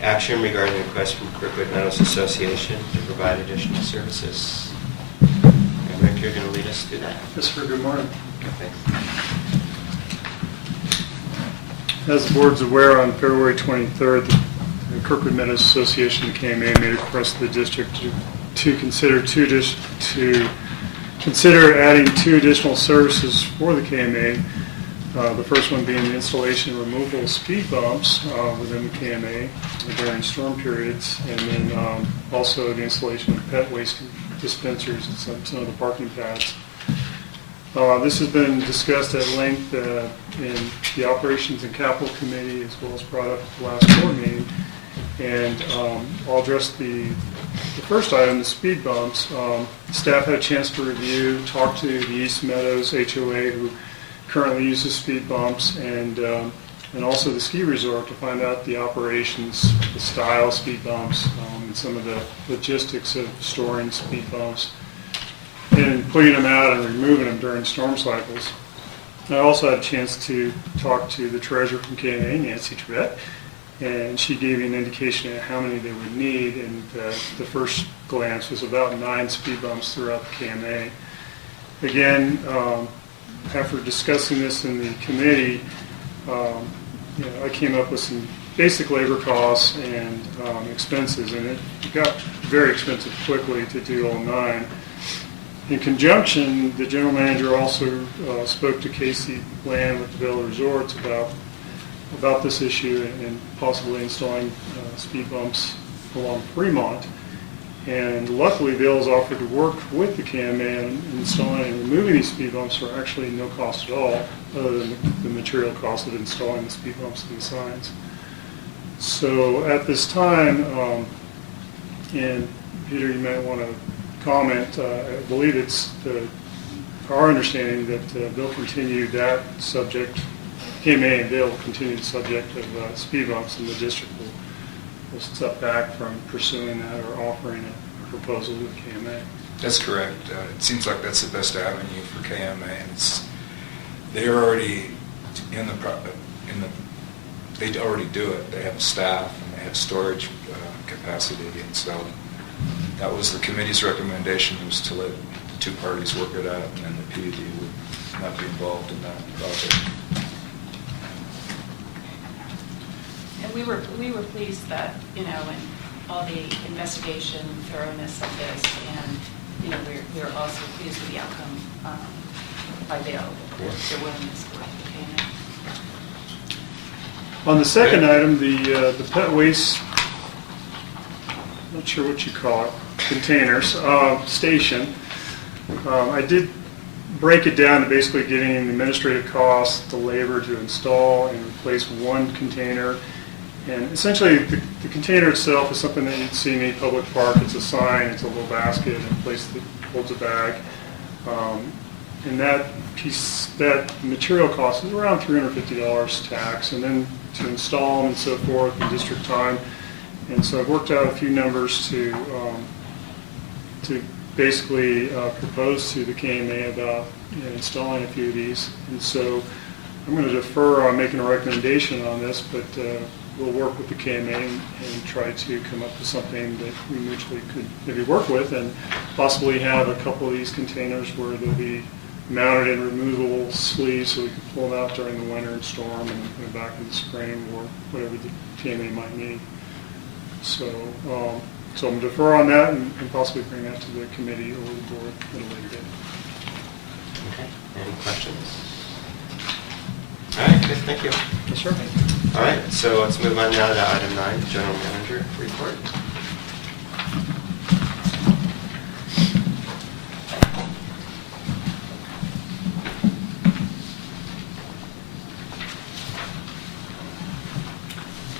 action regarding the request from Kirkwood Meadows Association to provide additional services. And Rick, you're going to lead us through that. Yes, sir. Good morning. Thanks. As the board's aware, on February 23rd, the Kirkwood Meadows Association, the KMA, made a request to the district to consider adding 2 additional services for the KMA. The first one being the installation and removal of speed bumps within the KMA during storm periods, and then also the installation of pet waste dispensers at some of the parking pads. This has been discussed at length in the Operations and Capital Committee, as well as brought up at the last board meeting. And I'll address the first item, the speed bumps. Staff had a chance to review, talk to the East Meadows HOA, who currently uses speed bumps, and also the ski resort to find out the operations, the style of speed bumps, and some of the logistics of storing speed bumps and putting them out and removing them during storm cycles. I also had a chance to talk to the treasurer from KMA, Nancy Trevette, and she gave me an indication of how many they would need, and the first glance was about 9 speed bumps throughout the KMA. Again, after discussing this in the committee, I came up with some basic labor costs and expenses, and it got very expensive quickly to do all 9. In conjunction, the general manager also spoke to Casey Land with the Vail Resorts about this issue and possibly installing speed bumps along Fremont. And luckily, Vail has offered to work with the KMA in installing and removing these speed bumps for actually no cost at all, other than the material cost of installing the speed bumps and the signs. So at this time, and Peter, you might want to comment, I believe it's our understanding that they'll continue that subject, KMA and Vail will continue the subject of speed bumps, and the district will step back from pursuing that or offering a proposal with KMA. That's correct. It seems like that's the best avenue for KMA, and they're already they already do it. They have staff and they have storage capacity, and so that was the committee's recommendation, was to let the 2 parties work it out, and then the PUD would not be involved in that project. And we were pleased that, in all the investigation, thoroughness of this, and, we're also pleased with the outcome by Vail, their willingness to work with KMA. On the second item, the pet waste, not sure what you call it, containers, station, I did break it down to basically getting the administrative costs, the labor to install and replace 1 container. And essentially, the container itself is something that you'd see in any public park. It's a sign, it's a little basket, and a place that holds a bag. And that material cost is around $350 tax. And then to install them and so forth, in district time, And so I've worked out a few numbers to basically propose to the KMA about installing a few of these. And so I'm going to defer on making a recommendation on this, but we'll work with the KMA and try to come up with something that we mutually could maybe work with, and possibly have a couple of these containers where they'll be mounted in removable sleeves so we can pull them out during the winter and storm and put them back in the spring or whatever the KMA might need. So I'm going to defer on that and possibly bring that to the committee or the board at a later date. Okay, any questions? All right, good, thank you. Yes, sir. All right, so let's move on now to item 9, General Manager Report.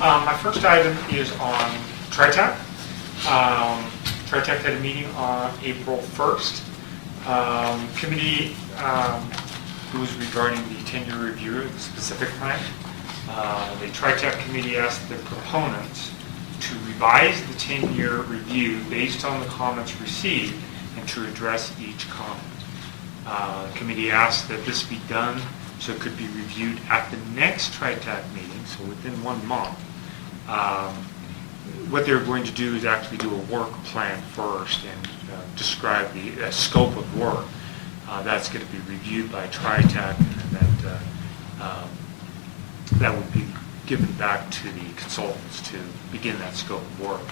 My first item is on TriTac. TriTac had a meeting on April 1st. Committee was regarding the 10-year review of the specific plan. The TriTac committee asked the proponents to revise the 10-year review based on the comments received and to address each comment. The committee asked that this be done so it could be reviewed at the next TriTac meeting, so within 1 month. What they're going to do is actually do a work plan first and describe the scope of work. That's going to be reviewed by TriTac, and that would be given back to the consultants to begin that scope of work.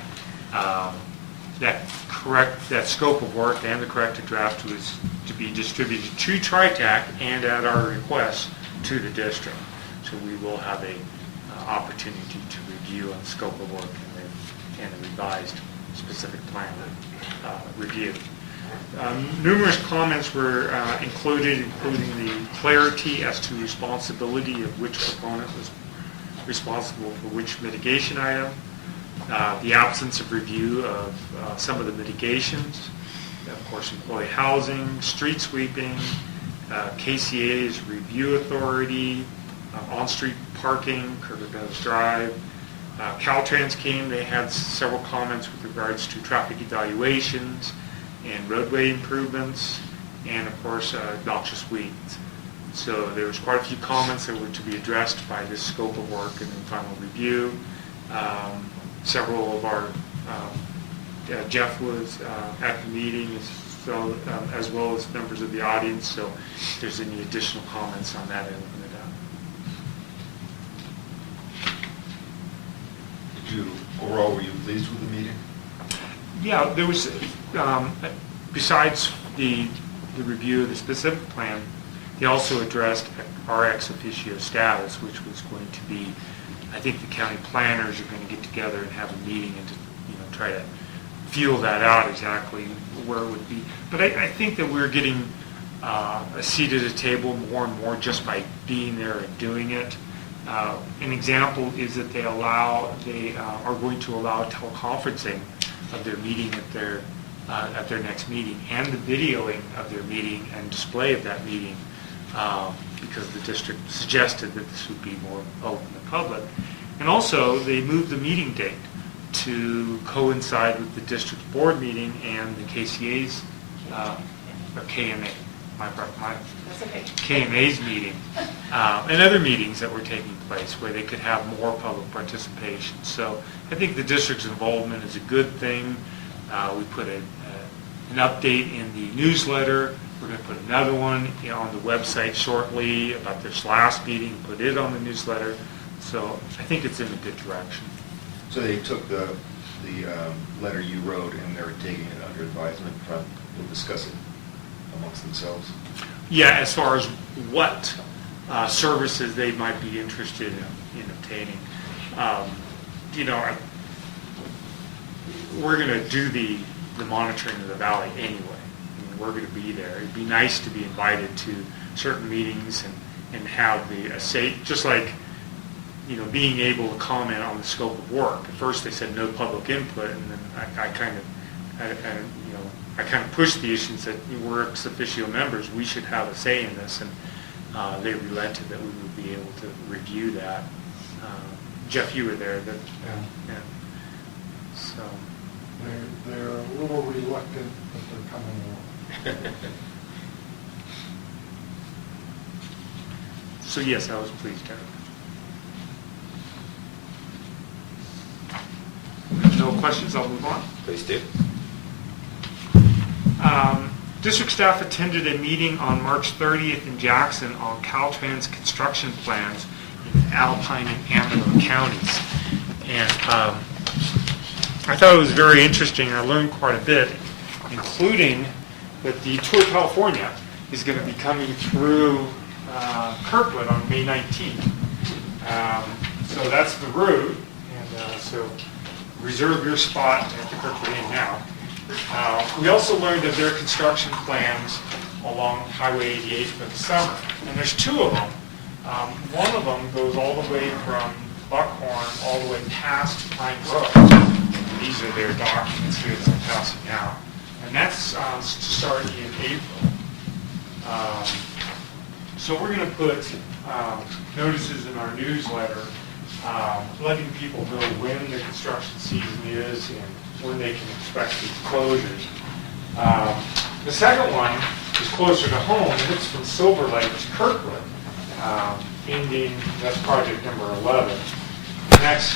That scope of work and the corrected draft was to be distributed to TriTac and at our request to the district. So we will have a opportunity to review on the scope of work and the revised specific plan review. Numerous comments were included, including the clarity as to responsibility of which proponent was responsible for which mitigation item, the absence of review of some of the mitigations, of course employee housing, street sweeping, KCA's review authority, on-street parking, Kirby-Meadows Drive. Caltrans came, they had several comments with regards to traffic evaluations and roadway improvements, and of course noxious weeds. So there was quite a few comments that were to be addressed by this scope of work and then final review. Several of our, Jeff was at the meeting as well as members of the audience, so if there's any additional comments on that, I'll open it up. Overall, were you pleased with the meeting? Yeah, there was, besides the review of the specific plan, they also addressed our ex officio status, which was going to be, I think the county planners are going to get together and have a meeting and to, try to feel that out exactly where it would be. But I think that we're getting a seat at a table more and more just by being there and doing it. An example is that they are going to allow teleconferencing of their meeting at their next meeting, and the videoing of their meeting and display of that meeting, because the district suggested that this would be more open to public. And also, they moved the meeting date to coincide with the district's board meeting and the KCA's, or KMA, That's okay. KMA's meeting, and other meetings that were taking place where they could have more public participation. So I think the district's involvement is a good thing. We put an update in the newsletter. We're going to put another one on the website shortly about this last meeting, put it on the newsletter. So I think it's in a good direction. So they took the letter you wrote and they're taking it under advisement, they'll discuss it amongst themselves? Yeah, as far as what services they might be interested in obtaining. We're going to do the monitoring of the valley anyway. I mean, we're going to be there. It'd be nice to be invited to certain meetings and have the say, just like being able to comment on the scope of work. At first they said no public input, and then I kind of pushed the issue and said, we're ex officio members, we should have a say in this, and they relented that we would be able to review that. Jeff, you were there. So, They're a little reluctant, but they're coming along. so yes, I was pleased, Eric. No questions, I'll move on. Please do. District staff attended a meeting on March 30th in Jackson on Caltrans construction plans in Alpine and Antelope counties. And I thought it was very interesting. I learned quite a bit, including that the Tour of California is going to be coming through Kirkwood on May 19th. So that's the route, and so reserve your spot at the Kirkwood Inn now. We also learned of their construction plans along Highway 88 for the summer, and there's two of them. One of them goes all the way from Buckhorn all the way past Pine Brook. These are their documents here that I'm passing out, and that's to start in April. So we're going to put notices in our newsletter letting people know when the construction season is and when they can expect these closures. The second one is closer to home, and it's from Silver Lake to Kirkwood, ending, that's project number 11. And that's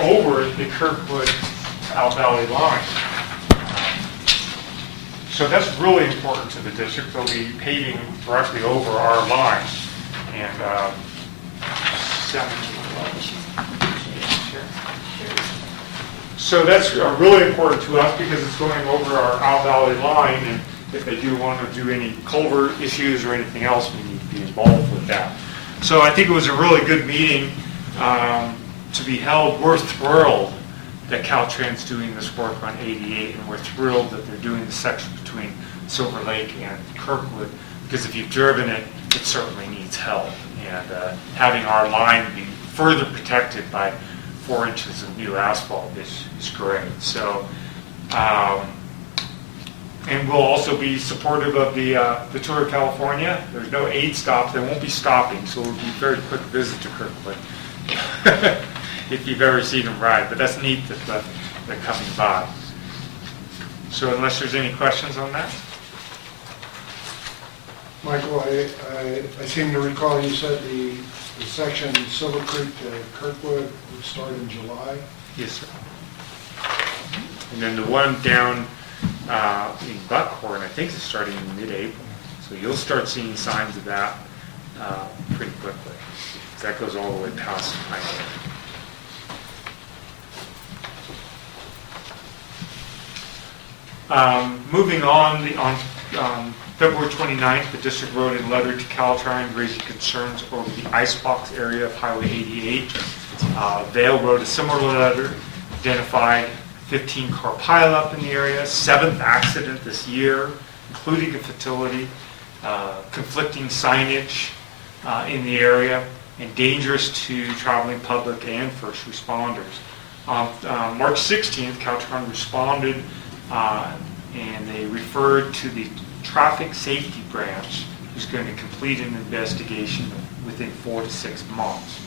over the Kirkwood Out Valley line. So that's really important to the district. They'll be paving directly over our line. And 7, 11. So that's really important to us because it's going over our Out Valley line, and if they do want to do any culvert issues or anything else, we need to be involved with that. So I think it was a really good meeting to be held. We're thrilled that Caltrans doing this work on 88, and we're thrilled that they're doing the section between Silver Lake and Kirkwood, because if you've driven it, it certainly needs help. And having our line be further protected by 4 inches of new asphalt is great. So, and we'll also be supportive of the Tour of California. There's no aid stop. They won't be stopping, so it'll be a very quick visit to Kirkwood if you've ever seen them ride. But that's neat that they're coming by. So unless there's any questions on that? Michael, I seem to recall you said the section Silver Creek to Kirkwood would start in July. Yes, sir. And then the one down in Buckhorn, I think is starting in mid-April. So you'll start seeing signs of that pretty quickly. That goes all the way past Pine Brook. Moving on, February 29th, the district wrote a letter to Caltrans raising concerns over the icebox area of Highway 88. Vail wrote a similar letter, identified 15-car pileup in the area, 7th accident this year, including a fatality, conflicting signage in the area, and dangerous to traveling public and first responders. On March 16th, Caltrans responded and they referred to the Traffic Safety Branch, who's going to complete an investigation within 4 to 6 months.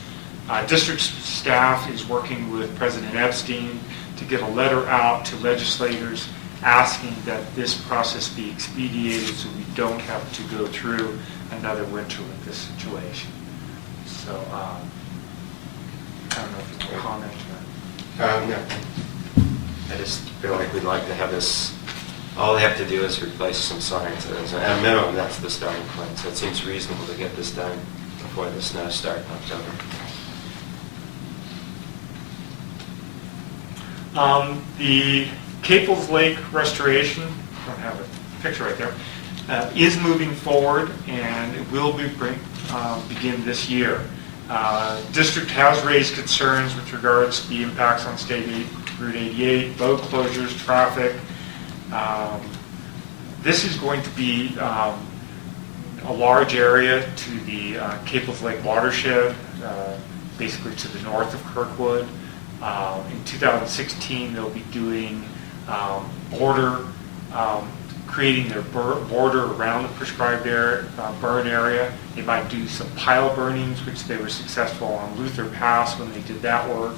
District staff is working with President Epstein to get a letter out to legislators asking that this process be expedited so we don't have to go through another winter with this situation. So, I don't know if you want to comment on that. No. I just feel like we'd like to have this, all they have to do is replace some signs. At a minimum, that's the starting point. So it seems reasonable to get this done before the snow starts in October. The Caples Lake restoration, I don't have a picture right there, is moving forward, and it will begin this year. District has raised concerns with regards to the impacts on State Route 88, road closures, traffic. This is going to be a large area to the Caples Lake watershed, basically to the north of Kirkwood. In 2016, they'll be doing creating their border around the prescribed area, burn area. They might do some pile burnings, which they were successful on Luther Pass when they did that work.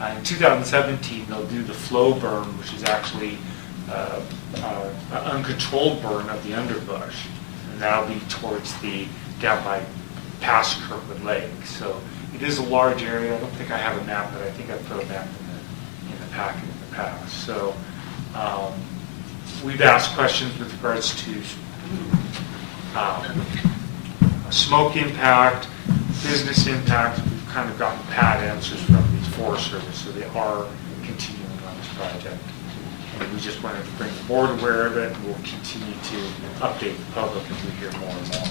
In 2017, they'll do the flow burn, which is actually an uncontrolled burn of the underbush. And that'll be towards down by past Kirkwood Lake. So it is a large area. I don't think I have a map, but I think I put a map in the packet in the past. So we've asked questions with regards to smoke impact, business impact. We've kind of gotten pat answers from the Forest Service, so they are continuing on this project. And we just wanted to bring the board aware of it, and we'll continue to update the public as we hear more and more.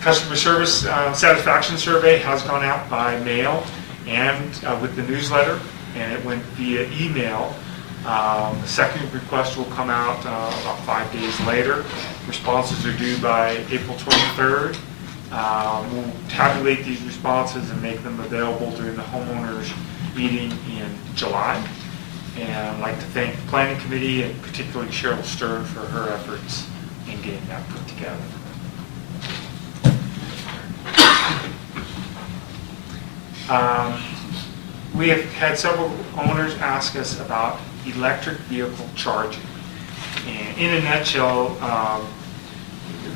Customer service satisfaction survey has gone out by mail and with the newsletter, and it went via email. The second request will come out about 5 days later. Responses are due by April 23rd. We'll tabulate these responses and make them available during the homeowners meeting in July. And I'd like to thank the Planning Committee and particularly Cheryl Stern for her efforts in getting that put together. We have had several owners ask us about electric vehicle charging. And in a nutshell,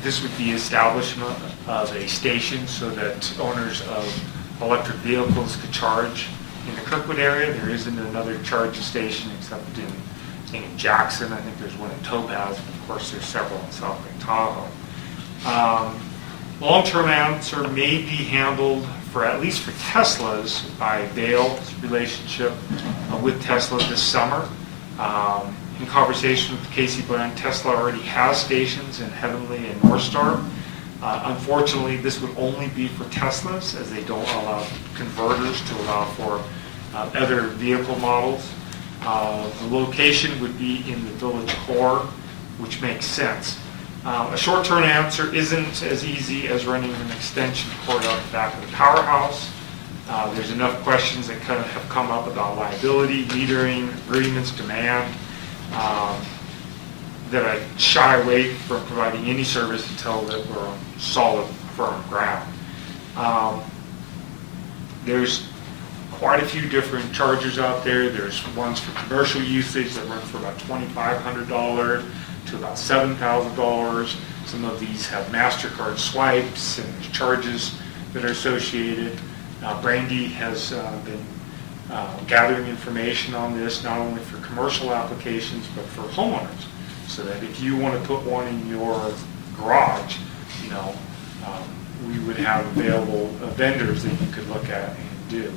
this would be establishment of a station so that owners of electric vehicles could charge. In the Kirkwood area, there isn't another charging station except in Jackson. I think there's one in Topaz, and of course there's several in South Lake Tahoe. Long-term answer may be handled for at least for Teslas by Vail's relationship with Tesla this summer. In conversation with Casey Bland, Tesla already has stations in Heavenly and North Star. Unfortunately, this would only be for Teslas, as they don't allow converters to allow for other vehicle models. The location would be in the village core, which makes sense. A short-term answer isn't as easy as running an extension cord out the back of the powerhouse. There's enough questions that kind of have come up about liability, metering, agreements, demand, that I shy away from providing any service until that we're on solid, firm ground. There's quite a few different chargers out there. There's ones for commercial usage that run for about $2,500 to about $7,000. Some of these have MasterCard swipes and there's charges that are associated. Brandy has been gathering information on this, not only for commercial applications, but for homeowners. So that if you want to put one in your garage, we would have available vendors that you could look at and do.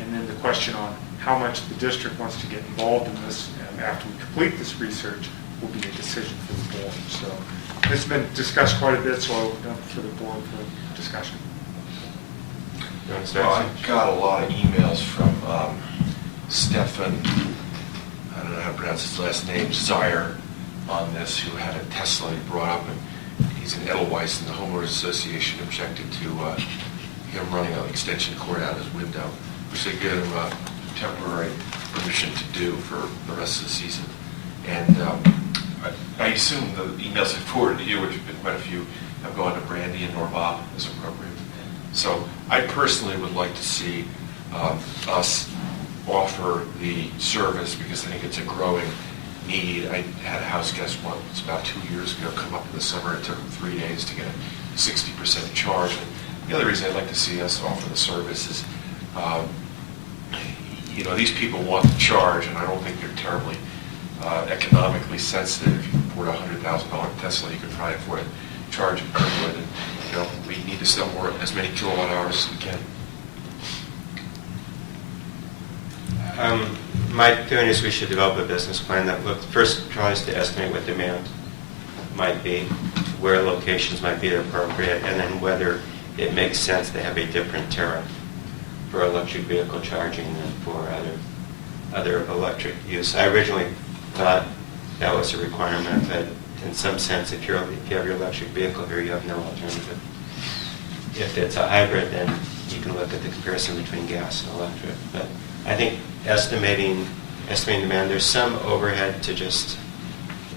And then the question on how much the district wants to get involved in this after we complete this research will be a decision for the board. So this has been discussed quite a bit, so I'll open up for the board for discussion. Well, I got a lot of emails from Stefan, I don't know how to pronounce his last name, Zire, on this, who had a Tesla he brought up, and he's in Edelweiss, and the homeowners association objected to him running an extension cord out his window, which they give him temporary permission to do for the rest of the season. And I assume the emails I forwarded to you, which have been quite a few, have gone to Brandy and Norbob as appropriate. So I personally would like to see us offer the service because I think it's a growing need. I had a house guest once about 2 years ago come up in the summer. It took him 3 days to get a 60% charge. And the other reason I'd like to see us offer the service is, these people want to charge, and I don't think they're terribly economically sensitive. If you afford a $100,000 Tesla, you could probably afford to charge in Kirkwood. And, we need to sell as many kilowatt hours as we can. My feeling is we should develop a business plan that first tries to estimate what demand might be, where locations might be appropriate, and then whether it makes sense to have a different tariff for electric vehicle charging than for other electric use. I originally thought that was a requirement, but in some sense, if you have your electric vehicle here, you have no alternative. If it's a hybrid, then you can look at the comparison between gas and electric. But I think estimating demand, there's some overhead to just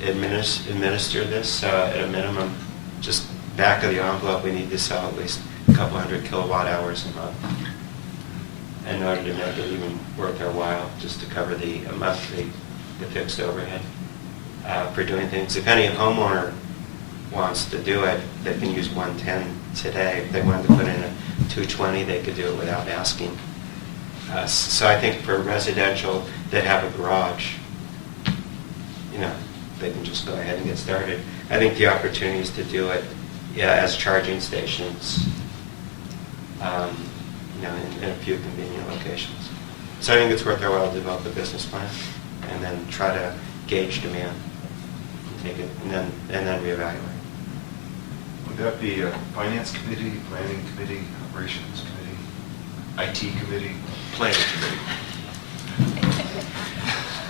administer this at a minimum. Just back of the envelope, we need to sell at least a couple hundred kilowatt hours a month in order to make it even worth our while, just to cover the monthly, the fixed overhead for doing things. If any homeowner wants to do it, they can use 110 today. If they wanted to put in a 220, they could do it without asking us. So I think for residential that have a garage, you know, they can just go ahead and get started. I think the opportunities to do it, yeah, as charging stations, you know, in a few convenient locations. So I think it's worth our while to develop a business plan and then try to gauge demand, and take it, and then reevaluate. Would that be a finance committee, planning committee, operations committee, IT committee? Planning committee.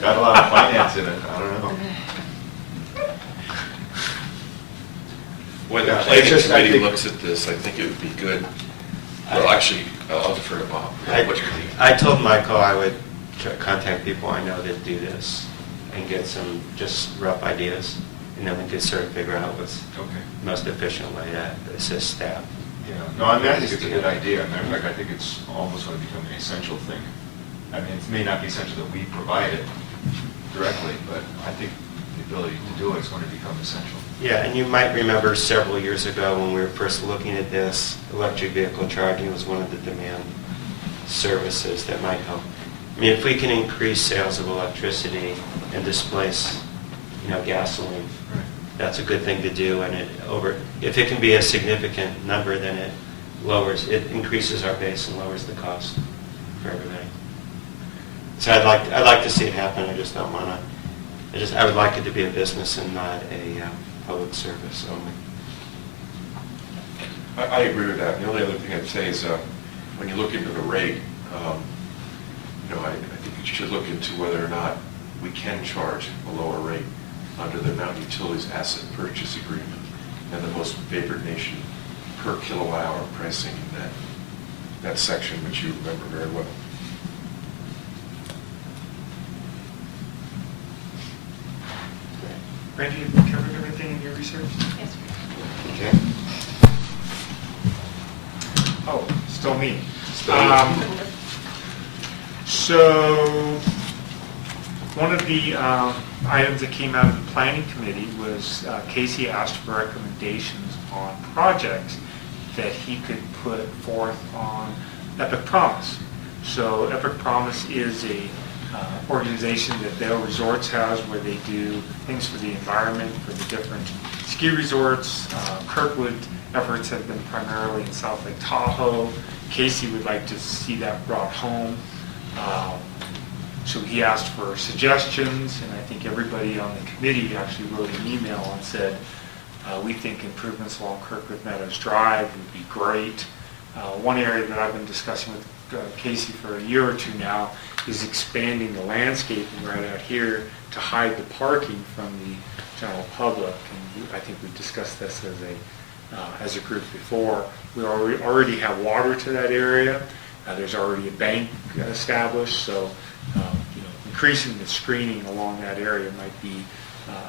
Got a lot of finance in it, I don't know. When the Yeah, it's planning just, I committee think- looks at this, I think it would be good. Well, actually, I'll defer to Bob. What do you think? I told Michael I would contact people I know that do this and get some just rough ideas, and then we could sort of figure out what's Okay. the most efficient way to assist staff. Yeah, no, I mean, I think it's a good idea. Matter of fact, I think it's almost going to become an essential thing. I mean, it may not be essential that we provide it directly, but I think the ability to do it is going to become essential. Yeah, and you might remember several years ago when we were first looking at this, electric vehicle charging was one of the demand services that might help. I mean, if we can increase sales of electricity and displace, you know, gasoline, Right. that's a good thing to do, and if it can be a significant number, then it increases our base and lowers the cost for everybody. So I'd like to see it happen. I just don't want to. I would like it to be a business and not a public service only. I agree with that. The only other thing I'd say is when you look into the rate, you know, I think you should look into whether or not we can charge a lower rate under the Mountain Utilities Asset Purchase Agreement and the most favored nation per kilowatt hour pricing in that section, which you remember very well. Randy, have you covered everything in your research? Yes. Okay. Oh, still me. Still you. So, one of the items that came out of the planning committee was Casey asked for recommendations on projects that he could put forth on Epic Promise. So Epic Promise is a organization that Vail Resorts has where they do things for the environment, for the different ski resorts. Kirkwood efforts have been primarily in South Lake Tahoe. Casey would like to see that brought home. So he asked for suggestions, and I think everybody on the committee actually wrote an email and said, we think improvements along Kirkwood Meadows Drive would be great. One area that I've been discussing with Casey for a year or two now is expanding the landscaping right out here to hide the parking from the general public. And I think we've discussed this as a group before. We already have water to that area. There's already a bank established, so increasing the screening along that area might be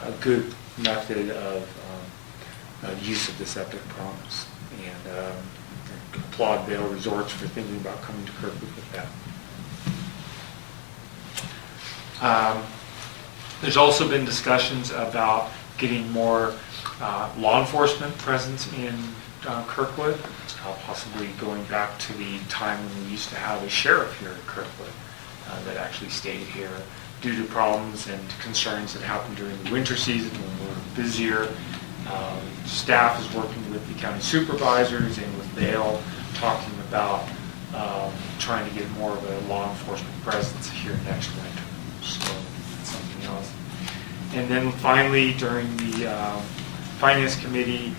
a good method of use of this Epic Promise. And applaud Vail Resorts for thinking about coming to Kirkwood with that. There's also been discussions about getting more law enforcement presence in Kirkwood, possibly going back to the time when we used to have a sheriff here at Kirkwood that actually stayed here due to problems and concerns that happened during the winter season when we're busier. Staff is working with the county supervisors and with Vail, talking about trying to get more of a law enforcement presence here next winter. So that's something else. And then finally, during the Finance Committee,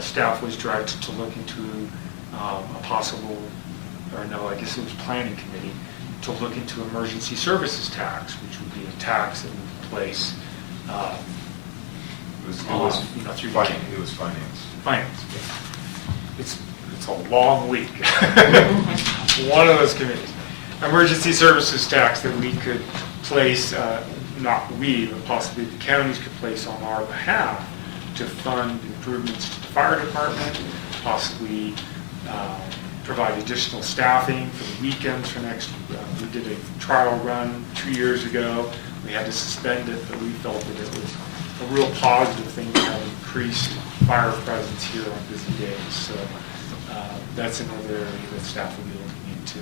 staff was directed to look into a possible, or no, I guess it was Planning Committee, to look into emergency services tax, which would be a tax that would place It was through finance. It was finance. finance. It's a long week. One of those committees. Emergency services tax that we could place, not we, but possibly the counties could place on our behalf to fund improvements to the fire department, possibly provide additional staffing for the weekends for next, we did a trial run 2 years ago. We had to suspend it, but we felt that it was a real positive thing to have increased fire presence here on busy days. So that's another area that staff will be looking into.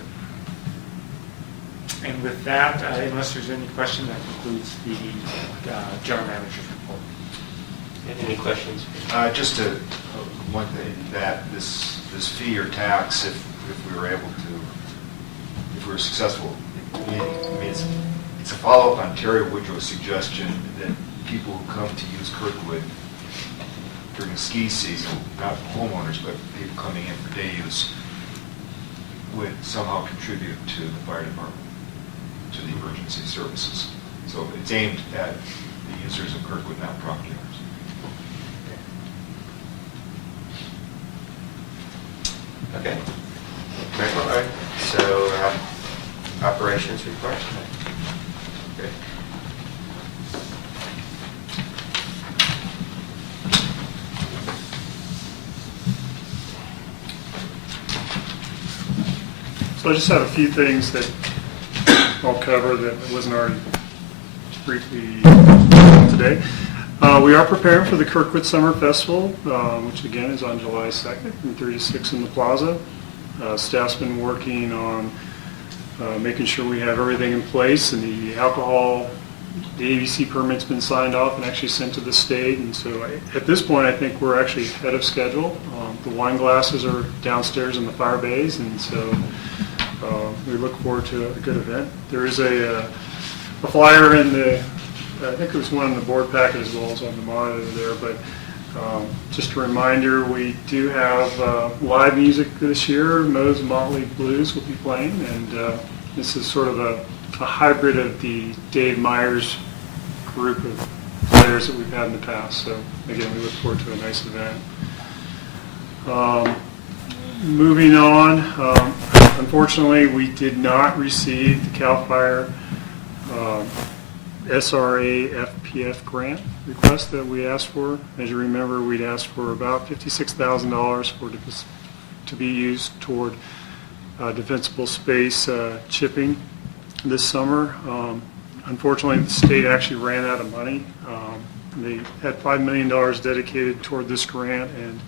And with that, unless there's any question, that concludes the general manager's report. Any questions? Just one thing, that this fee or tax, if we were able to, if we were successful, I mean, it's a follow-up on Terry Woodrow's suggestion that people who come to use Kirkwood during the ski season, not homeowners, but people coming in for day use, would somehow contribute to the fire department, to the emergency services. So it's aimed at the users of Kirkwood, not property owners. Okay. Michael, all right. So, operations report? Okay. So I just have a few things that I'll cover that wasn't already briefly today. We are preparing for the Kirkwood Summer Festival, which again is on July 2nd from 3 to 6 in the plaza. Staff's been working on making sure we have everything in place, and the alcohol, the ABC permit's been signed off and actually sent to the state. And so at this point, I think we're actually ahead of schedule. The wine glasses are downstairs in the fire bays, and so we look forward to a good event. There is a flyer in the, I think it was one in the board packet as well as on the monitor there, but just a reminder, we do have live music this year. Moe's Motley Blues will be playing, and this is sort of a hybrid of the Dave Myers group of players that we've had in the past. So again, we look forward to a nice event. Moving on, unfortunately, we did not receive the CAL FIRE SRA FPF grant request that we asked for. As you remember, we'd asked for about $56,000 to be used toward defensible space chipping this summer. Unfortunately, the state actually ran out of money. They had $5 million dedicated toward this grant and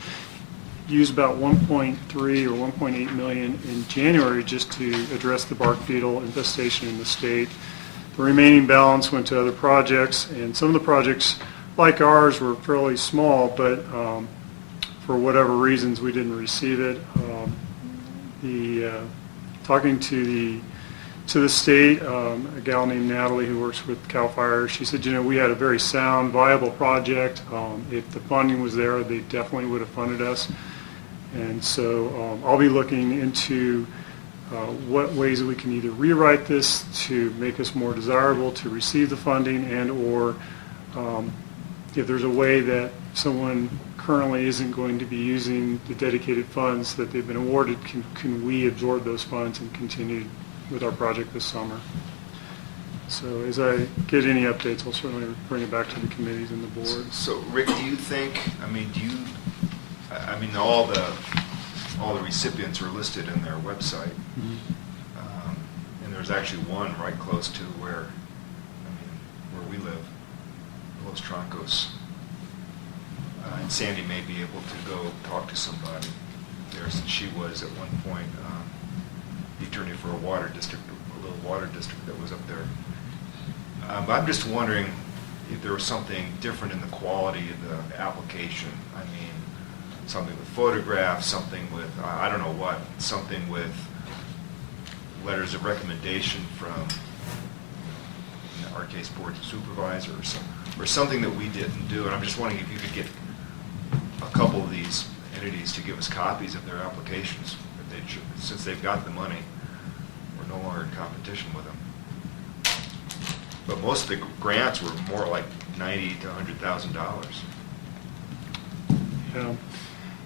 used about 1.3 or 1.8 million in January just to address the bark beetle infestation in the state. The remaining balance went to other projects, and some of the projects, like ours, were fairly small, but for whatever reasons, we didn't receive it. Talking to the state, a gal named Natalie who works with CAL FIRE, she said, you know, we had a very sound, viable project. If the funding was there, they definitely would have funded us. And so I'll be looking into what ways that we can either rewrite this to make us more desirable to receive the funding, and or if there's a way that someone currently isn't going to be using the dedicated funds that they've been awarded, can we absorb those funds and continue with our project this summer. So as I get any updates, I'll certainly bring it back to the committees and the board. So Rick, do you think, all the recipients are listed in their website. And there's actually one right close to where we live, Los Troncos. And Sandy may be able to go talk to somebody there, since she was at one point the attorney for a little water district that was up there. But I'm just wondering if there was something different in the quality of the application. I mean, something with photographs, something with, I don't know what, something with letters of recommendation from, in our case, board supervisor or something that we didn't do. And I'm just wondering if you could get a couple of these entities to give us copies of their applications, since they've got the money. We're no longer in competition with them. But most of the grants were more like $90,000 to $100,000. Yeah.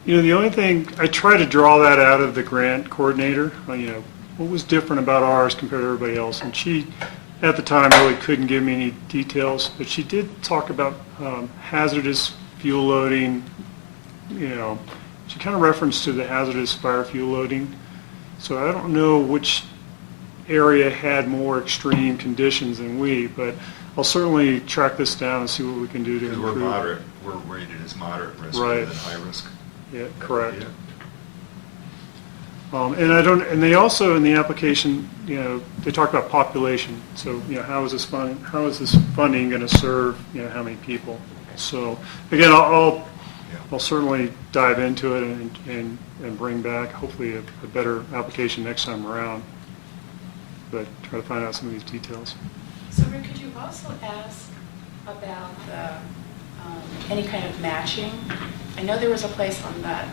You know, the only thing, I try to draw that out of the grant coordinator, what was different about ours compared to everybody else. And she, at the time, really couldn't give me any details, but she did talk about hazardous fuel loading, she kind of referenced to the hazardous fire fuel loading. So I don't know which area had more extreme conditions than we, but I'll certainly track this down and see what we can do to Because improve. we're moderate, we're rated as moderate risk Right. rather than high risk. Yeah, correct. Yeah. And they also, in the application, they talk about population. So, how is this funding going to serve, how many people? So, again, I'll certainly dive into it and bring back hopefully a better application next time around. But try to find out some of these details. So Rick, could you also ask about any kind of matching? I know there was a place on that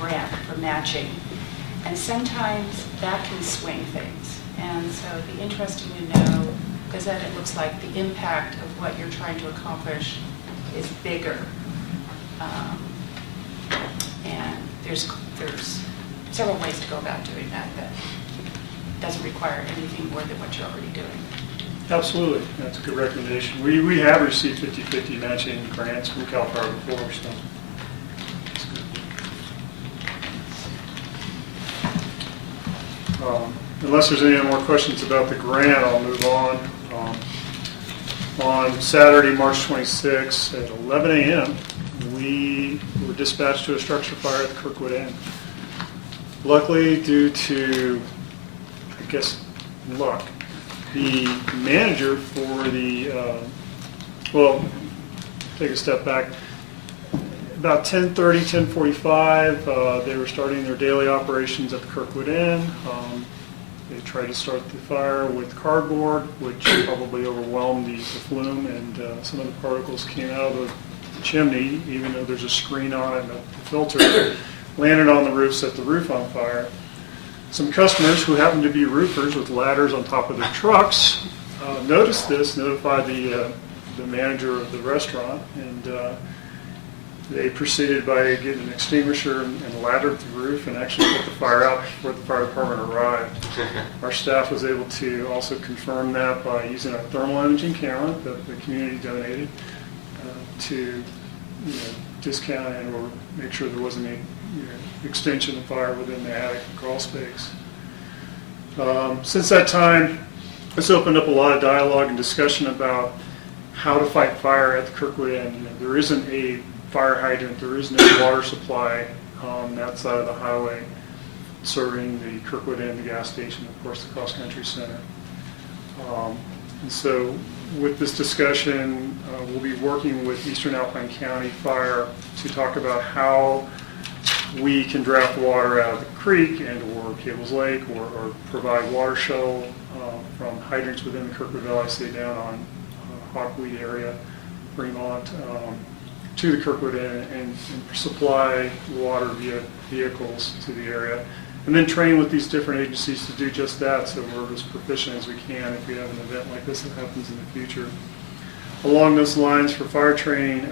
grant for matching, and sometimes that can swing things. And so it'd be interesting to know, because then it looks like the impact of what you're trying to accomplish is bigger. And there's several ways to go about doing that doesn't require anything more than what you're already doing. Absolutely. That's a good recommendation. We have received 50/50 matching grants from Cal Fire before, so that's good. Unless there's any more questions about the grant, I'll move on. On Saturday, March 26th at 11 a.m., we were dispatched to a structure fire at the Kirkwood Inn. Luckily, due to, I guess, luck, the manager for take a step back. About 10:30, 10:45, they were starting their daily operations at the Kirkwood Inn. They tried to start the fire with cardboard, which probably overwhelmed the flume, and some of the particles came out of the chimney, even though there's a screen on it and a filter, landed on the roof, set the roof on fire. Some customers who happened to be roofers with ladders on top of their trucks noticed this, notified the manager of the restaurant, and they proceeded by getting an extinguisher and laddered the roof and actually put the fire out before the fire department arrived. Our staff was able to also confirm that by using a thermal imaging camera that the community donated to discount and or make sure there wasn't any extension of fire within the attic and crawl space. Since that time, it's opened up a lot of dialogue and discussion about how to fight fire at the Kirkwood Inn. There isn't a fire hydrant, there is no water supply on that side of the highway serving the Kirkwood Inn, the gas station, of course, the Cross Country Center. And so with this discussion, we'll be working with Eastern Alpine County Fire to talk about how we can draft water out of the creek and or Cables Lake or provide water shuttle from hydrants within the Kirkwood Valley, say down on Hawkweed area, Fremont, to the Kirkwood Inn and supply water via vehicles to the area. And then train with these different agencies to do just that, so we're as proficient as we can if we have an event like this that happens in the future. Along those lines, for fire training,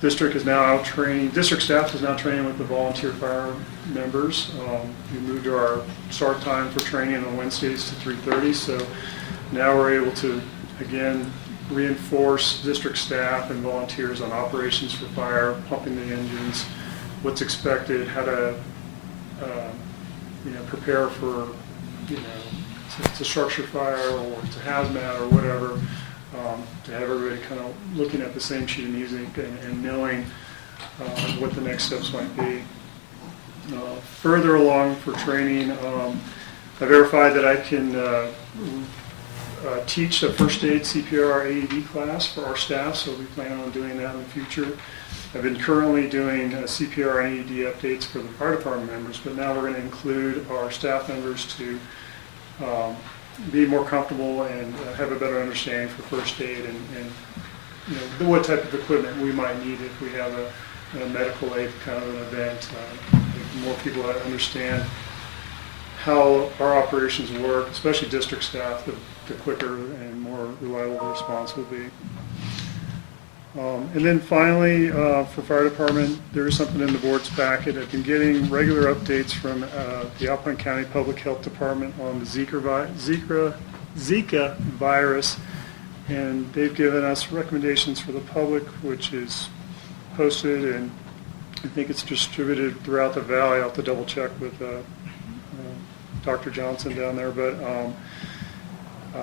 district staff is now training with the volunteer fire members. We moved our start time for training on Wednesdays to 3:30, so now we're able to, again, reinforce district staff and volunteers on operations for fire, pumping the engines, what's expected, how to prepare for to structure fire or to hazmat or whatever, to have everybody kind of looking at the same sheet of music and knowing what the next steps might be. Further along for training, I verified that I can teach a first aid CPR AED class for our staff, so we plan on doing that in the future. I've been currently doing CPR and AED updates for the fire department members, but now we're going to include our staff members to be more comfortable and have a better understanding for first aid and what type of equipment we might need if we have a medical aid kind of an event. More people that understand how our operations work, especially district staff, the quicker and more reliable the response will be. And then finally, for fire department, there is something in the board's packet. I've been getting regular updates from the Alpine County Public Health Department on the Zika virus, and they've given us recommendations for the public, which is posted, and I think it's distributed throughout the valley. I'll have to double check with Dr. Johnson down there, but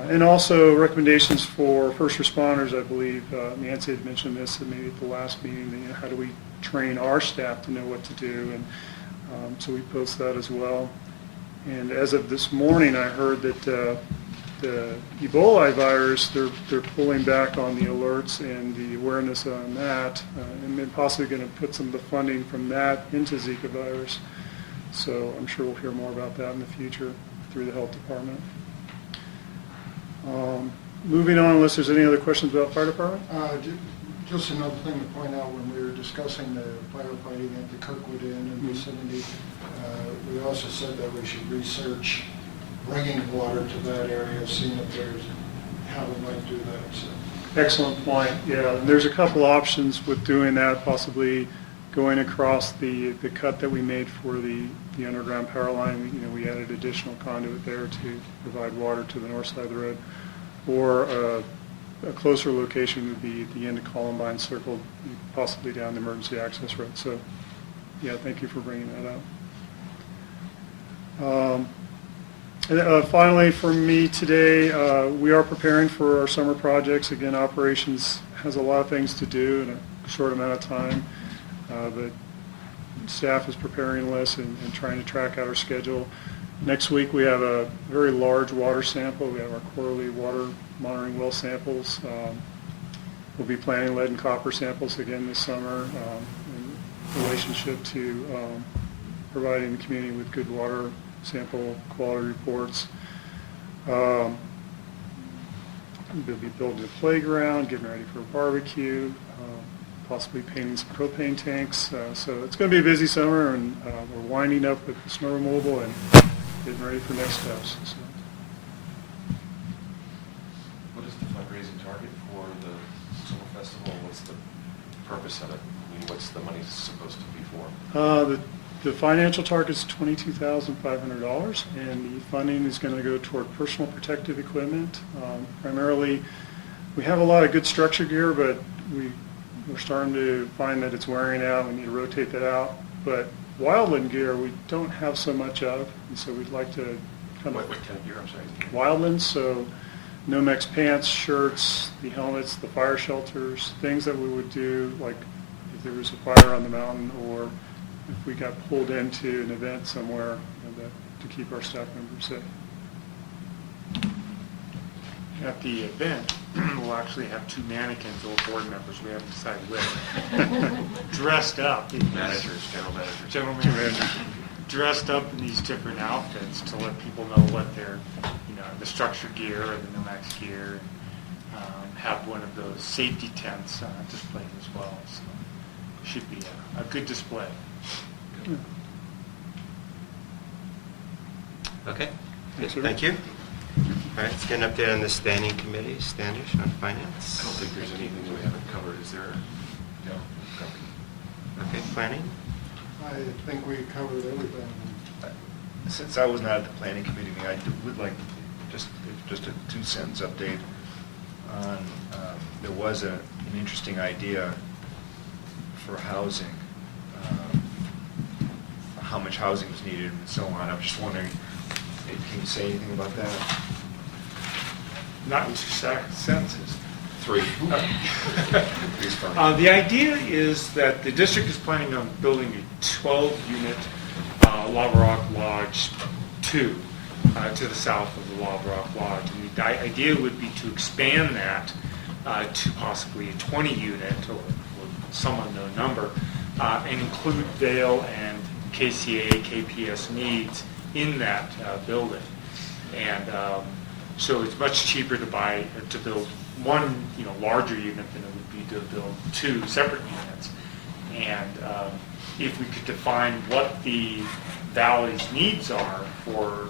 and also recommendations for first responders. I believe Nancy had mentioned this maybe at the last meeting. You know, how do we train our staff to know what to do? And so we post that as well. And as of this morning, I heard that the Ebola virus, they're pulling back on the alerts and the awareness on that, and then possibly going to put some of the funding from that into Zika virus. So I'm sure we'll hear more about that in the future through the health department. Moving on, unless there's any other questions about fire department? Just another thing to point out, when we were discussing the firefighting at the Kirkwood Inn and vicinity, we also said that we should research bringing water to that area, seeing if there's, how we might do that. So. Excellent point. Yeah, and there's a couple options with doing that, possibly going across the cut that we made for the underground power line. We added additional conduit there to provide water to the north side of the road. Or a closer location would be at the end of Columbine Circle, possibly down the emergency access road. So, yeah, thank you for bringing that up. And finally, for me today, we are preparing for our summer projects. Again, operations has a lot of things to do in a short amount of time, but staff is preparing lists and trying to track out our schedule. Next week, we have a very large water sample. We have our quarterly water monitoring well samples. We'll be planning lead and copper samples again this summer in relationship to providing the community with good water sample quality reports. We'll be building a playground, getting ready for a barbecue, possibly painting some propane tanks. So it's going to be a busy summer, and we're winding up with the snow removal and getting ready for next steps. So. What is the fundraising target for the summer festival? What's the purpose of it? I mean, what's the money supposed to be for? The financial target is $22,500, and the funding is going to go toward personal protective equipment. Primarily, we have a lot of good structure gear, but we're starting to find that it's wearing out. We need to rotate that out. But wildland gear, we don't have so much of, and so we'd like to kind What of kind of gear? I'm sorry. wildlands, so Nomex pants, shirts, the helmets, the fire shelters, things that we would do, like if there was a fire on the mountain or if we got pulled into an event somewhere, to keep our staff members safe. At the event, we'll actually have two mannequins or board members, we haven't decided which, dressed up. in these- General managers. General managers, dressed up in these different outfits to let people know what their, the structure gear or the Nomex gear, and have one of those safety tents displayed as well. So should be a good display. Okay, Yes, sir. thank you. All right, let's get an update on the standing committee. Standish on finance. I don't think there's anything that we haven't covered, is there? No. Okay, planning. I think we covered everything. Since I was not at the planning committee meeting, I would like just a 2-sentence update on, there was an interesting idea for housing, how much housing was needed and so on. I'm just wondering, can you say anything about that? Not in 2 sentences. 3. Please, fine. The idea is that the district is planning on building a 12-unit Lava Rock Lodge 2 to the south of the Lava Rock Lodge. And the idea would be to expand that to possibly a 20-unit or some unknown number, and include Vail and KCA, KPS needs in that building. And so it's much cheaper to build one, larger unit than it would be to build 2 separate units. And if we could define what the valley's needs are for,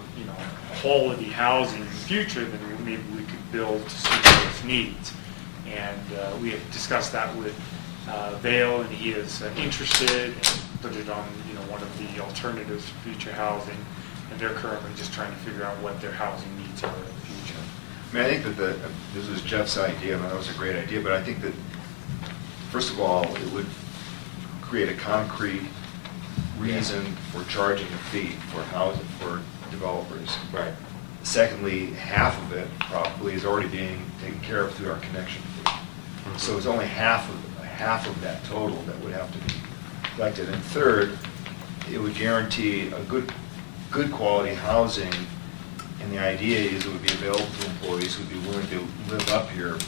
quality housing in the future, then maybe we could build to suit those needs. And we have discussed that with Vail, and he is interested and put it on, one of the alternatives for future housing. And they're currently just trying to figure out what their housing needs are in the future. I mean, I think that this was Jeff's idea, and that was a great idea, but I think that, first of all, it would create a concrete reason for charging a fee for housing, for developers. Right. Secondly, half of it probably is already being taken care of through our connection fee. So it's only half of that total that would have to be collected. And third, it would guarantee a good quality housing, and the idea is it would be available to employees who would be willing to live up here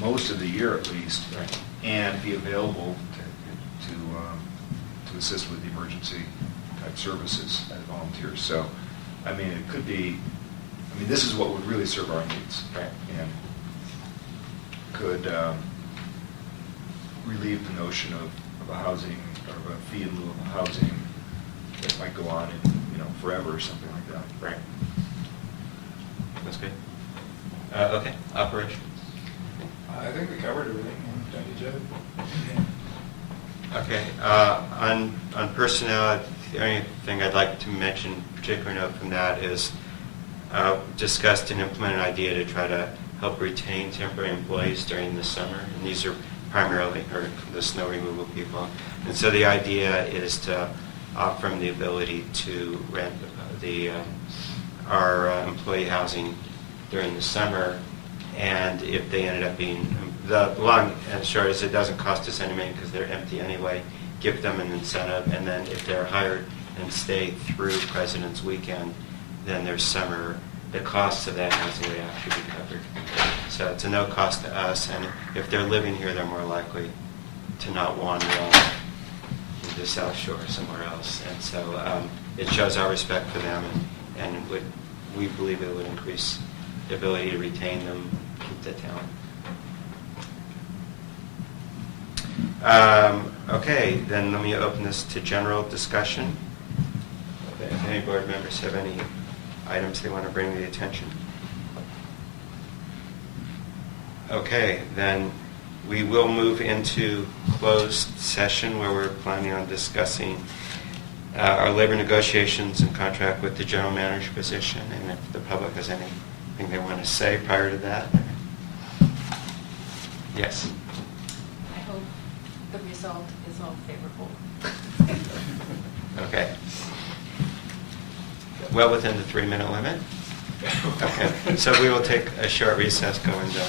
most of the year at least, Right. and be available to assist with emergency type services as volunteers. So, I mean, it could be, I mean, this is what would really serve our needs. Right. And could relieve the notion of a housing, or of a fee in lieu of housing that might go on in, forever or something like that. Right. That's good. Okay, operations. I think we covered everything. Thank you, Jed. Okay, on personnel, the only thing I'd like to mention, particular note from that is discussed and implemented an idea to try to help retain temporary employees during the summer, and these are primarily the snow removal people. And so the idea is to offer them the ability to rent our employee housing during the summer, and if they ended up being, the long and short is it doesn't cost us any money because they're empty anyway, give them an incentive, and then if they're hired and stay through President's Weekend, then their summer, the costs of that housing would actually be covered. So it's a no cost to us, and if they're living here, they're more likely to not wander off into South Shore or somewhere else. And so it shows our respect for them, and we believe it would increase the ability to retain them, keep the town. Okay, then let me open this to general discussion. If any board members have any items they want to bring to the attention. Okay, then we will move into closed session where we're planning on discussing our labor negotiations and contract with the general manager position, and if the public has anything they want to say prior to that. Yes. I hope the result is all favorable. Okay. Well within the 3-minute limit? Okay, so we will take a short recess, go into